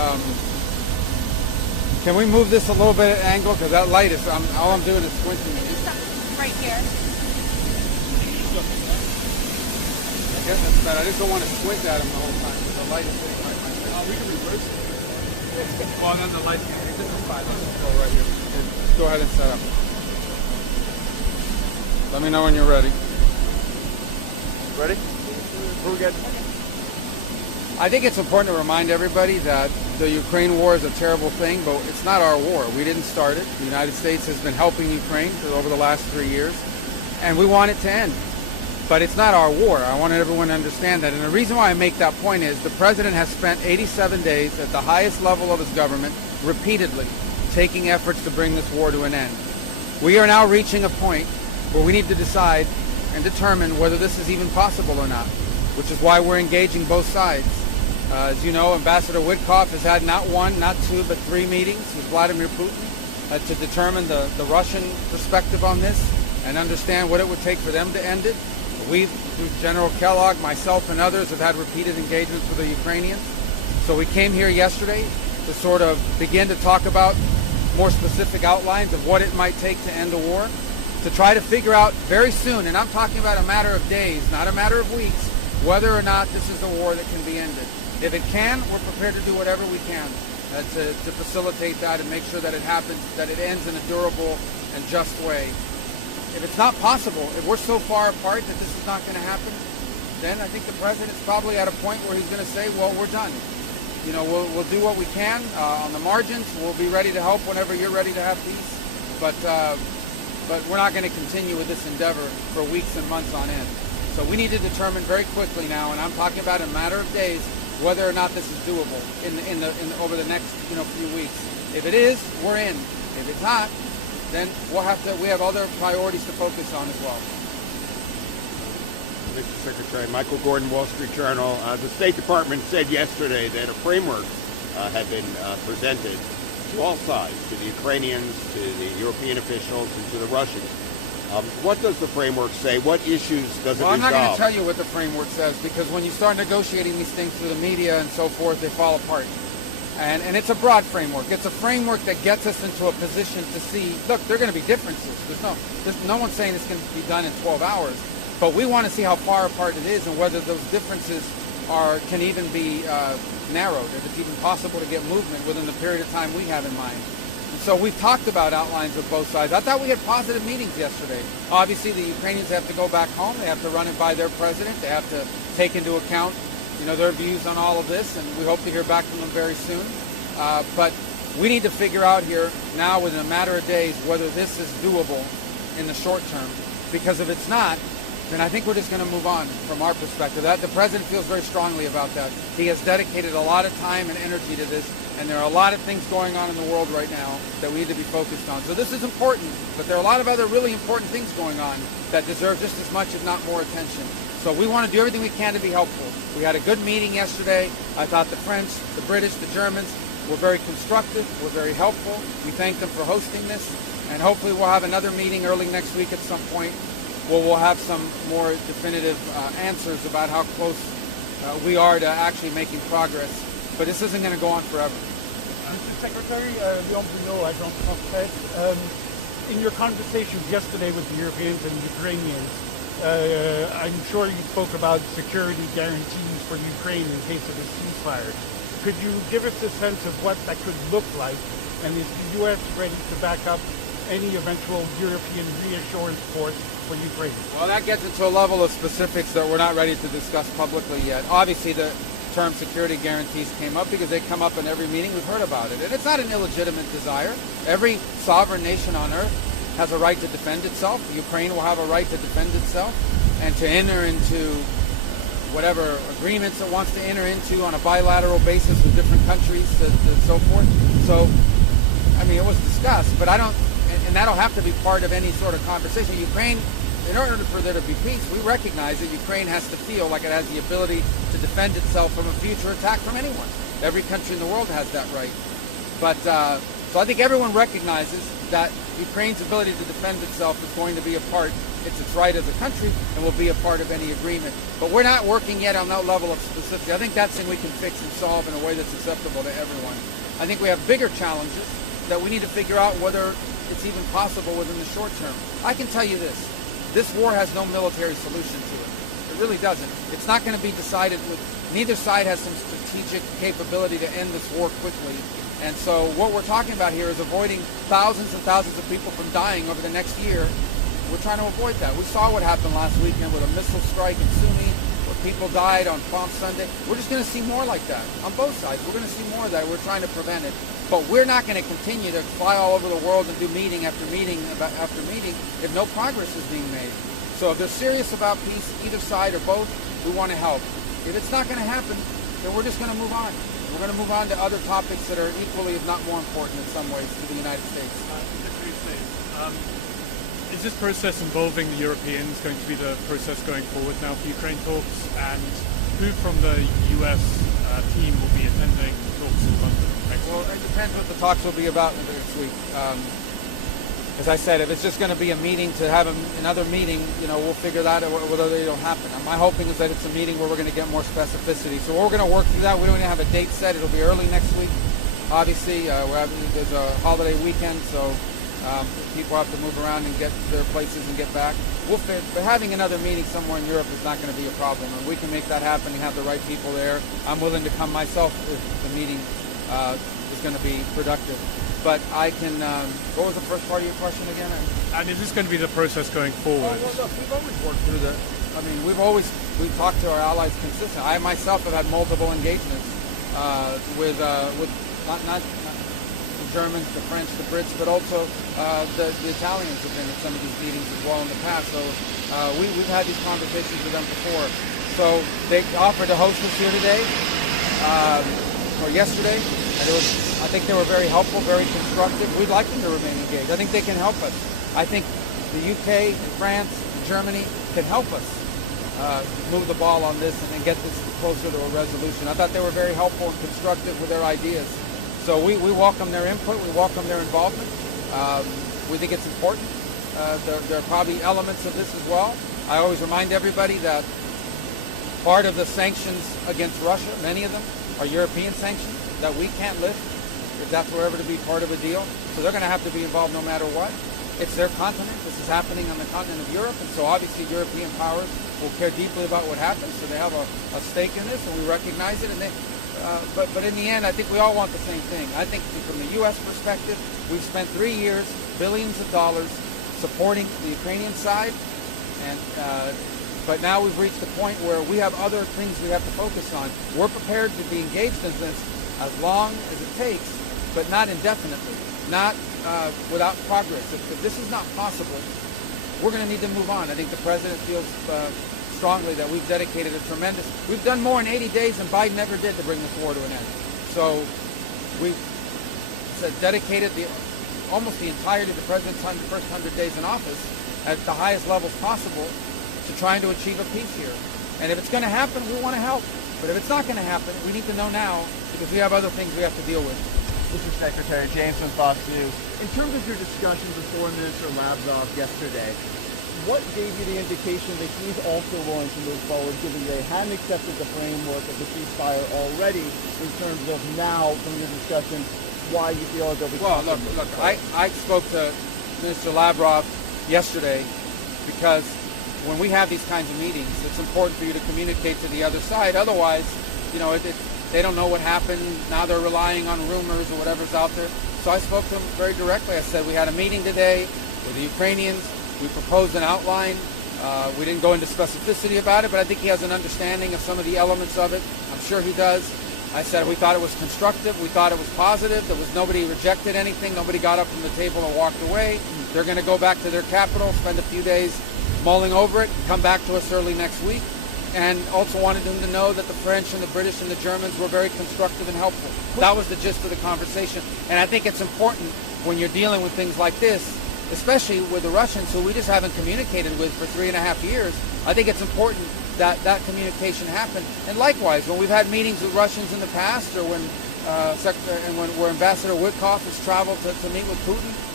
Can we move this a little bit at angle? Because that light is, all I'm doing is squinting. Right here. I guess that's bad. I just don't want to squint at him the whole time because the light is hitting my face. We can reverse it. Well, then the lights can. This is fine. Let's go right here. Just go ahead and set up. Let me know when you're ready. Ready? We're good. I think it's important to remind everybody that the Ukraine war is a terrible thing, but it's not our war. We didn't start it. The United States has been helping Ukraine for over the last 3 years, and we want it to end. But it's not our war. I want everyone to understand that. And the reason why I make that point is the president has spent 87 days at the highest level of his government repeatedly taking efforts to bring this war to an end. We are now reaching a point where we need to decide and determine whether this is even possible or not, which is why we're engaging both sides. As you know, Ambassador Witkoff has had not one, not two, but 3 meetings with Vladimir Putin to determine the Russian perspective on this and understand what it would take for them to end it. We, through General Kellogg, myself, and others, have had repeated engagements with the Ukrainians. So we came here yesterday to sort of begin to talk about more specific outlines of what it might take to end the war, to try to figure out very soon, and I'm talking about a matter of days, not a matter of weeks, whether or not this is a war that can be ended. If it can, we're prepared to do whatever we can to facilitate that and make sure that it happens, that it ends in a durable and just way. If it's not possible, if we're so far apart that this is not going to happen, then I think the president's probably at a point where he's going to say, well, we're done. You know, we'll do what we can on the margins. We'll be ready to help whenever you're ready to have peace. But we're not going to continue with this endeavor for weeks and months on end. So we need to determine very quickly now, and I'm talking about in a matter of days, whether or not this is doable over the next few weeks. If it is, we're in. If it's not, then we have other priorities to focus on as well. Mr. Secretary, Michael Gordon, Wall Street Journal. The State Department said yesterday that a framework had been presented to all sides, to the Ukrainians, to the European officials, and to the Russians. What does the framework say? What issues does it resolve? Well, I'm not going to tell you what the framework says, because when you start negotiating these things through the media and so forth, they fall apart. And it's a broad framework. It's a framework that gets us into a position to see, look, there are going to be differences. There's no one saying this can be done in 12 hours. But we want to see how far apart it is and whether those differences can even be narrowed, if it's even possible to get movement within the period of time we have in mind. And so we've talked about outlines with both sides. I thought we had positive meetings yesterday. Obviously, the Ukrainians have to go back home. They have to run it by their president. They have to take into account their views on all of this, and we hope to hear back from them very soon. But we need to figure out here now, within a matter of days, whether this is doable in the short term. Because if it's not, then I think we're just going to move on from our perspective. The president feels very strongly about that. He has dedicated a lot of time and energy to this, and there are a lot of things going on in the world right now that we need to be focused on. So this is important, but there are a lot of other really important things going on that deserve just as much, if not more, attention. So we want to do everything we can to be helpful. We had a good meeting yesterday. I thought the French, the British, the Germans were very constructive, were very helpful. We thank them for hosting this, and hopefully we'll have another meeting early next week at some point where we'll have some more definitive answers about how close we are to actually making progress. But this isn't going to go on forever. Mr. Secretary, Rubio, Agent France, in your conversations yesterday with the Europeans and Ukrainians, I'm sure you spoke about security guarantees for Ukraine in case of a ceasefire. Could you give us a sense of what that could look like, and is the U.S. ready to back up any eventual European reassurance force for Ukraine? Well, that gets into a level of specifics that we're not ready to discuss publicly yet. Obviously, the term security guarantees came up because they come up in every meeting. We've heard about it. And it's not an illegitimate desire. Every sovereign nation on earth has a right to defend itself. Ukraine will have a right to defend itself and to enter into whatever agreements it wants to enter into on a bilateral basis with different countries and so forth. So, I mean, it was discussed, but I don't, and that'll have to be part of any sort of conversation. Ukraine, in order for there to be peace, we recognize that Ukraine has to feel like it has the ability to defend itself from a future attack from anyone. Every country in the world has that right. But, so I think everyone recognizes that Ukraine's ability to defend itself is going to be a part It's its right as a country and will be a part of any agreement. But we're not working yet on that level of specificity. I think that's something we can fix and solve in a way that's acceptable to everyone. I think we have bigger challenges that we need to figure out whether it's even possible within the short term. I can tell you this war has no military solution to it. It really doesn't. It's not going to be decided with, neither side has some strategic capability to end this war quickly. And so what we're talking about here is avoiding thousands and thousands of people from dying over the next year. We're trying to avoid that. We saw what happened last weekend with a missile strike in Sunni, where people died on Palm Sunday. We're just going to see more like that on both sides. We're going to see more of that. We're trying to prevent it. But we're not going to continue to fly all over the world and do meeting after meeting after meeting if no progress is being made. So if they're serious about peace, either side or both, we want to help. If it's not going to happen, then we're just going to move on. We're going to move on to other topics that are equally, if not more important in some ways, to the United States. Is this process involving the Europeans going to be the process going forward now for Ukraine talks? And who from the US team will be attending talks in London next week? Well, it depends what the talks will be about next week. As I said, if it's just going to be a meeting to have another meeting, we'll figure that out whether it'll happen. My hoping is that it's a meeting where we're going to get more specificity. So we're going to work through that. We don't even have a date set. It'll be early next week. Obviously, there's a holiday weekend, so people have to move around and get to their places and get back. But having another meeting somewhere in Europe is not going to be a problem, and we can make that happen and have the right people there. I'm willing to come myself if the meeting is going to be productive. But I can. What was the first part of your question again? And is this going to be the process going forward? Well, look, we've always worked through the. I mean, we've talked to our allies consistently. I myself have had multiple engagements with not the Germans, the French, the Brits, but also the Italians have been at some of these meetings as well in the past. So we've had these conversations with them before. So they offered to host us here today or yesterday. And I think they were very helpful, very constructive. We'd like them to remain engaged. I think they can help us. I think the UK, France, Germany can help us move the ball on this and then get this closer to a resolution. I thought they were very helpful and constructive with their ideas. So we welcome their input. We welcome their involvement. We think it's important. There are probably elements of this as well. I always remind everybody that part of the sanctions against Russia, many of them, are European sanctions that we can't lift if that's ever to be part of a deal. So they're going to have to be involved no matter what. It's their continent. This is happening on the continent of Europe, and so obviously European powers will care deeply about what happens. So they have a stake in this, and we recognize it. And but in the end, I think we all want the same thing. I think from the U.S. perspective, we've spent 3 years, billions of dollars, supporting the Ukrainian side, and but now we've reached the point where we have other things we have to focus on. We're prepared to be engaged in this as long as it takes, but not indefinitely, not without progress. If this is not possible, we're going to need to move on. I think the president feels strongly that we've dedicated we've done more in 80 days than Biden ever did to bring this war to an end. So we've dedicated almost the entirety of the president's first 100 days in office at the highest levels possible to trying to achieve a peace here. And if it's going to happen, we want to help. But if it's not going to happen, we need to know now because we have other things we have to deal with. Mr. Secretary, James from Fox News. In terms of your discussions with Foreign Minister Lavrov yesterday, what gave you the indication that he's also willing to move forward, given they hadn't accepted the framework of the ceasefire already, in terms of now, from your discussion, why you feel that they'll be... Well, look, I spoke to Minister Lavrov yesterday because when we have these kinds of meetings, it's important for you to communicate to the other side. Otherwise, they don't know what happened. Now they're relying on rumors or whatever's out there. So I spoke to him very directly. I said, we had a meeting today with the Ukrainians. We proposed an outline. We didn't go into specificity about it, but I think he has an understanding of some of the elements of it. I'm sure he does. I said we thought it was constructive. We thought it was positive. Nobody rejected anything. Nobody got up from the table and walked away. They're going to go back to their capital, spend a few days mulling over it, come back to us early next week. And also wanted them to know that the French and the British and the Germans were very constructive and helpful. That was the gist of the conversation. And I think it's important when you're dealing with things like this, especially with the Russians, who we just haven't communicated with for 3.5 years. I think it's important that that communication happen. And likewise, when we've had meetings with Russians in the past, or when Ambassador Witkoff has traveled to meet with Putin,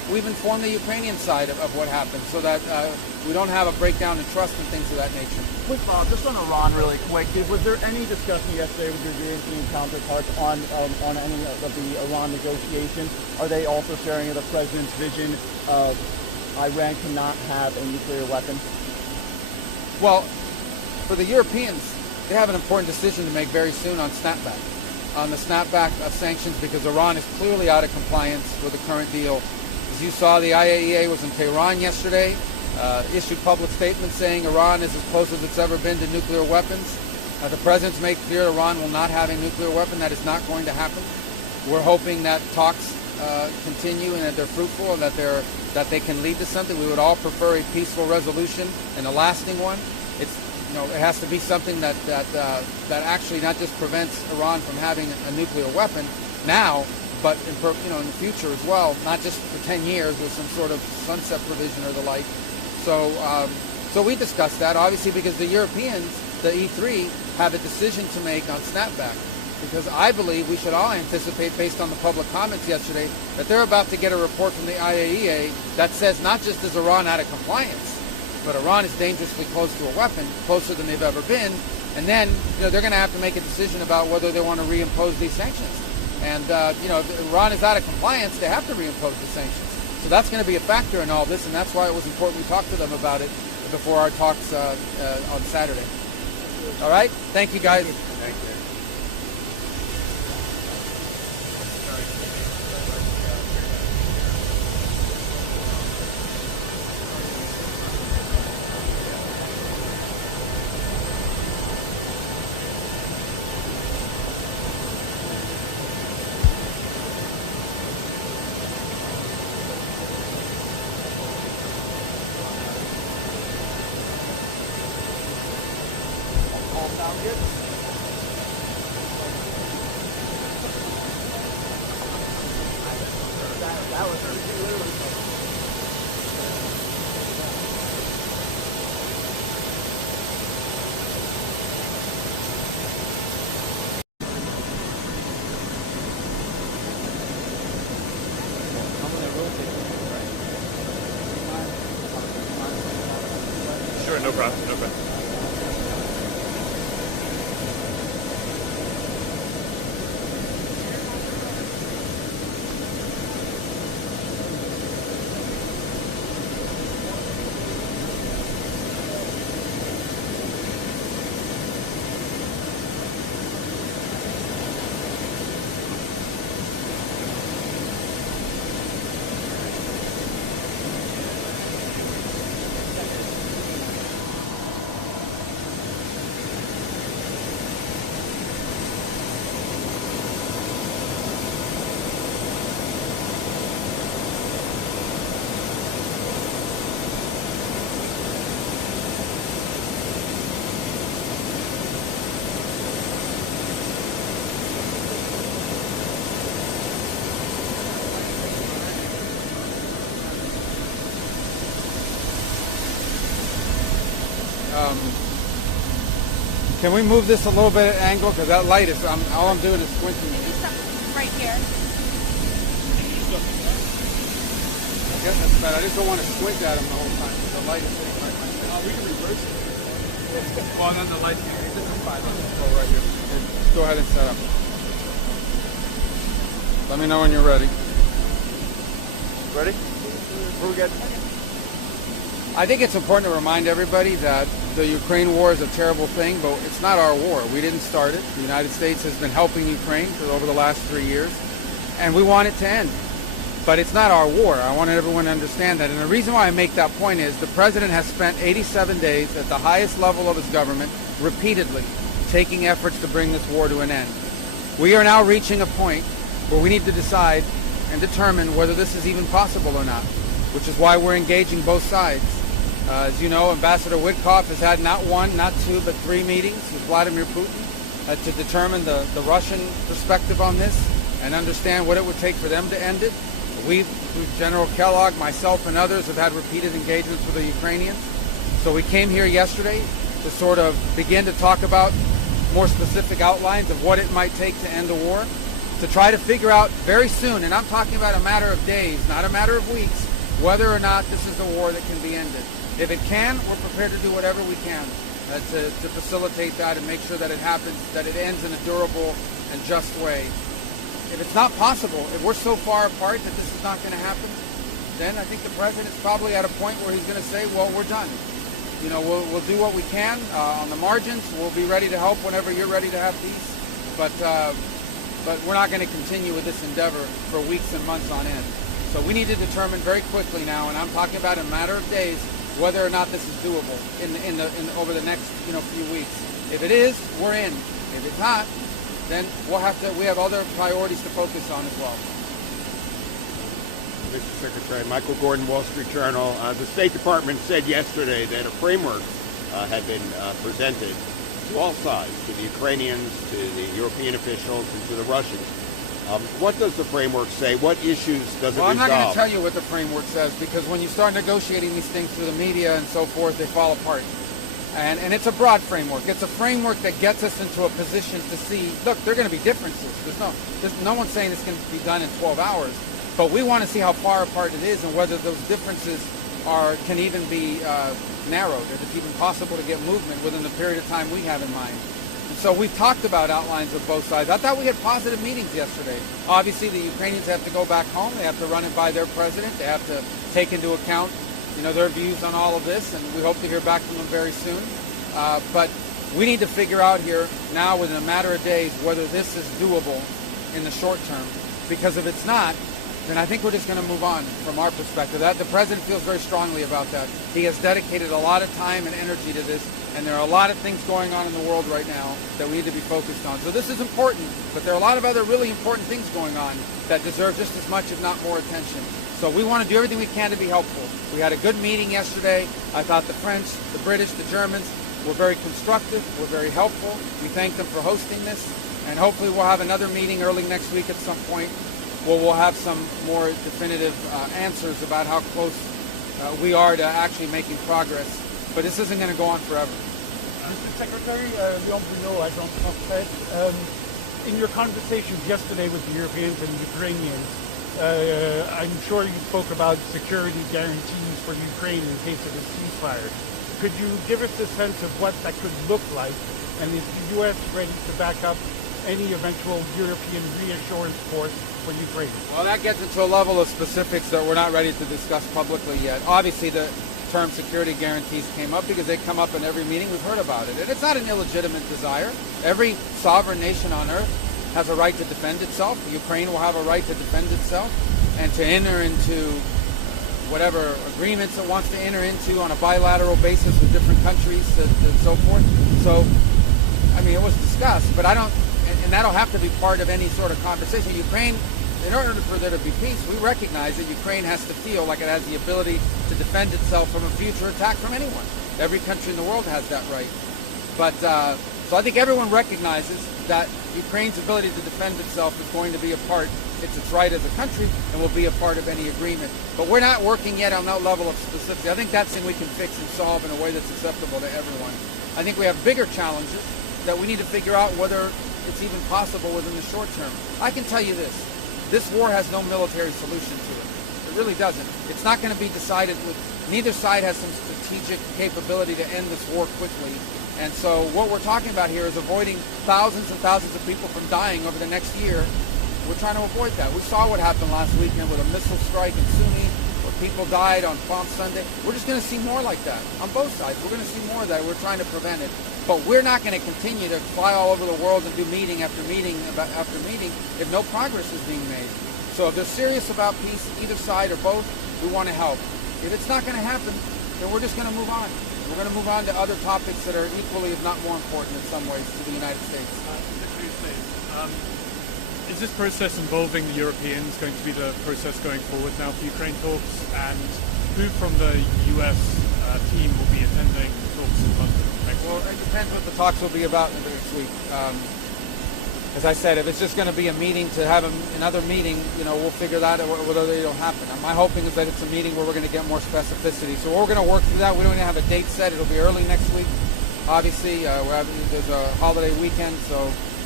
we've informed the Ukrainian side of what happened so that we don't have a breakdown in trust and things of that nature. Quick follow-up, just on Iran really quick. Was there any discussion yesterday with your European counterparts on any of the Iran negotiations? Are they also sharing the president's vision of Iran cannot have a nuclear weapon? Well, for the Europeans, they have an important decision to make very soon on snapback. On the snapback of sanctions, because Iran is clearly out of compliance with the current deal. As you saw, the IAEA was in Tehran yesterday, issued public statements saying Iran is as close as it's ever been to nuclear weapons. The president's made clear Iran will not have a nuclear weapon. That is not going to happen. We're hoping that talks continue and that they're fruitful and that they can lead to something. We would all prefer a peaceful resolution and a lasting one. It has to be something that actually not just prevents Iran from having a nuclear weapon now, but in the future as well, not just for 10 years with some sort of sunset provision or the like. So we discussed that, obviously, because the Europeans, the E3, have a decision to make on snapback. Because I believe we should all anticipate, based on the public comments yesterday, that they're about to get a report from the IAEA that says not just is Iran out of compliance, but Iran is dangerously close to a weapon, closer than they've ever been. And then they're going to have to make a decision about whether they want to reimpose these sanctions. And if Iran is out of compliance, they have to reimpose the sanctions. So that's going to be a factor in all this, and that's why it was important we talked to them about it before our talks on Saturday. All right? Thank you, guys. Thank you. Sure, no problem, no problem. Can we move this a little bit at angle? Because that light is, all I'm doing is squinting it. Right here. I guess that's bad. I just don't want to squint at him the whole time because the light is hitting my face. We can reverse it. Well, then the lights here. This is fine. Let's go right here. Go ahead and set up. Let me know when you're ready. Ready? Who we got? I think it's important to remind everybody that the Ukraine war is a terrible thing, but it's not our war. We didn't start it. The United States has been helping Ukraine for over the last 3 years, and we want it to end. But it's not our war. I want everyone to understand that. And the reason why I make that point is the president has spent 87 days at the highest level of his government repeatedly taking efforts to bring this war to an end. We are now reaching a point where we need to decide and determine whether this is even possible or not, which is why we're engaging both sides. As you know, Ambassador Witkoff has had not one, not two, but 3 meetings with Vladimir Putin to determine the Russian perspective on this and understand what it would take for them to end it. We, through General Kellogg, myself, and others, have had repeated engagements with the Ukrainians. So we came here yesterday to sort of begin to talk about more specific outlines of what it might take to end the war. to try to figure out very soon, and I'm talking about a matter of days, not a matter of weeks, whether or not this is a war that can be ended. If it can, we're prepared to do whatever we can to facilitate that and make sure that it happens, that it ends in a durable and just way. If it's not possible, if we're so far apart that this is not going to happen, then I think the president's probably at a point where he's going to say, well, we're done. You know, we'll do what we can on the margins. We'll be ready to help whenever you're ready to have peace. But we're not going to continue with this endeavor for weeks and months on end. So we need to determine very quickly now, and I'm talking about in a matter of days, whether or not this is doable over the next few weeks. If it is, we're in. If it's not, then we have other priorities to focus on as well. Mr. Secretary, Michael Gordon, Wall Street Journal. The State Department said yesterday that a framework had been presented to all sides, to the Ukrainians, to the European officials, and to the Russians. What does the framework say? What issues does it resolve? Well, I'm not going to tell you what the framework says, because when you start negotiating these things through the media and so forth, they fall apart. And it's a broad framework. It's a framework that gets us into a position to see, look, there are going to be differences. There's no one saying this can be done in 12 hours. But we want to see how far apart it is and whether those differences can even be narrowed, if it's even possible to get movement within the period of time we have in mind. And so we've talked about outlines of both sides. I thought we had positive meetings yesterday. Obviously, the Ukrainians have to go back home. They have to run it by their president. They have to take into account their views on all of this, and we hope to hear back from them very soon. But we need to figure out here now, within a matter of days, whether this is doable in the short term. Because if it's not, then I think we're just going to move on from our perspective. The president feels very strongly about that. He has dedicated a lot of time and energy to this, and there are a lot of things going on in the world right now that we need to be focused on. So this is important, but there are a lot of other really important things going on that deserve just as much, if not more, attention. So we want to do everything we can to be helpful. We had a good meeting yesterday. I thought the French, the British, the Germans were very constructive, were very helpful. We thank them for hosting this, and hopefully we'll have another meeting early next week at some point where we'll have some more definitive answers about how close we are to actually making progress. But this isn't going to go on forever. Mr. Secretary, Rubio, Agence France, in your conversations yesterday with the Europeans and the Ukrainians, I'm sure you spoke about security guarantees for Ukraine in case of a ceasefire. Could you give us a sense of what that could look like, and is the U.S. ready to back up any eventual European reassurance force for Ukraine? Well, that gets into a level of specifics that we're not ready to discuss publicly yet. Obviously, the term security guarantees came up because they come up in every meeting. We've heard about it. And it's not an illegitimate desire. Every sovereign nation on earth has a right to defend itself. Ukraine will have a right to defend itself and to enter into whatever agreements it wants to enter into on a bilateral basis with different countries and so forth. So, I mean, it was discussed, but and that'll have to be part of any sort of conversation. Ukraine, in order for there to be peace, we recognize that Ukraine has to feel like it has the ability to defend itself from a future attack from anyone. Every country in the world has that right. But, so I think everyone recognizes that Ukraine's ability to defend itself is going to be a part, it's its right as a country, and will be a part of any agreement. But we're not working yet on that level of specificity. I think that's something we can fix and solve in a way that's acceptable to everyone. I think we have bigger challenges that we need to figure out whether it's even possible within the short term. I can tell you this war has no military solution to it. It really doesn't. It's not going to be decided neither side has some strategic capability to end this war quickly. And so what we're talking about here is avoiding thousands and thousands of people from dying over the next year. We're trying to avoid that. We saw what happened last weekend with a missile strike in Sunni, where people died on Palm Sunday. We're just going to see more like that on both sides. We're going to see more of that. We're trying to prevent it. But we're not going to continue to fly all over the world and do meeting after meeting after meeting if no progress is being made. So if they're serious about peace, either side or both, we want to help. If it's not going to happen, then we're just going to move on. We're going to move on to other topics that are equally, if not more important in some ways, to the United States. Is this process involving the Europeans going to be the process going forward now for Ukraine talks? And who from the US team will be attending talks in London next week? Well, it depends what the talks will be about next week. As I said, if it's just going to be a meeting to have another meeting, we'll figure that out whether it'll happen. My hoping is that it's a meeting where we're going to get more specificity. So we're going to work through that. We don't even have a date set. It'll be early next week. Obviously, there's a holiday weekend, so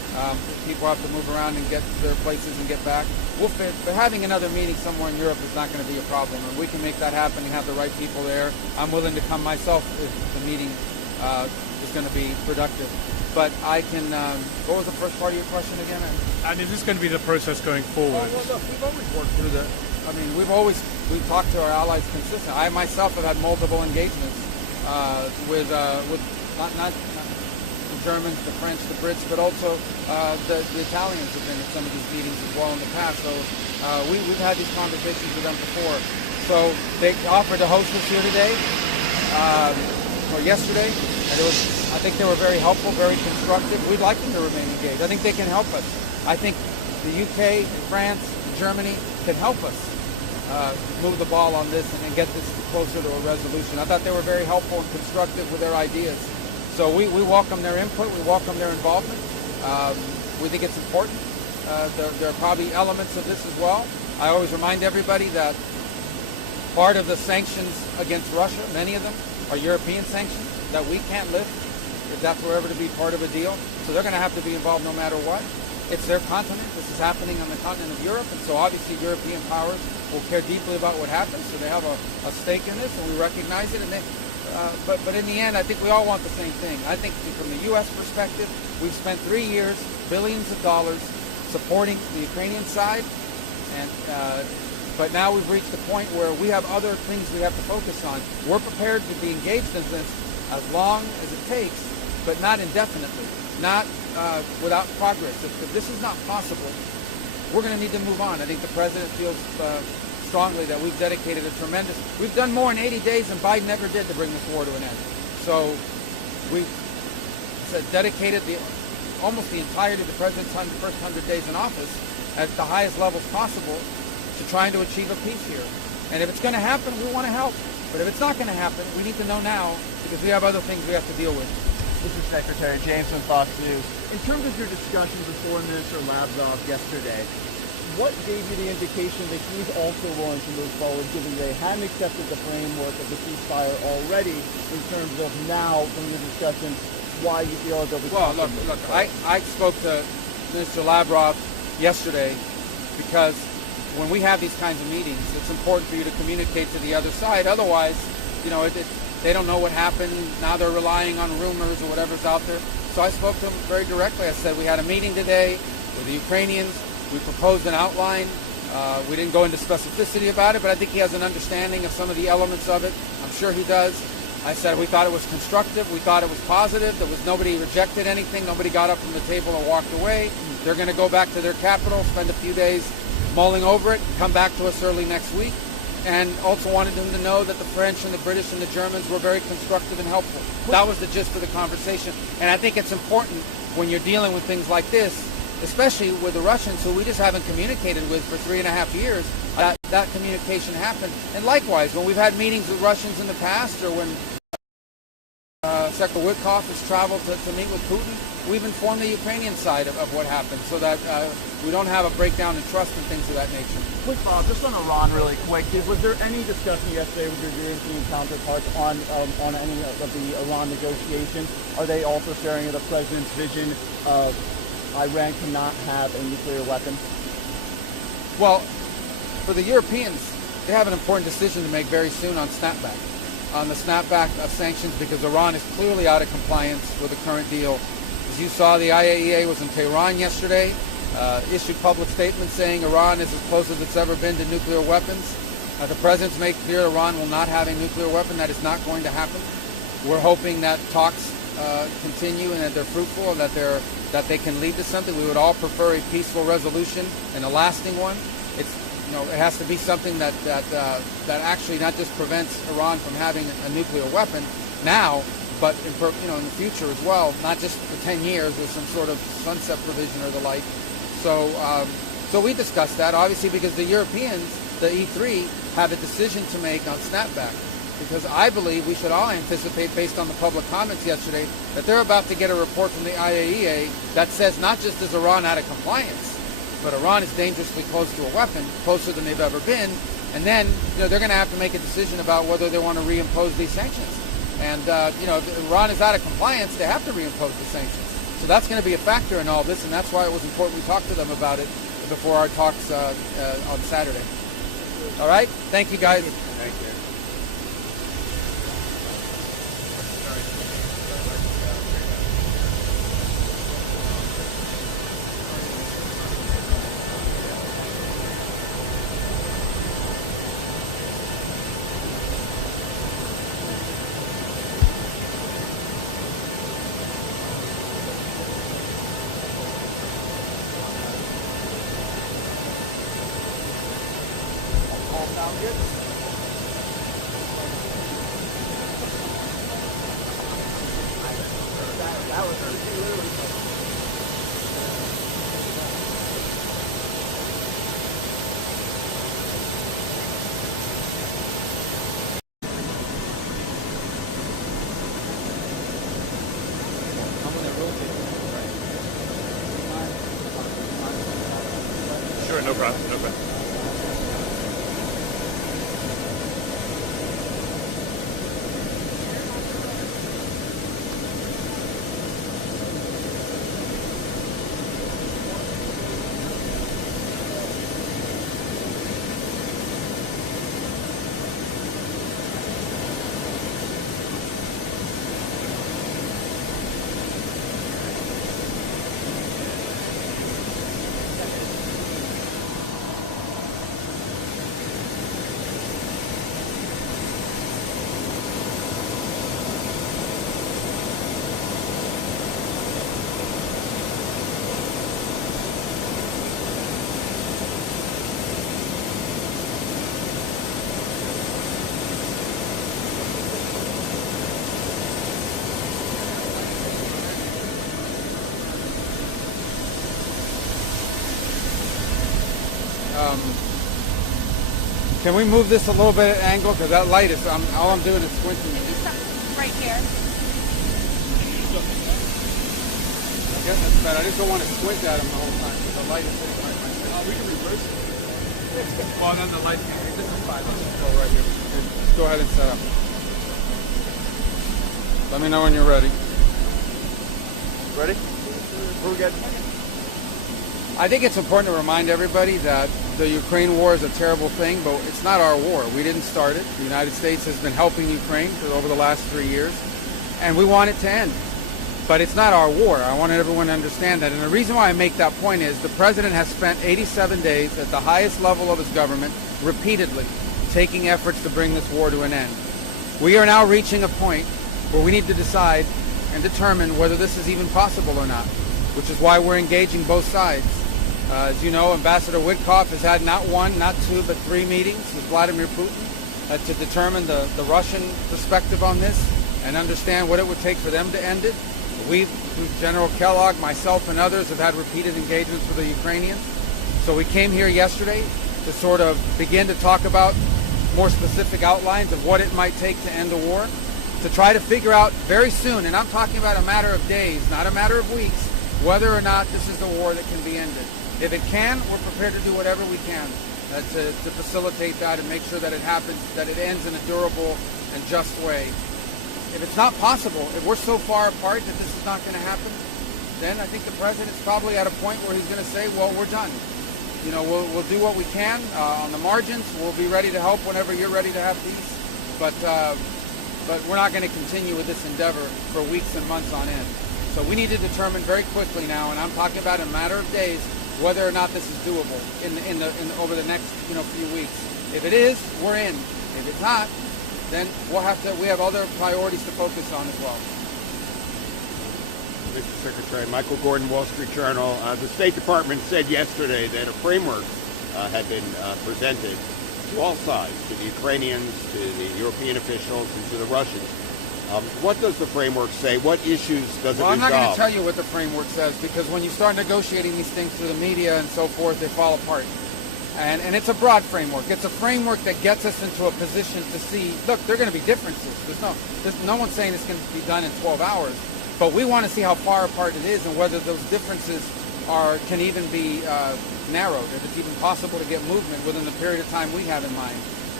People have to move around and get to their places and get back. We'll fit, but having another meeting somewhere in Europe is not going to be a problem, and we can make that happen and have the right people there. I'm willing to come myself if the meeting is going to be productive. But I can. What was the first part of your question again? And is this going to be the process going forward? Well, look, we've always worked through the. I mean, we've talked to our allies consistently. I myself have had multiple engagements with not the Germans, the French, the Brits, but also the Italians have been at some of these meetings as well in the past. So we've had these conversations with them before. So they offered to host us here today or yesterday, and I think they were very helpful, very constructive. We'd like them to remain engaged. I think they can help us. I think the UK, France, Germany can help us move the ball on this and get this closer to a resolution. I thought they were very helpful and constructive with their ideas. So we welcome their input. We welcome their involvement. We think it's important. There are probably elements of this as well. I always remind everybody that part of the sanctions against Russia, many of them, are European sanctions that we can't lift if that's ever to be part of a deal. So they're going to have to be involved no matter what. It's their continent. This is happening on the continent of Europe, and so obviously European powers will care deeply about what happens. So they have a stake in this, and we recognize it. And but in the end, I think we all want the same thing. I think from the U.S. perspective, we've spent 3 years, billions of dollars, supporting the Ukrainian side, and but now we've reached the point where we have other things we have to focus on. We're prepared to be engaged in this as long as it takes, but not indefinitely, not without progress. If this is not possible, we're going to need to move on. I think the president feels strongly that we've dedicated a tremendous. We've done more in 80 days than Biden ever did to bring this war to an end. So we've dedicated almost the entirety of the president's first 100 days in office at the highest levels possible to trying to achieve a peace here. And if it's going to happen, we want to help. But if it's not going to happen, we need to know now because we have other things we have to deal with. Mr. Secretary, James from Fox News. In terms of your discussions with Foreign Minister Lavrov yesterday, what gave you the indication that he's also willing to move forward, given they hadn't accepted the framework of the ceasefire already, in terms of now, from your discussions, why you feel they'll be... Well, look, I spoke to Minister Lavrov yesterday because when we have these kinds of meetings, it's important for you to communicate to the other side. Otherwise, they don't know what happened. Now they're relying on rumors or whatever's out there. So I spoke to him very directly. I said, we had a meeting today with the Ukrainians. We proposed an outline. We didn't go into specificity about it, but I think he has an understanding of some of the elements of it. I'm sure he does. I said we thought it was constructive. We thought it was positive. Nobody rejected anything. Nobody got up from the table and walked away. They're going to go back to their capital, spend a few days mulling over it, come back to us early next week. And also wanted them to know that the French and the British and the Germans were very constructive and helpful. That was the gist of the conversation. And I think it's important when you're dealing with things like this, especially with the Russians, who we just haven't communicated with for 3.5 years, that communication happened. And likewise, when we've had meetings with Russians in the past, or when Secretary Witkoff has traveled to meet with Putin, we've informed the Ukrainian side of what happened so that we don't have a breakdown in trust and things of that nature. Quick follow-up, just on Iran really quick. Was there any discussion yesterday with your European counterparts on any of the Iran negotiations? Are they also sharing the president's vision of Iran cannot have a nuclear weapon? Well, for the Europeans, they have an important decision to make very soon on snapback. On the snapback of sanctions, because Iran is clearly out of compliance with the current deal. As you saw, the IAEA was in Tehran yesterday, issued public statements saying Iran is as close as it's ever been to nuclear weapons. The president's made clear Iran will not have a nuclear weapon. That is not going to happen. We're hoping that talks continue and that they're fruitful and that they can lead to something. We would all prefer a peaceful resolution and a lasting one. It has to be something that actually not just prevents Iran from having a nuclear weapon now, but in the future as well, not just for 10 years with some sort of sunset provision or the like. So we discussed that, obviously, because the Europeans, the E3, have a decision to make on snapback. Because I believe we should all anticipate, based on the public comments yesterday, that they're about to get a report from the IAEA that says not just is Iran out of compliance, but Iran is dangerously close to a weapon, closer than they've ever been. And then they're going to have to make a decision about whether they want to reimpose these sanctions. And if Iran is out of compliance, they have to reimpose the sanctions. So that's going to be a factor in all this, and that's why it was important we talk to them about it before our talks on Saturday. All right? Thank you, guys. Thank you. Sure, no problem. No problem. Can we move this a little bit at angle? Because that light is, all I'm doing is squinting. Can you stop right here? I guess that's bad. I just don't want to squint at him the whole time because the light is hitting my face. We can reverse it. Well, then the light can. This is fine. Let's just go right here. Just go ahead and set up. Let me know when you're ready. Ready? We're good. I think it's important to remind everybody that the Ukraine war is a terrible thing, but it's not our war. We didn't start it. The United States has been helping Ukraine for over the last 3 years, and we want it to end. But it's not our war. I want everyone to understand that. And the reason why I make that point is the president has spent 87 days at the highest level of his government repeatedly taking efforts to bring this war to an end. We are now reaching a point where we need to decide and determine whether this is even possible or not, which is why we're engaging both sides. As you know, Ambassador Witkoff has had not one, not two, but 3 meetings with Vladimir Putin to determine the Russian perspective on this and understand what it would take for them to end it. General Kellogg, myself, and others have had repeated engagements with the Ukrainians. So we came here yesterday to sort of begin to talk about more specific outlines of what it might take to end the war, to try to figure out very soon, and I'm talking about a matter of days, not a matter of weeks, whether or not this is the war that can be ended. If it can, we're prepared to do whatever we can to facilitate that and make sure that it happens, that it ends in a durable and just way. If it's not possible, if we're so far apart that this is not going to happen, then I think the president's probably at a point where he's going to say, well, we're done. You know, we'll do what we can on the margins. We'll be ready to help whenever you're ready to have peace. But we're not going to continue with this endeavor for weeks and months on end. So we need to determine very quickly now, and I'm talking about in a matter of days, whether or not this is doable over the next few weeks. If it is, we're in. If it's not, then we have other priorities to focus on as well. Mr. Secretary, Michael Gordon, Wall Street Journal. The State Department said yesterday that a framework had been presented to all sides, to the Ukrainians, to the European officials, and to the Russians. What does the framework say? What issues does it resolve? Well, I'm not going to tell you what the framework says, because when you start negotiating these things through the media and so forth, they fall apart. And it's a broad framework. It's a framework that gets us into a position to see, look, there are going to be differences. There's no one saying it's going to be done in 12 hours. But we want to see how far apart it is and whether those differences can even be narrowed, if it's even possible to get movement within the period of time we have in mind.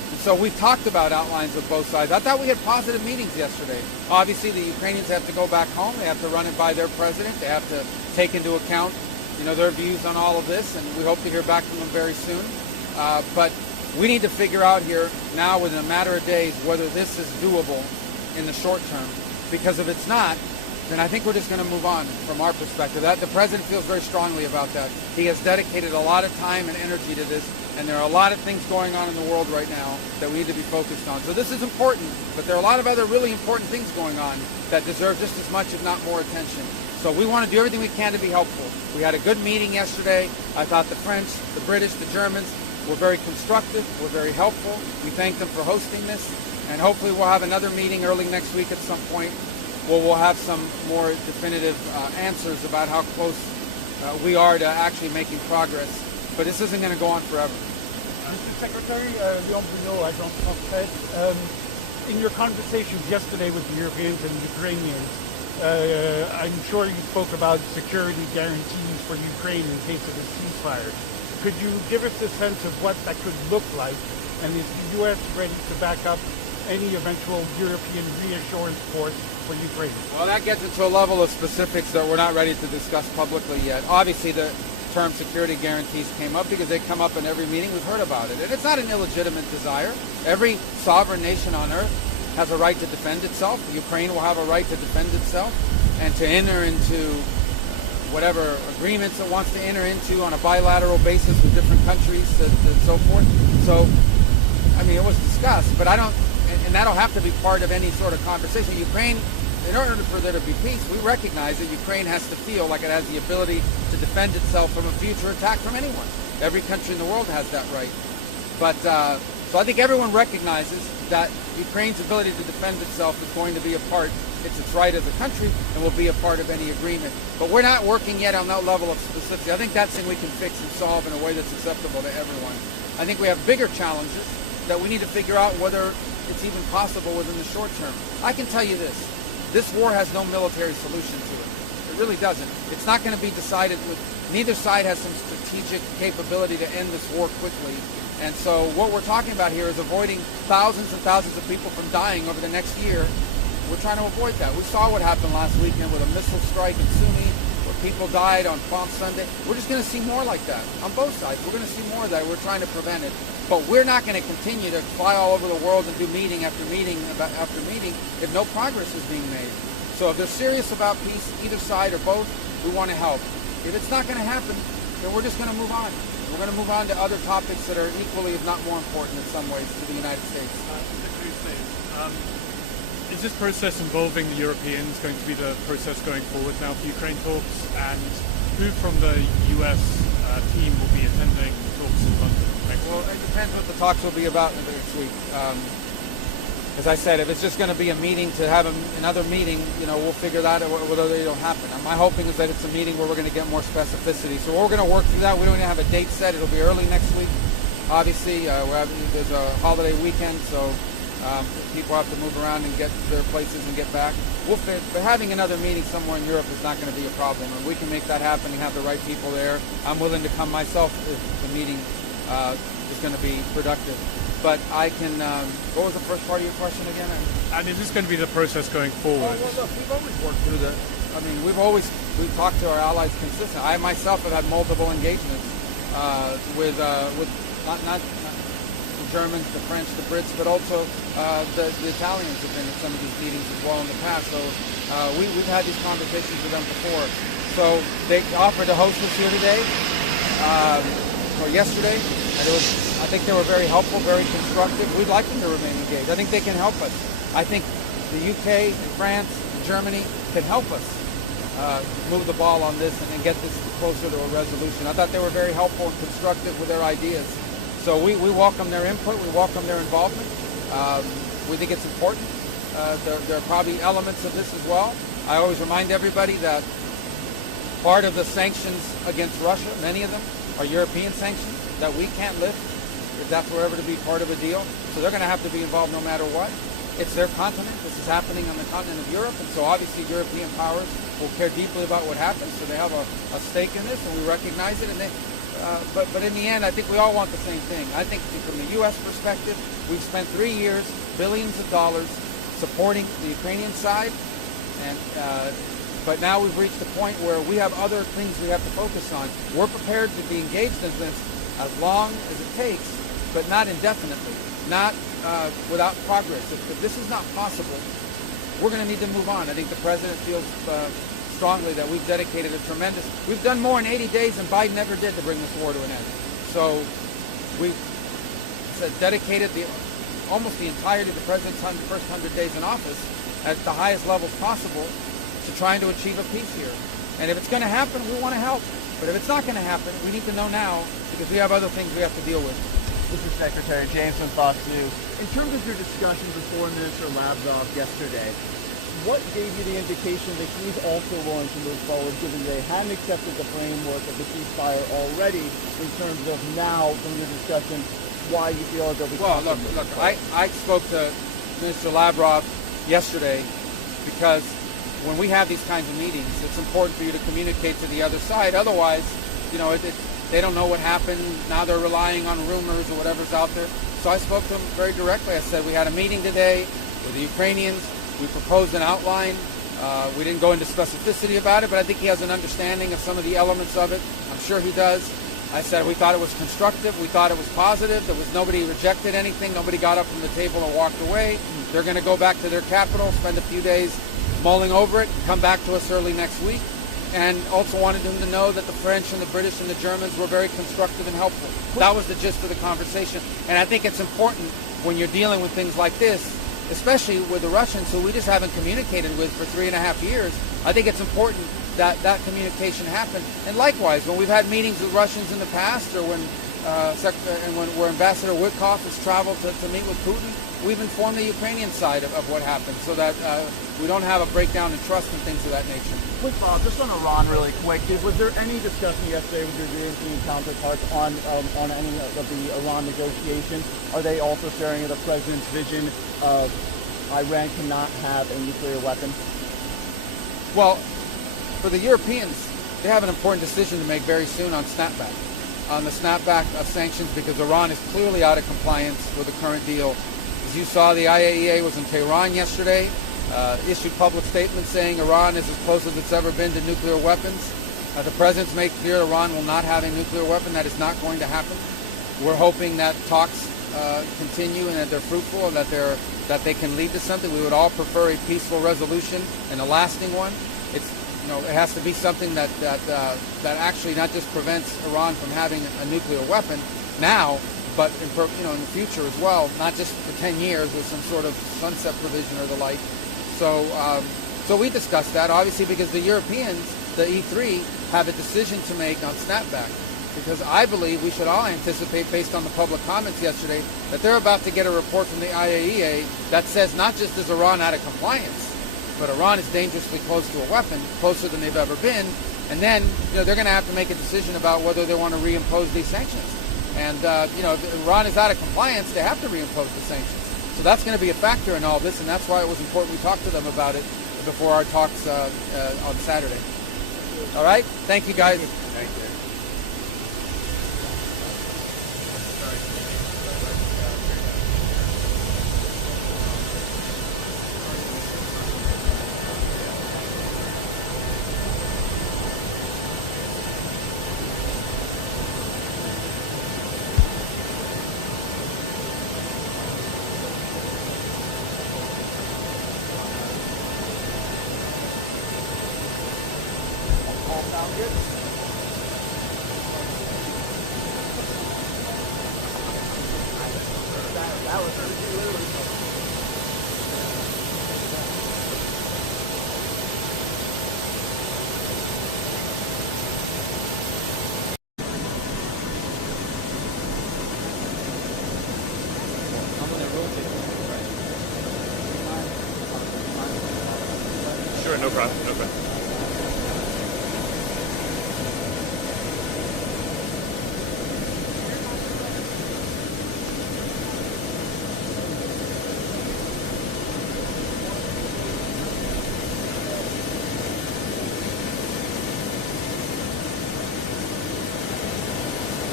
And so we've talked about outlines of both sides. I thought we had positive meetings yesterday. Obviously, the Ukrainians have to go back home. They have to run it by their president. They have to take into account, their views on all of this, and we hope to hear back from them very soon. But we need to figure out here now, within a matter of days, whether this is doable in the short term. Because if it's not, then I think we're just going to move on from our perspective. The president feels very strongly about that. He has dedicated a lot of time and energy to this, and there are a lot of things going on in the world right now that we need to be focused on. So this is important, but there are a lot of other really important things going on that deserve just as much, if not more, attention. So we want to do everything we can to be helpful. We had a good meeting yesterday. I thought the French, the British, the Germans were very constructive, were very helpful. We thank them for hosting this, and hopefully we'll have another meeting early next week at some point where we'll have some more definitive answers about how close we are to actually making progress. But this isn't going to go on forever. Mr. Secretary, Leon Bruno, Agence France, in your conversations yesterday with the Europeans and the Ukrainians, I'm sure you spoke about security guarantees for Ukraine in case of a ceasefire. Could you give us a sense of what that could look like, and is the U.S. ready to back up any eventual European reassurance force for Ukraine? Well, that gets into a level of specifics that we're not ready to discuss publicly yet. Obviously, the term security guarantees came up because they come up in every meeting. We've heard about it. And it's not an illegitimate desire. Every sovereign nation on earth has a right to defend itself. Ukraine will have a right to defend itself and to enter into whatever agreements it wants to enter into on a bilateral basis with different countries and so forth. So, I mean, it was discussed, but I don't, and that'll have to be part of any sort of conversation. Ukraine, in order for there to be peace, we recognize that Ukraine has to feel like it has the ability to defend itself from a future attack from anyone. Every country in the world has that right. But, so I think everyone recognizes that Ukraine's ability to defend itself is going to be a part, it's its right as a country, and will be a part of any agreement. But we're not working yet on that level of specificity. I think that's something we can fix and solve in a way that's acceptable to everyone. I think we have bigger challenges that we need to figure out whether it's even possible within the short term. I can tell you this war has no military solution to it. It really doesn't. It's not going to be decided with, neither side has some strategic capability to end this war quickly. And so what we're talking about here is avoiding thousands and thousands of people from dying over the next year. We're trying to avoid that. We saw what happened last weekend with a missile strike in Sunni, where people died on Palm Sunday. We're just going to see more like that on both sides. We're going to see more of that. We're trying to prevent it. But we're not going to continue to fly all over the world and do meeting after meeting after meeting if no progress is being made. So if they're serious about peace, either side or both, we want to help. If it's not going to happen, then we're just going to move on. We're going to move on to other topics that are equally, if not more important in some ways, to the United States. Is this process involving the Europeans going to be the process going forward now for Ukraine talks? And who from the US team will be attending talks in London next week? Well, it depends what the talks will be about next week. As I said, if it's just going to be a meeting to have another meeting, we'll figure that out whether it'll happen. My hoping is that it's a meeting where we're going to get more specificity. So we're going to work through that. We don't even have a date set. It'll be early next week. Obviously, there's a holiday weekend, so people have to move around and get to their places and get back. But having another meeting somewhere in Europe is not going to be a problem. And we can make that happen and have the right people there. I'm willing to come myself if the meeting is going to be productive. But I can, what was the first part of your question again? And is this going to be the process going forward? Well, look, we've always worked through we've talked to our allies consistently. I myself have had multiple engagements with not the Germans, the French, the Brits, but also the Italians have been at some of these meetings as well in the past. So we've had these conversations with them before. So they offered to host us here today, or yesterday, and I think they were very helpful, very constructive. We'd like them to remain engaged. I think they can help us. I think the UK, France, Germany can help us move the ball on this and get this closer to a resolution. I thought they were very helpful and constructive with their ideas. So we welcome their input, we welcome their involvement. We think it's important. There are probably elements of this as well. I always remind everybody that part of the sanctions against Russia, many of them, are European sanctions that we can't lift if that's ever to be part of a deal. So they're going to have to be involved no matter what. It's their continent. This is happening on the continent of Europe, and so obviously European powers will care deeply about what happens. So they have a stake in this, and we recognize it. And but in the end, I think we all want the same thing. I think from the U.S. perspective, we've spent 3 years, billions of dollars, supporting the Ukrainian side, and but now we've reached a point where we have other things we have to focus on. We're prepared to be engaged in this as long as it takes, but not indefinitely, not without progress. If this is not possible, we're going to need to move on. I think the president feels strongly that we've dedicated we've done more in 80 days than Biden ever did to bring this war to an end. So we've dedicated almost the entirety of the president's first 100 days in office at the highest levels possible to trying to achieve a peace here. And if it's going to happen, we want to help. But if it's not going to happen, we need to know now because we have other things we have to deal with. Mr. Secretary, James from Fox News. In terms of your discussions with Foreign Minister Lavrov yesterday, what gave you the indication that he's also willing to move forward, given they hadn't accepted the framework of the ceasefire already, in terms of now, from your discussion, why you feel that they'll be... Well, look, I spoke to Minister Lavrov yesterday because when we have these kinds of meetings, it's important for you to communicate to the other side. Otherwise, they don't know what happened. Now they're relying on rumors or whatever's out there. So I spoke to him very directly. I said, we had a meeting today with the Ukrainians. We proposed an outline. We didn't go into specificity about it, but I think he has an understanding of some of the elements of it. I'm sure he does. I said we thought it was constructive. We thought it was positive. Nobody rejected anything. Nobody got up from the table and walked away. They're going to go back to their capital, spend a few days mulling over it, and come back to us early next week. And also wanted them to know that the French and the British and the Germans were very constructive and helpful. That was the gist of the conversation. And I think it's important when you're dealing with things like this, especially with the Russians, who we just haven't communicated with for 3.5 years. I think it's important that that communication happen. And likewise, when we've had meetings with Russians in the past, or when Ambassador Witkoff has traveled to meet with Putin, we've informed the Ukrainian side of what happened, so that we don't have a breakdown in trust and things of that nature. Quick follow-up, just on Iran really quick. Was there any discussion yesterday with your European counterparts on any of the Iran negotiations? Are they also sharing the president's vision of Iran cannot have a nuclear weapon? Well, for the Europeans, they have an important decision to make very soon on snapback. On the snapback of sanctions, because Iran is clearly out of compliance with the current deal. As you saw, the IAEA was in Tehran yesterday, issued public statements saying Iran is as close as it's ever been to nuclear weapons. The president's made clear Iran will not have a nuclear weapon. That is not going to happen. We're hoping that talks continue and that they're fruitful and that they can lead to something. We would all prefer a peaceful resolution and a lasting one. It has to be something that actually not just prevents Iran from having a nuclear weapon now, but in the future as well, not just for 10 years with some sort of sunset provision or the like. So we discussed that, obviously, because the Europeans, the E3, have a decision to make on snapback. Because I believe we should all anticipate, based on the public comments yesterday, that they're about to get a report from the IAEA that says not just is Iran out of compliance, but Iran is dangerously close to a weapon, closer than they've ever been. And then they're going to have to make a decision about whether they want to reimpose these sanctions. And if Iran is out of compliance, they have to reimpose the sanctions. So that's going to be a factor in all this, and that's why it was important we talked to them about it before our talks on Saturday. All right? Thank you, guys. Thank you. Sure, no problem, no problem.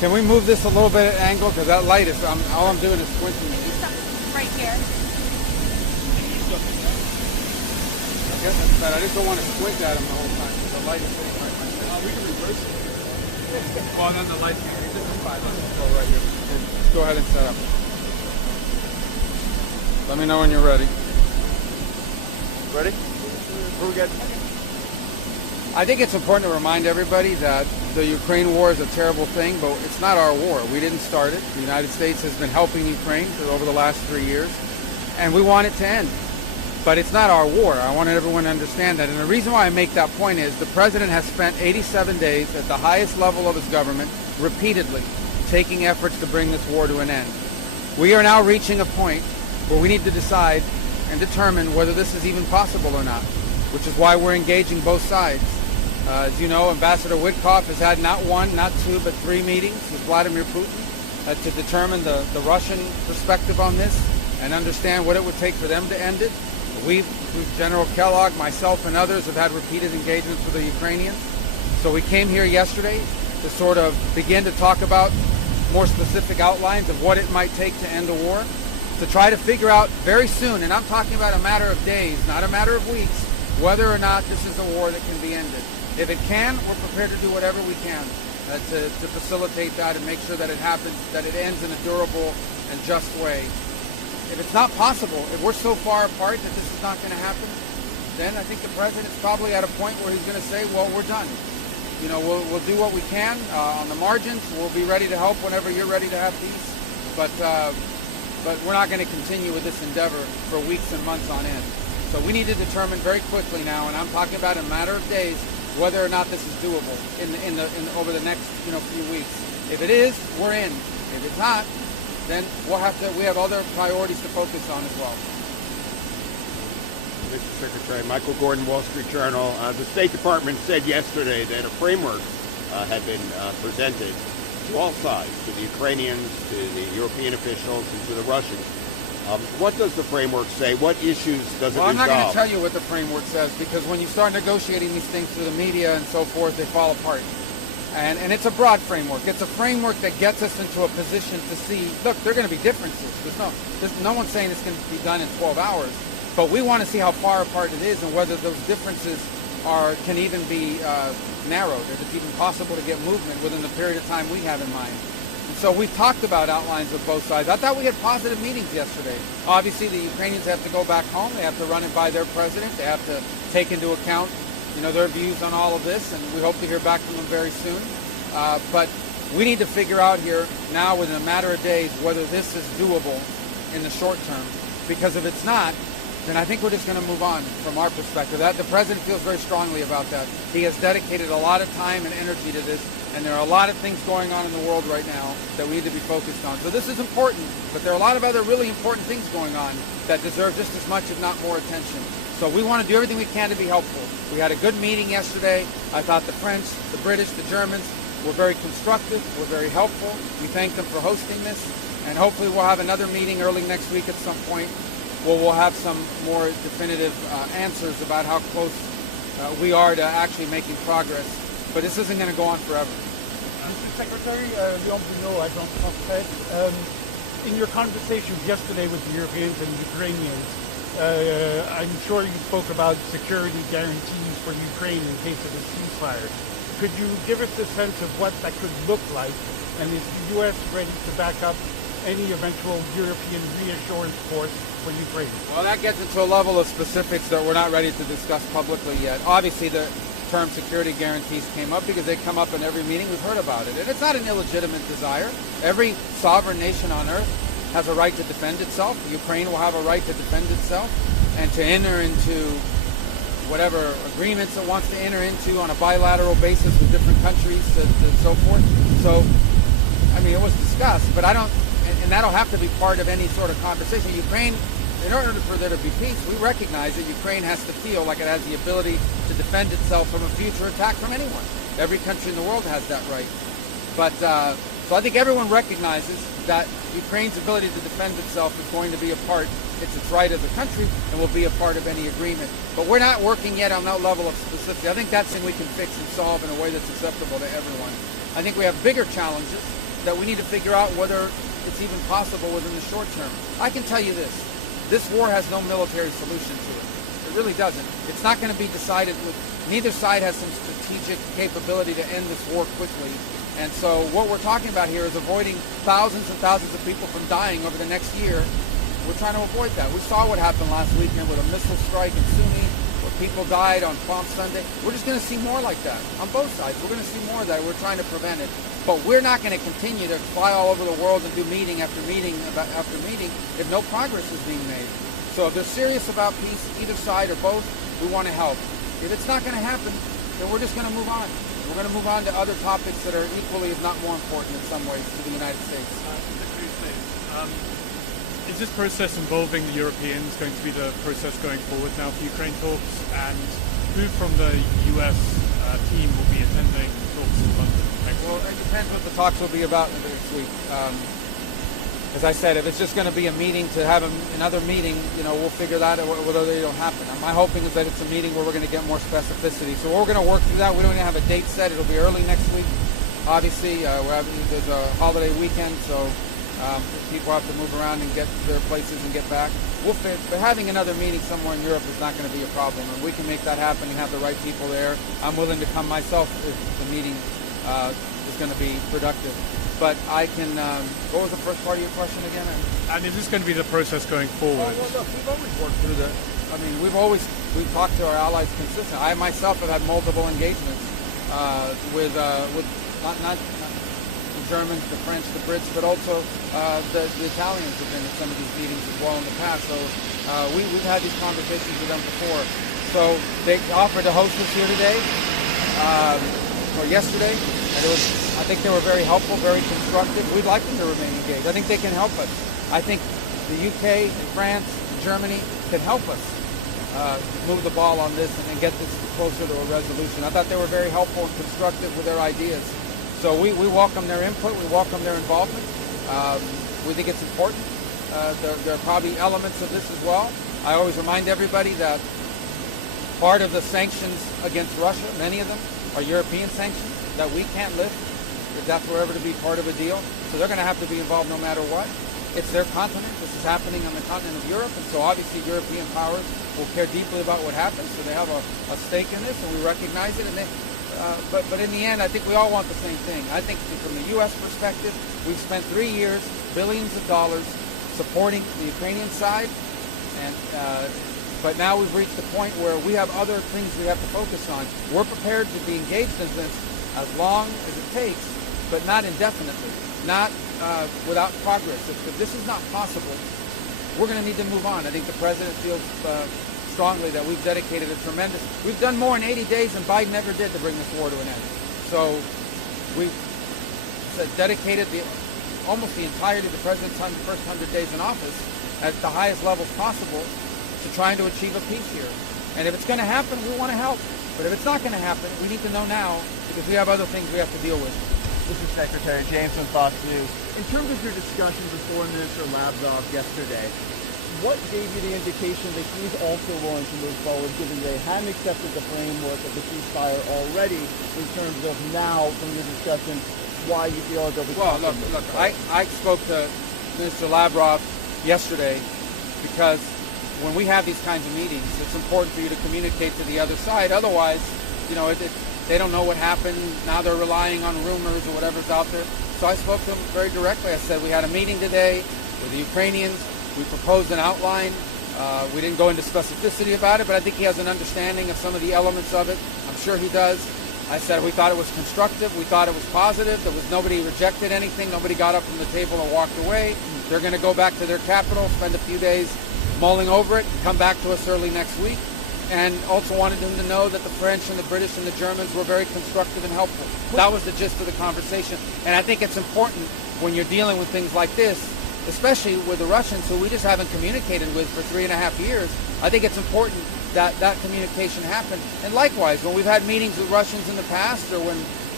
Can we move this a little bit at angle? Because that light is, all I'm doing is squinting. Right here. I guess that's bad. I just don't want to squint at him the whole time because the light is hitting right my face. We can reverse it. Well, then the light can this is fine. Let's just go right here. Just go ahead and set up. Let me know when you're ready. Ready? We're good. I think it's important to remind everybody that the Ukraine war is a terrible thing, but it's not our war. We didn't start it. The United States has been helping Ukraine over the last 3 years, and we want it to end. But it's not our war. I want everyone to understand that. And the reason why I make that point is the president has spent 87 days at the highest level of his government repeatedly taking efforts to bring this war to an end. We are now reaching a point where we need to decide and determine whether this is even possible or not, which is why we're engaging both sides. As you know, Ambassador Witkoff has had not one, not two, but 3 meetings with Vladimir Putin to determine the Russian perspective on this and understand what it would take for them to end it. We, General Kellogg, myself, and others have had repeated engagements with the Ukrainians. So we came here yesterday to sort of begin to talk about more specific outlines of what it might take to end the war, to try to figure out very soon, and I'm talking about a matter of days, not a matter of weeks, whether or not this is a war that can be ended. If it can, we're prepared to do whatever we can to facilitate that and make sure that it happens, that it ends in a durable and just way. If it's not possible, if we're so far apart that this is not going to happen, then I think the president's probably at a point where he's going to say, well, we're done. You know, we'll do what we can on the margins. We'll be ready to help whenever you're ready to have peace. But we're not going to continue with this endeavor for weeks and months on end. So we need to determine very quickly now, and I'm talking about in a matter of days, whether or not this is doable over the next few weeks. If it is, we're in. If it's not, then we have other priorities to focus on as well. Mr. Secretary, Michael Gordon, Wall Street Journal. The State Department said yesterday that a framework had been presented to all sides, to the Ukrainians, to the European officials, and to the Russians. What does the framework say? What issues does it resolve? I'm not going to tell you what the framework says, because when you start negotiating these things through the media and so forth, they fall apart. And it's a broad framework. It's a framework that gets us into a position to see, look, there are going to be differences. There's no one saying this can be done in 12 hours. But we want to see how far apart it is and whether those differences can even be narrowed, if it's even possible to get movement within the period of time we have in mind. And so we've talked about outlines of both sides. I thought we had positive meetings yesterday. Obviously, the Ukrainians have to go back home. They have to run it by their president. They have to take into account their views on all of this, and we hope to hear back from them very soon. But we need to figure out here now, within a matter of days, whether this is doable in the short term. Because if it's not, then I think we're just going to move on from our perspective. The president feels very strongly about that. He has dedicated a lot of time and energy to this, and there are a lot of things going on in the world right now that we need to be focused on. So this is important, but there are a lot of other really important things going on that deserve just as much, if not more, attention. So we want to do everything we can to be helpful. We had a good meeting yesterday. I thought the French, the British, the Germans were very constructive, were very helpful. We thank them for hosting this, and hopefully we'll have another meeting early next week at some point where we'll have some more definitive answers about how close we are to actually making progress. But this isn't going to go on forever. Mr. Secretary, Rubio, agent français, in your conversations yesterday with the Europeans and Ukrainians, I'm sure you spoke about security guarantees for Ukraine in case of a ceasefire. Could you give us a sense of what that could look like, and is the U.S. ready to back up any eventual European reassurance force for Ukraine? Well, that gets into a level of specifics that we're not ready to discuss publicly yet. Obviously, the term security guarantees came up because they come up in every meeting. We've heard about it. And it's not an illegitimate desire. Every sovereign nation on earth has a right to defend itself. Ukraine will have a right to defend itself and to enter into whatever agreements it wants to enter into on a bilateral basis with different countries and so forth. So, I mean, it was discussed, but I don't, and that'll have to be part of any sort of conversation. Ukraine, in order for there to be peace, we recognize that Ukraine has to feel like it has the ability to defend itself from a future attack from anyone. Every country in the world has that right. But, so I think everyone recognizes that Ukraine's ability to defend itself is going to be a part, it's its right as a country, and will be a part of any agreement. But we're not working yet on that level of specificity. I think that's something we can fix and solve in a way that's acceptable to everyone. I think we have bigger challenges that we need to figure out whether it's even possible within the short term. I can tell you this. This war has no military solution to it. It really doesn't. It's not going to be decided with, neither side has some strategic capability to end this war quickly. And so what we're talking about here is avoiding thousands and thousands of people from dying over the next year. We're trying to avoid that. We saw what happened last weekend with a missile strike in Sunni, where people died on Palm Sunday. We're just going to see more like that on both sides. We're going to see more of that. We're trying to prevent it. But we're not going to continue to fly all over the world and do meeting after meeting after meeting if no progress is being made. So if they're serious about peace, either side or both, we want to help. If it's not going to happen, then we're just going to move on. We're going to move on to other topics that are equally, if not more important in some ways, to the United States. Is this process involving the Europeans going to be the process going forward now for Ukraine talks? And who from the US team will be attending talks in London? Well, it depends what the talks will be about next week. As I said, if it's just going to be a meeting to have another meeting, we'll figure that out whether it'll happen. My hoping is that it's a meeting where we're going to get more specificity. So we're going to work through that. We don't even have a date set. It'll be early next week. Obviously, there's a holiday weekend, so people have to move around and get to their places and get back. But having another meeting somewhere in Europe is not going to be a problem, and we can make that happen and have the right people there. I'm willing to come myself if the meeting is going to be productive. But I can, what was the first part of your question again? And is this going to be the process going forward? Well, look, we've always worked through we've talked to our allies consistently. I myself have had multiple engagements with not the Germans, the French, the Brits, but also the Italians have been at some of these meetings as well in the past. So we've had these conversations with them before. So they offered to host us here today, or yesterday, and I think they were very helpful, very constructive. We'd like them to remain engaged. I think they can help us. I think the UK and France and Germany can help us move the ball on this and get this closer to a resolution. I thought they were very helpful and constructive with their ideas. So we welcome their input. We welcome their involvement. We think it's important. There are probably elements of this as well. I always remind everybody that part of the sanctions against Russia, many of them, are European sanctions that we can't lift if that's were ever to be part of a deal. So they're going to have to be involved no matter what. It's their continent. This is happening on the continent of Europe, and so obviously European powers will care deeply about what happens. So they have a stake in this, and we recognize it. And but in the end, I think we all want the same thing. I think from the U.S. perspective, we've spent 3 years, billions of dollars, supporting the Ukrainian side, and but now we've reached the point where we have other things we have to focus on. We're prepared to be engaged in this as long as it takes, but not indefinitely, not without progress. If this is not possible, we're going to need to move on. I think the president feels strongly that we've dedicated we've done more in 80 days than Biden ever did to bring this war to an end. So we've dedicated almost the entirety of the president's first 100 days in office at the highest levels possible to trying to achieve a peace here. And if it's going to happen, we want to help. But if it's not going to happen, we need to know now, because we have other things we have to deal with. This is Secretary James from Fox News. In terms of your discussions with Foreign Minister Lavrov yesterday, what gave you the indication that he's also willing to move forward, given they hadn't accepted the framework of the ceasefire already, in terms of now, from your discussion, why you feel as though the... Well, look, I spoke to Minister Lavrov yesterday because when we have these kinds of meetings, it's important for you to communicate to the other side. Otherwise, they don't know what happened. Now they're relying on rumors or whatever's out there. So I spoke to him very directly. I said, we had a meeting today with the Ukrainians. We proposed an outline. We didn't go into specificity about it, but I think he has an understanding of some of the elements of it. I'm sure he does. I said we thought it was constructive. We thought it was positive. Nobody rejected anything. Nobody got up from the table and walked away. They're going to go back to their capital, spend a few days mulling over it, come back to us early next week. And also wanted him to know that the French and the British and the Germans were very constructive and helpful. That was the gist of the conversation. And I think it's important when you're dealing with things like this, especially with the Russians, who we just haven't communicated with for 3.5 years. I think it's important that that communication happen. And likewise, when we've had meetings with Russians in the past, or when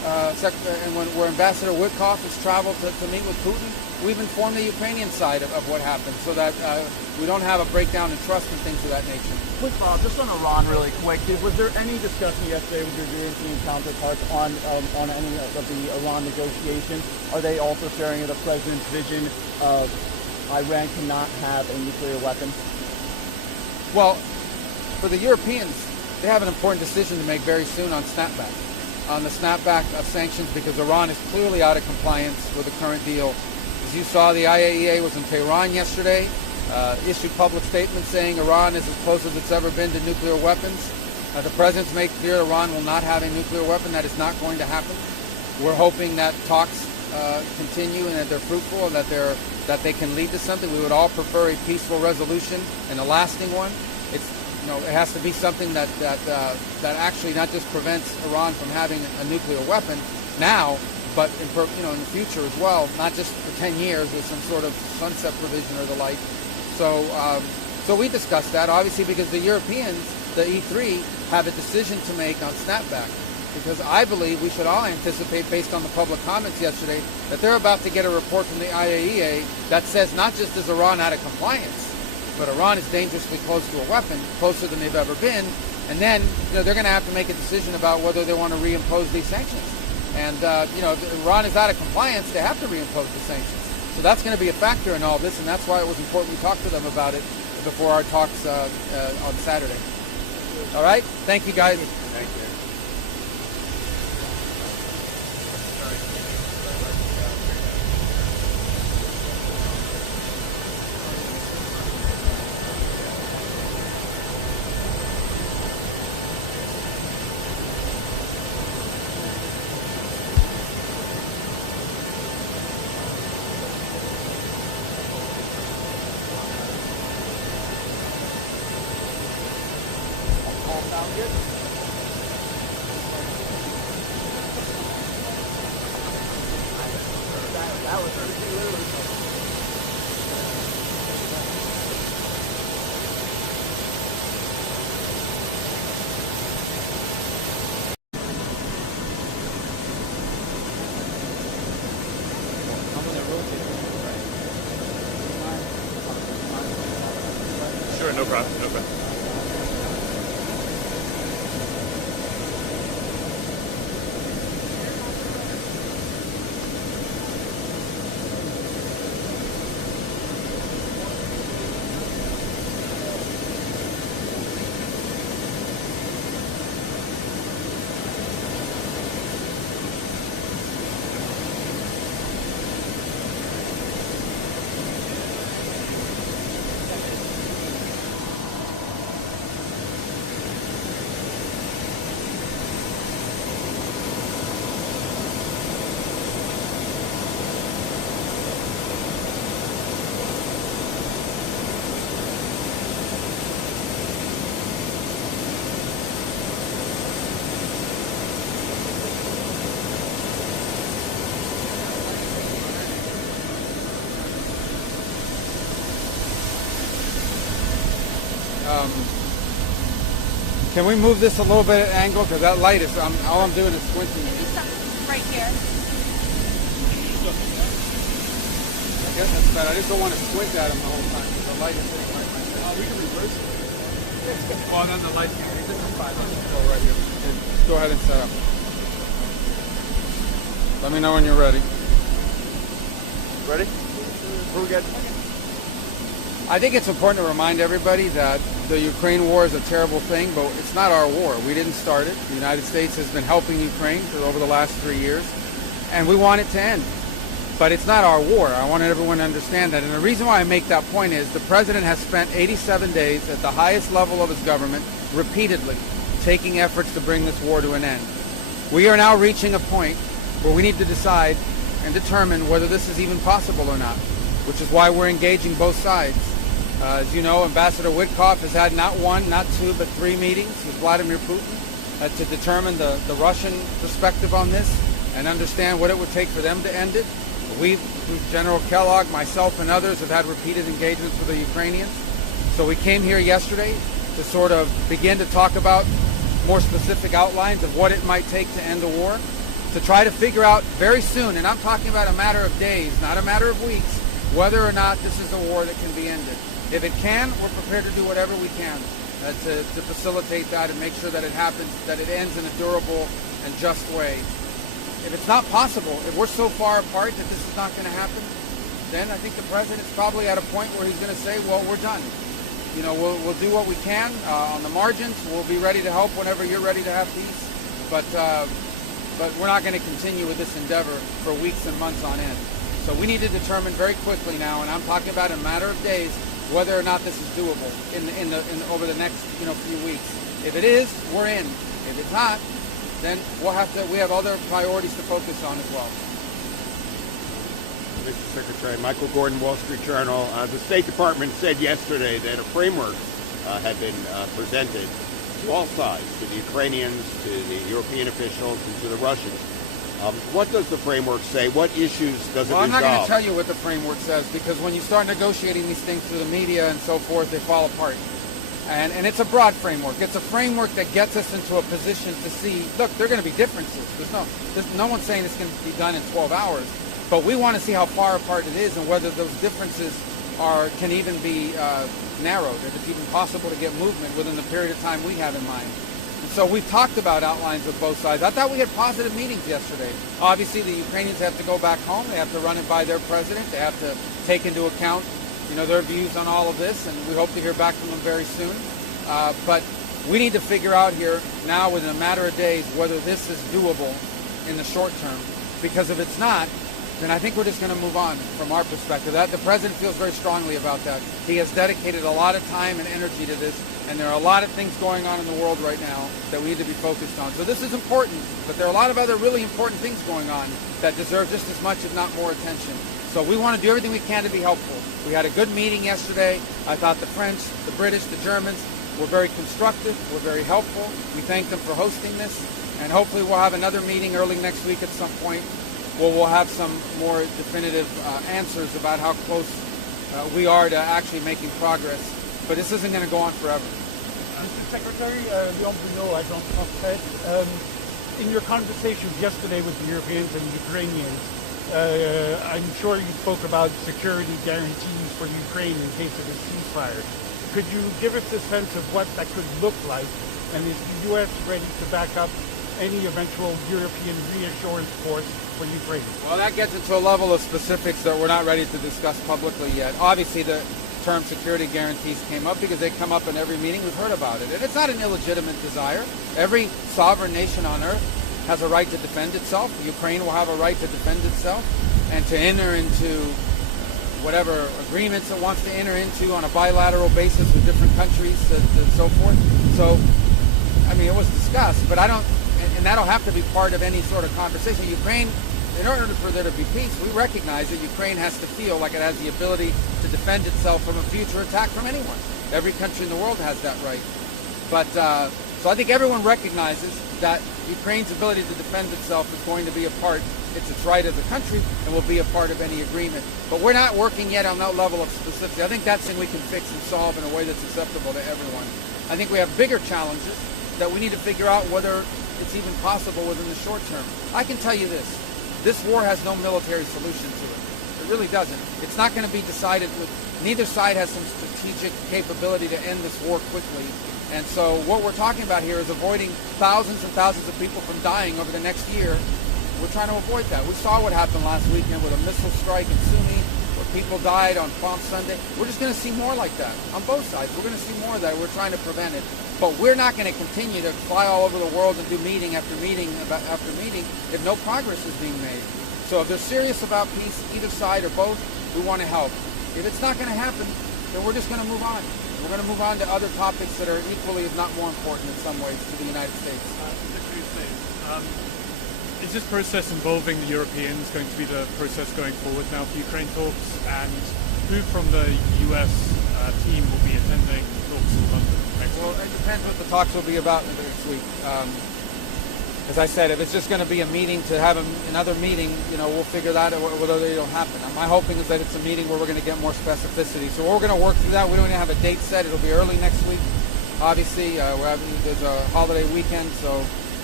where Ambassador Witkoff has traveled to meet with Putin, we've informed the Ukrainian side of what happened so that we don't have a breakdown in trust and things of that nature. Quick follow-up, just on Iran really quick. Was there any discussion yesterday with your European counterparts on any of the Iran negotiations? Are they also sharing the president's vision of Iran cannot have a nuclear weapon? Well, for the Europeans, they have an important decision to make very soon on the snapback of sanctions, because Iran is clearly out of compliance with the current deal. As you saw, the IAEA was in Tehran yesterday, issued public statements saying Iran is as close as it's ever been to nuclear weapons. The president's made clear Iran will not have a nuclear weapon. That is not going to happen. We're hoping that talks continue and that they're fruitful and that they can lead to something. We would all prefer a peaceful resolution and a lasting one. It has to be something that actually not just prevents Iran from having a nuclear weapon now, but in the future as well, not just for 10 years with some sort of sunset provision or the like. So we discussed that, obviously, because the Europeans, the E3, have a decision to make on snapback. Because I believe we should all anticipate, based on the public comments yesterday, that they're about to get a report from the IAEA that says not just is Iran out of compliance, but Iran is dangerously close to a weapon, closer than they've ever been. And then they're going to have to make a decision about whether they want to reimpose these sanctions. And if Iran is out of compliance, they have to reimpose the sanctions. So that's going to be a factor in all this, and that's why it was important we talked to them about it before our talks on Saturday. All right? Thank you, guys. Thank you. Sure, no problem, no problem. Can we move this a little bit at angle? Because that light is, all I'm doing is squinting. Right here. I guess that's bad. I just don't want to squint at him the whole time because the light is hitting right in my face. We can reverse it. Well, then the light can be. This is fine. Let's just go Right here. Just go ahead and set up. Let me know when you're ready. Ready? We're good. I think it's important to remind everybody that the Ukraine war is a terrible thing, but it's not our war. We didn't start it. The United States has been helping Ukraine for over the last 3 years, and we want it to end. But it's not our war. I want everyone to understand that. And the reason why I make that point is the president has spent 87 days at the highest level of his government repeatedly taking efforts to bring this war to an end. We are now reaching a point where we need to decide and determine whether this is even possible or not, which is why we're engaging both sides. As you know, Ambassador Witkoff has had not one, not two, but 3 meetings with Vladimir Putin to determine the Russian perspective on this and understand what it would take for them to end it. We, General Kellogg, myself, and others have had repeated engagements with the Ukrainians. So we came here yesterday to sort of begin to talk about more specific outlines of what it might take to end the war. to try to figure out very soon, and I'm talking about a matter of days, not a matter of weeks, whether or not this is a war that can be ended. If it can, we're prepared to do whatever we can to facilitate that and make sure that it happens, that it ends in a durable and just way. If it's not possible, if we're so far apart that this is not going to happen, then I think the president's probably at a point where he's going to say, well, we're done. You know, we'll do what we can on the margins. We'll be ready to help whenever you're ready to have peace. But we're not going to continue with this endeavor for weeks and months on end. So we need to determine very quickly now, and I'm talking about in a matter of days, whether or not this is doable over the next few weeks. If it is, we're in. If it's not, then we have other priorities to focus on as well. Mr. Secretary, Michael Gordon, Wall Street Journal. The State Department said yesterday that a framework had been presented to all sides, to the Ukrainians, to the European officials, and to the Russians. What does the framework say? What issues does it resolve? I'm not going to tell you what the framework says, because when you start negotiating these things through the media and so forth, they fall apart. And it's a broad framework. It's a framework that gets us into a position to see, look, there are going to be differences. There's no one's saying this can be done in 12 hours. But we want to see how far apart it is and whether those differences can even be narrowed, if it's even possible to get movement within the period of time we have in mind. And so we've talked about outlines with both sides. I thought we had positive meetings yesterday. Obviously, the Ukrainians have to go back home. They have to run it by their president. They have to take into account their views on all of this, and we hope to hear back from them very soon. But we need to figure out here now, within a matter of days, whether this is doable in the short term. Because if it's not, then I think we're just going to move on from our perspective. The president feels very strongly about that. He has dedicated a lot of time and energy to this, and there are a lot of things going on in the world right now that we need to be focused on. So this is important, but there are a lot of other really important things going on that deserve just as much, if not more, attention. So we want to do everything we can to be helpful. We had a good meeting yesterday. I thought the French, the British, the Germans were very constructive, were very helpful. We thank them for hosting this, and hopefully we'll have another meeting early next week at some point where we'll have some more definitive answers about how close we are to actually making progress. But this isn't going to go on forever. Mr. Secretary, Leon Bruno, Agence France. In your conversations yesterday with the Europeans and the Ukrainians, I'm sure you spoke about security guarantees for Ukraine in case of a ceasefire. Could you give us a sense of what that could look like? And is the U.S. ready to back up any eventual European reassurance force for Ukraine? Well, that gets into a level of specifics that we're not ready to discuss publicly yet. Obviously, the term security guarantees came up because they come up in every meeting. We've heard about it. And it's not an illegitimate desire. Every sovereign nation on earth has a right to defend itself. Ukraine will have a right to defend itself and to enter into whatever agreements it wants to enter into on a bilateral basis with different countries and so forth. So, I mean, it was discussed, but and that'll have to be part of any sort of conversation. Ukraine, in order for there to be peace, we recognize that Ukraine has to feel like it has the ability to defend itself from a future attack from anyone. Every country in the world has that right. But, so I think everyone recognizes that Ukraine's ability to defend itself is going to be a part, it's its right as a country, and will be a part of any agreement. But we're not working yet on that level of specificity. I think that's something we can fix and solve in a way that's acceptable to everyone. I think we have bigger challenges that we need to figure out whether it's even possible within the short term. I can tell you this war has no military solution to it. It really doesn't. It's not going to be decided with, neither side has some strategic capability to end this war quickly. And so what we're talking about here is avoiding thousands and thousands of people from dying over the next year. We're trying to avoid that. We saw what happened last weekend with a missile strike in Sunni, where people died on Palm Sunday. We're just going to see more like that on both sides. We're going to see more of that. We're trying to prevent it. But we're not going to continue to fly all over the world and do meeting after meeting after meeting if no progress is being made. So if they're serious about peace, either side or both, we want to help. If it's not going to happen, then we're just going to move on. We're going to move on to other topics that are equally, if not more important in some ways, to the United States. Is this process involving the Europeans going to be the process going forward now for Ukraine talks? And who from the US team will be attending talks in London next week? Well, it depends what the talks will be about next week. As I said, if it's just going to be a meeting to have another meeting, we'll figure that out whether it'll happen. My hoping is that it's a meeting where we're going to get more specificity. So we're going to work through that. We don't even have a date set. It'll be early next week. Obviously, there's a holiday weekend, so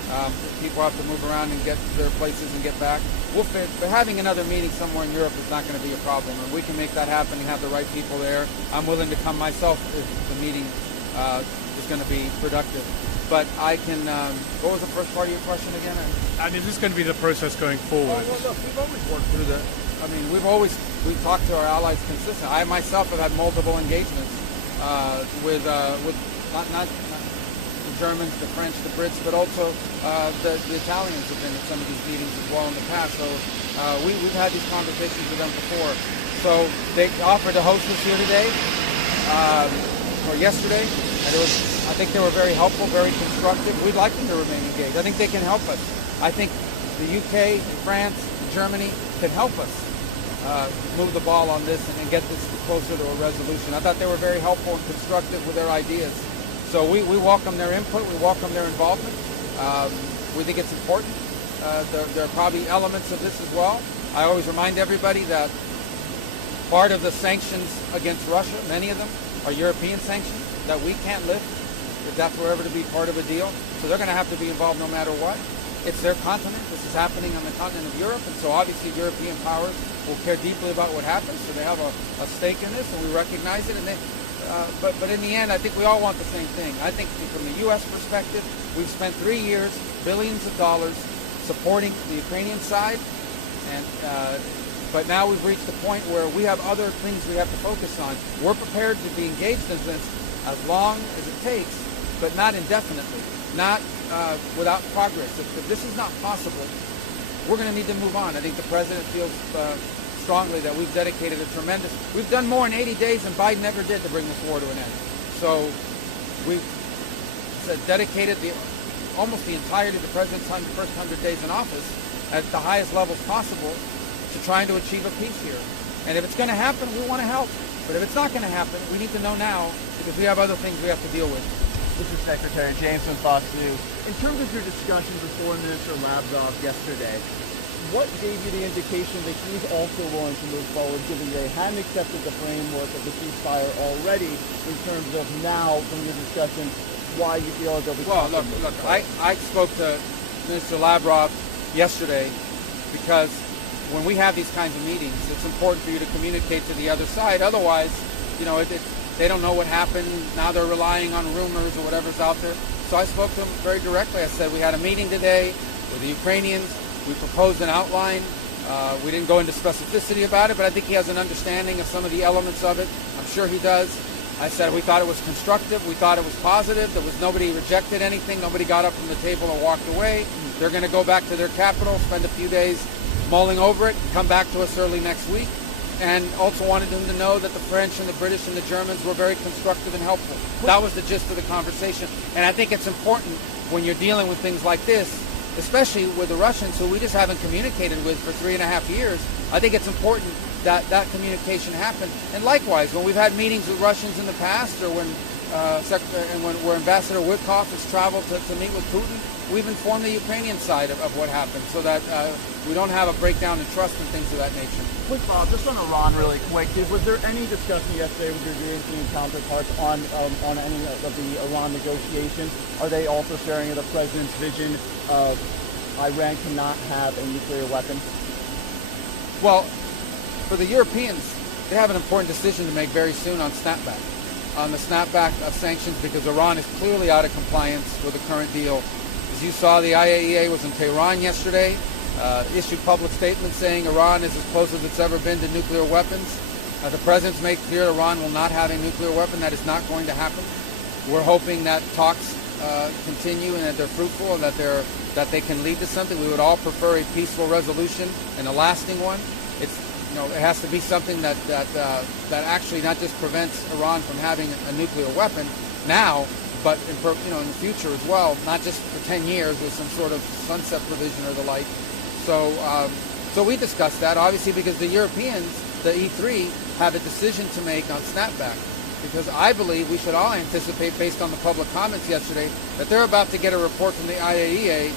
People have to move around and get to their places and get back. But having another meeting somewhere in Europe is not going to be a problem, and we can make that happen and have the right people there. I'm willing to come myself if the meeting is going to be productive. But I can. What was the first part of your question again? And is this going to be the process going forward? Well, look, we've always worked through the. I mean, we've talked to our allies consistently. I myself have had multiple engagements with not the Germans, the French, the Brits, but also the Italians have been at some of these meetings as well in the past. So we've had these conversations with them before. So they offered to host us here today or yesterday, and I think they were very helpful, very constructive. We'd like them to remain engaged. I think they can help us. I think the UK, France, Germany can help us move the ball on this and get this closer to a resolution. I thought they were very helpful and constructive with their ideas. So we welcome their input. We welcome their involvement. We think it's important. There are probably elements of this as well. I always remind everybody that part of the sanctions against Russia, many of them, are European sanctions that we can't lift if that's were ever to be part of a deal. So they're going to have to be involved no matter what. It's their continent. This is happening on the continent of Europe, and so obviously European powers will care deeply about what happens. So they have a stake in this, and we recognize it. And but in the end, I think we all want the same thing. I think from the U.S. perspective, we've spent 3 years, billions of dollars, supporting the Ukrainian side, and but now we've reached a point where we have other things we have to focus on. We're prepared to be engaged in this as long as it takes, but not indefinitely, not without progress. If this is not possible, we're going to need to move on. I think the president feels strongly that we've dedicated we've done more in 80 days than Biden ever did to bring this war to an end. So we've dedicated almost the entirety of the president's first 100 days in office at the highest levels possible to trying to achieve a peace here. And if it's going to happen, we want to help. But if it's not going to happen, we need to know now because we have other things we have to deal with. Mr. Secretary, James from Fox News. In terms of your discussions with Foreign Minister Lavrov yesterday, what gave you the indication that he's also willing to move forward, given they hadn't accepted the framework of the ceasefire already, in terms of now, from your discussion, why you feel they'll be... Well, look, I spoke to Minister Lavrov yesterday because when we have these kinds of meetings, it's important for you to communicate to the other side. Otherwise, they don't know what happened. Now they're relying on rumors or whatever's out there. So I spoke to him very directly. I said, we had a meeting today with the Ukrainians. We proposed an outline. We didn't go into specificity about it, but I think he has an understanding of some of the elements of it. I'm sure he does. I said we thought it was constructive. We thought it was positive. Nobody rejected anything. Nobody got up from the table and walked away. They're going to go back to their capital, spend a few days mulling over it, come back to us early next week. And also wanted them to know that the French and the British and the Germans were very constructive and helpful. That was the gist of the conversation. And I think it's important when you're dealing with things like this, especially with the Russians, who we just haven't communicated with for 3.5 years. I think it's important that that communication happen. And likewise, when we've had meetings with Russians in the past, or when Ambassador Witkoff has traveled to meet with Putin, we've informed the Ukrainian side of what happened, so that we don't have a breakdown in trust and things of that nature. Quick follow-up, just on Iran really quick. Was there any discussion yesterday with your European counterparts on any of the Iran negotiations? Are they also sharing the president's vision of Iran cannot have a nuclear weapon? Well, for the Europeans, they have an important decision to make very soon on snapback. On the snapback of sanctions, because Iran is clearly out of compliance with the current deal. As you saw, the IAEA was in Tehran yesterday, issued public statements saying Iran is as close as it's ever been to nuclear weapons. The president's made clear Iran will not have a nuclear weapon. That is not going to happen. We're hoping that talks continue and that they're fruitful and that they can lead to something. We would all prefer a peaceful resolution and a lasting one. It has to be something that actually not just prevents Iran from having a nuclear weapon now, but in the future as well, not just for 10 years with some sort of sunset provision or the like. So we discussed that, obviously, because the Europeans, the E3, have a decision to make on snapback. Because I believe we should all anticipate, based on the public comments yesterday, that they're about to get a report from the IAEA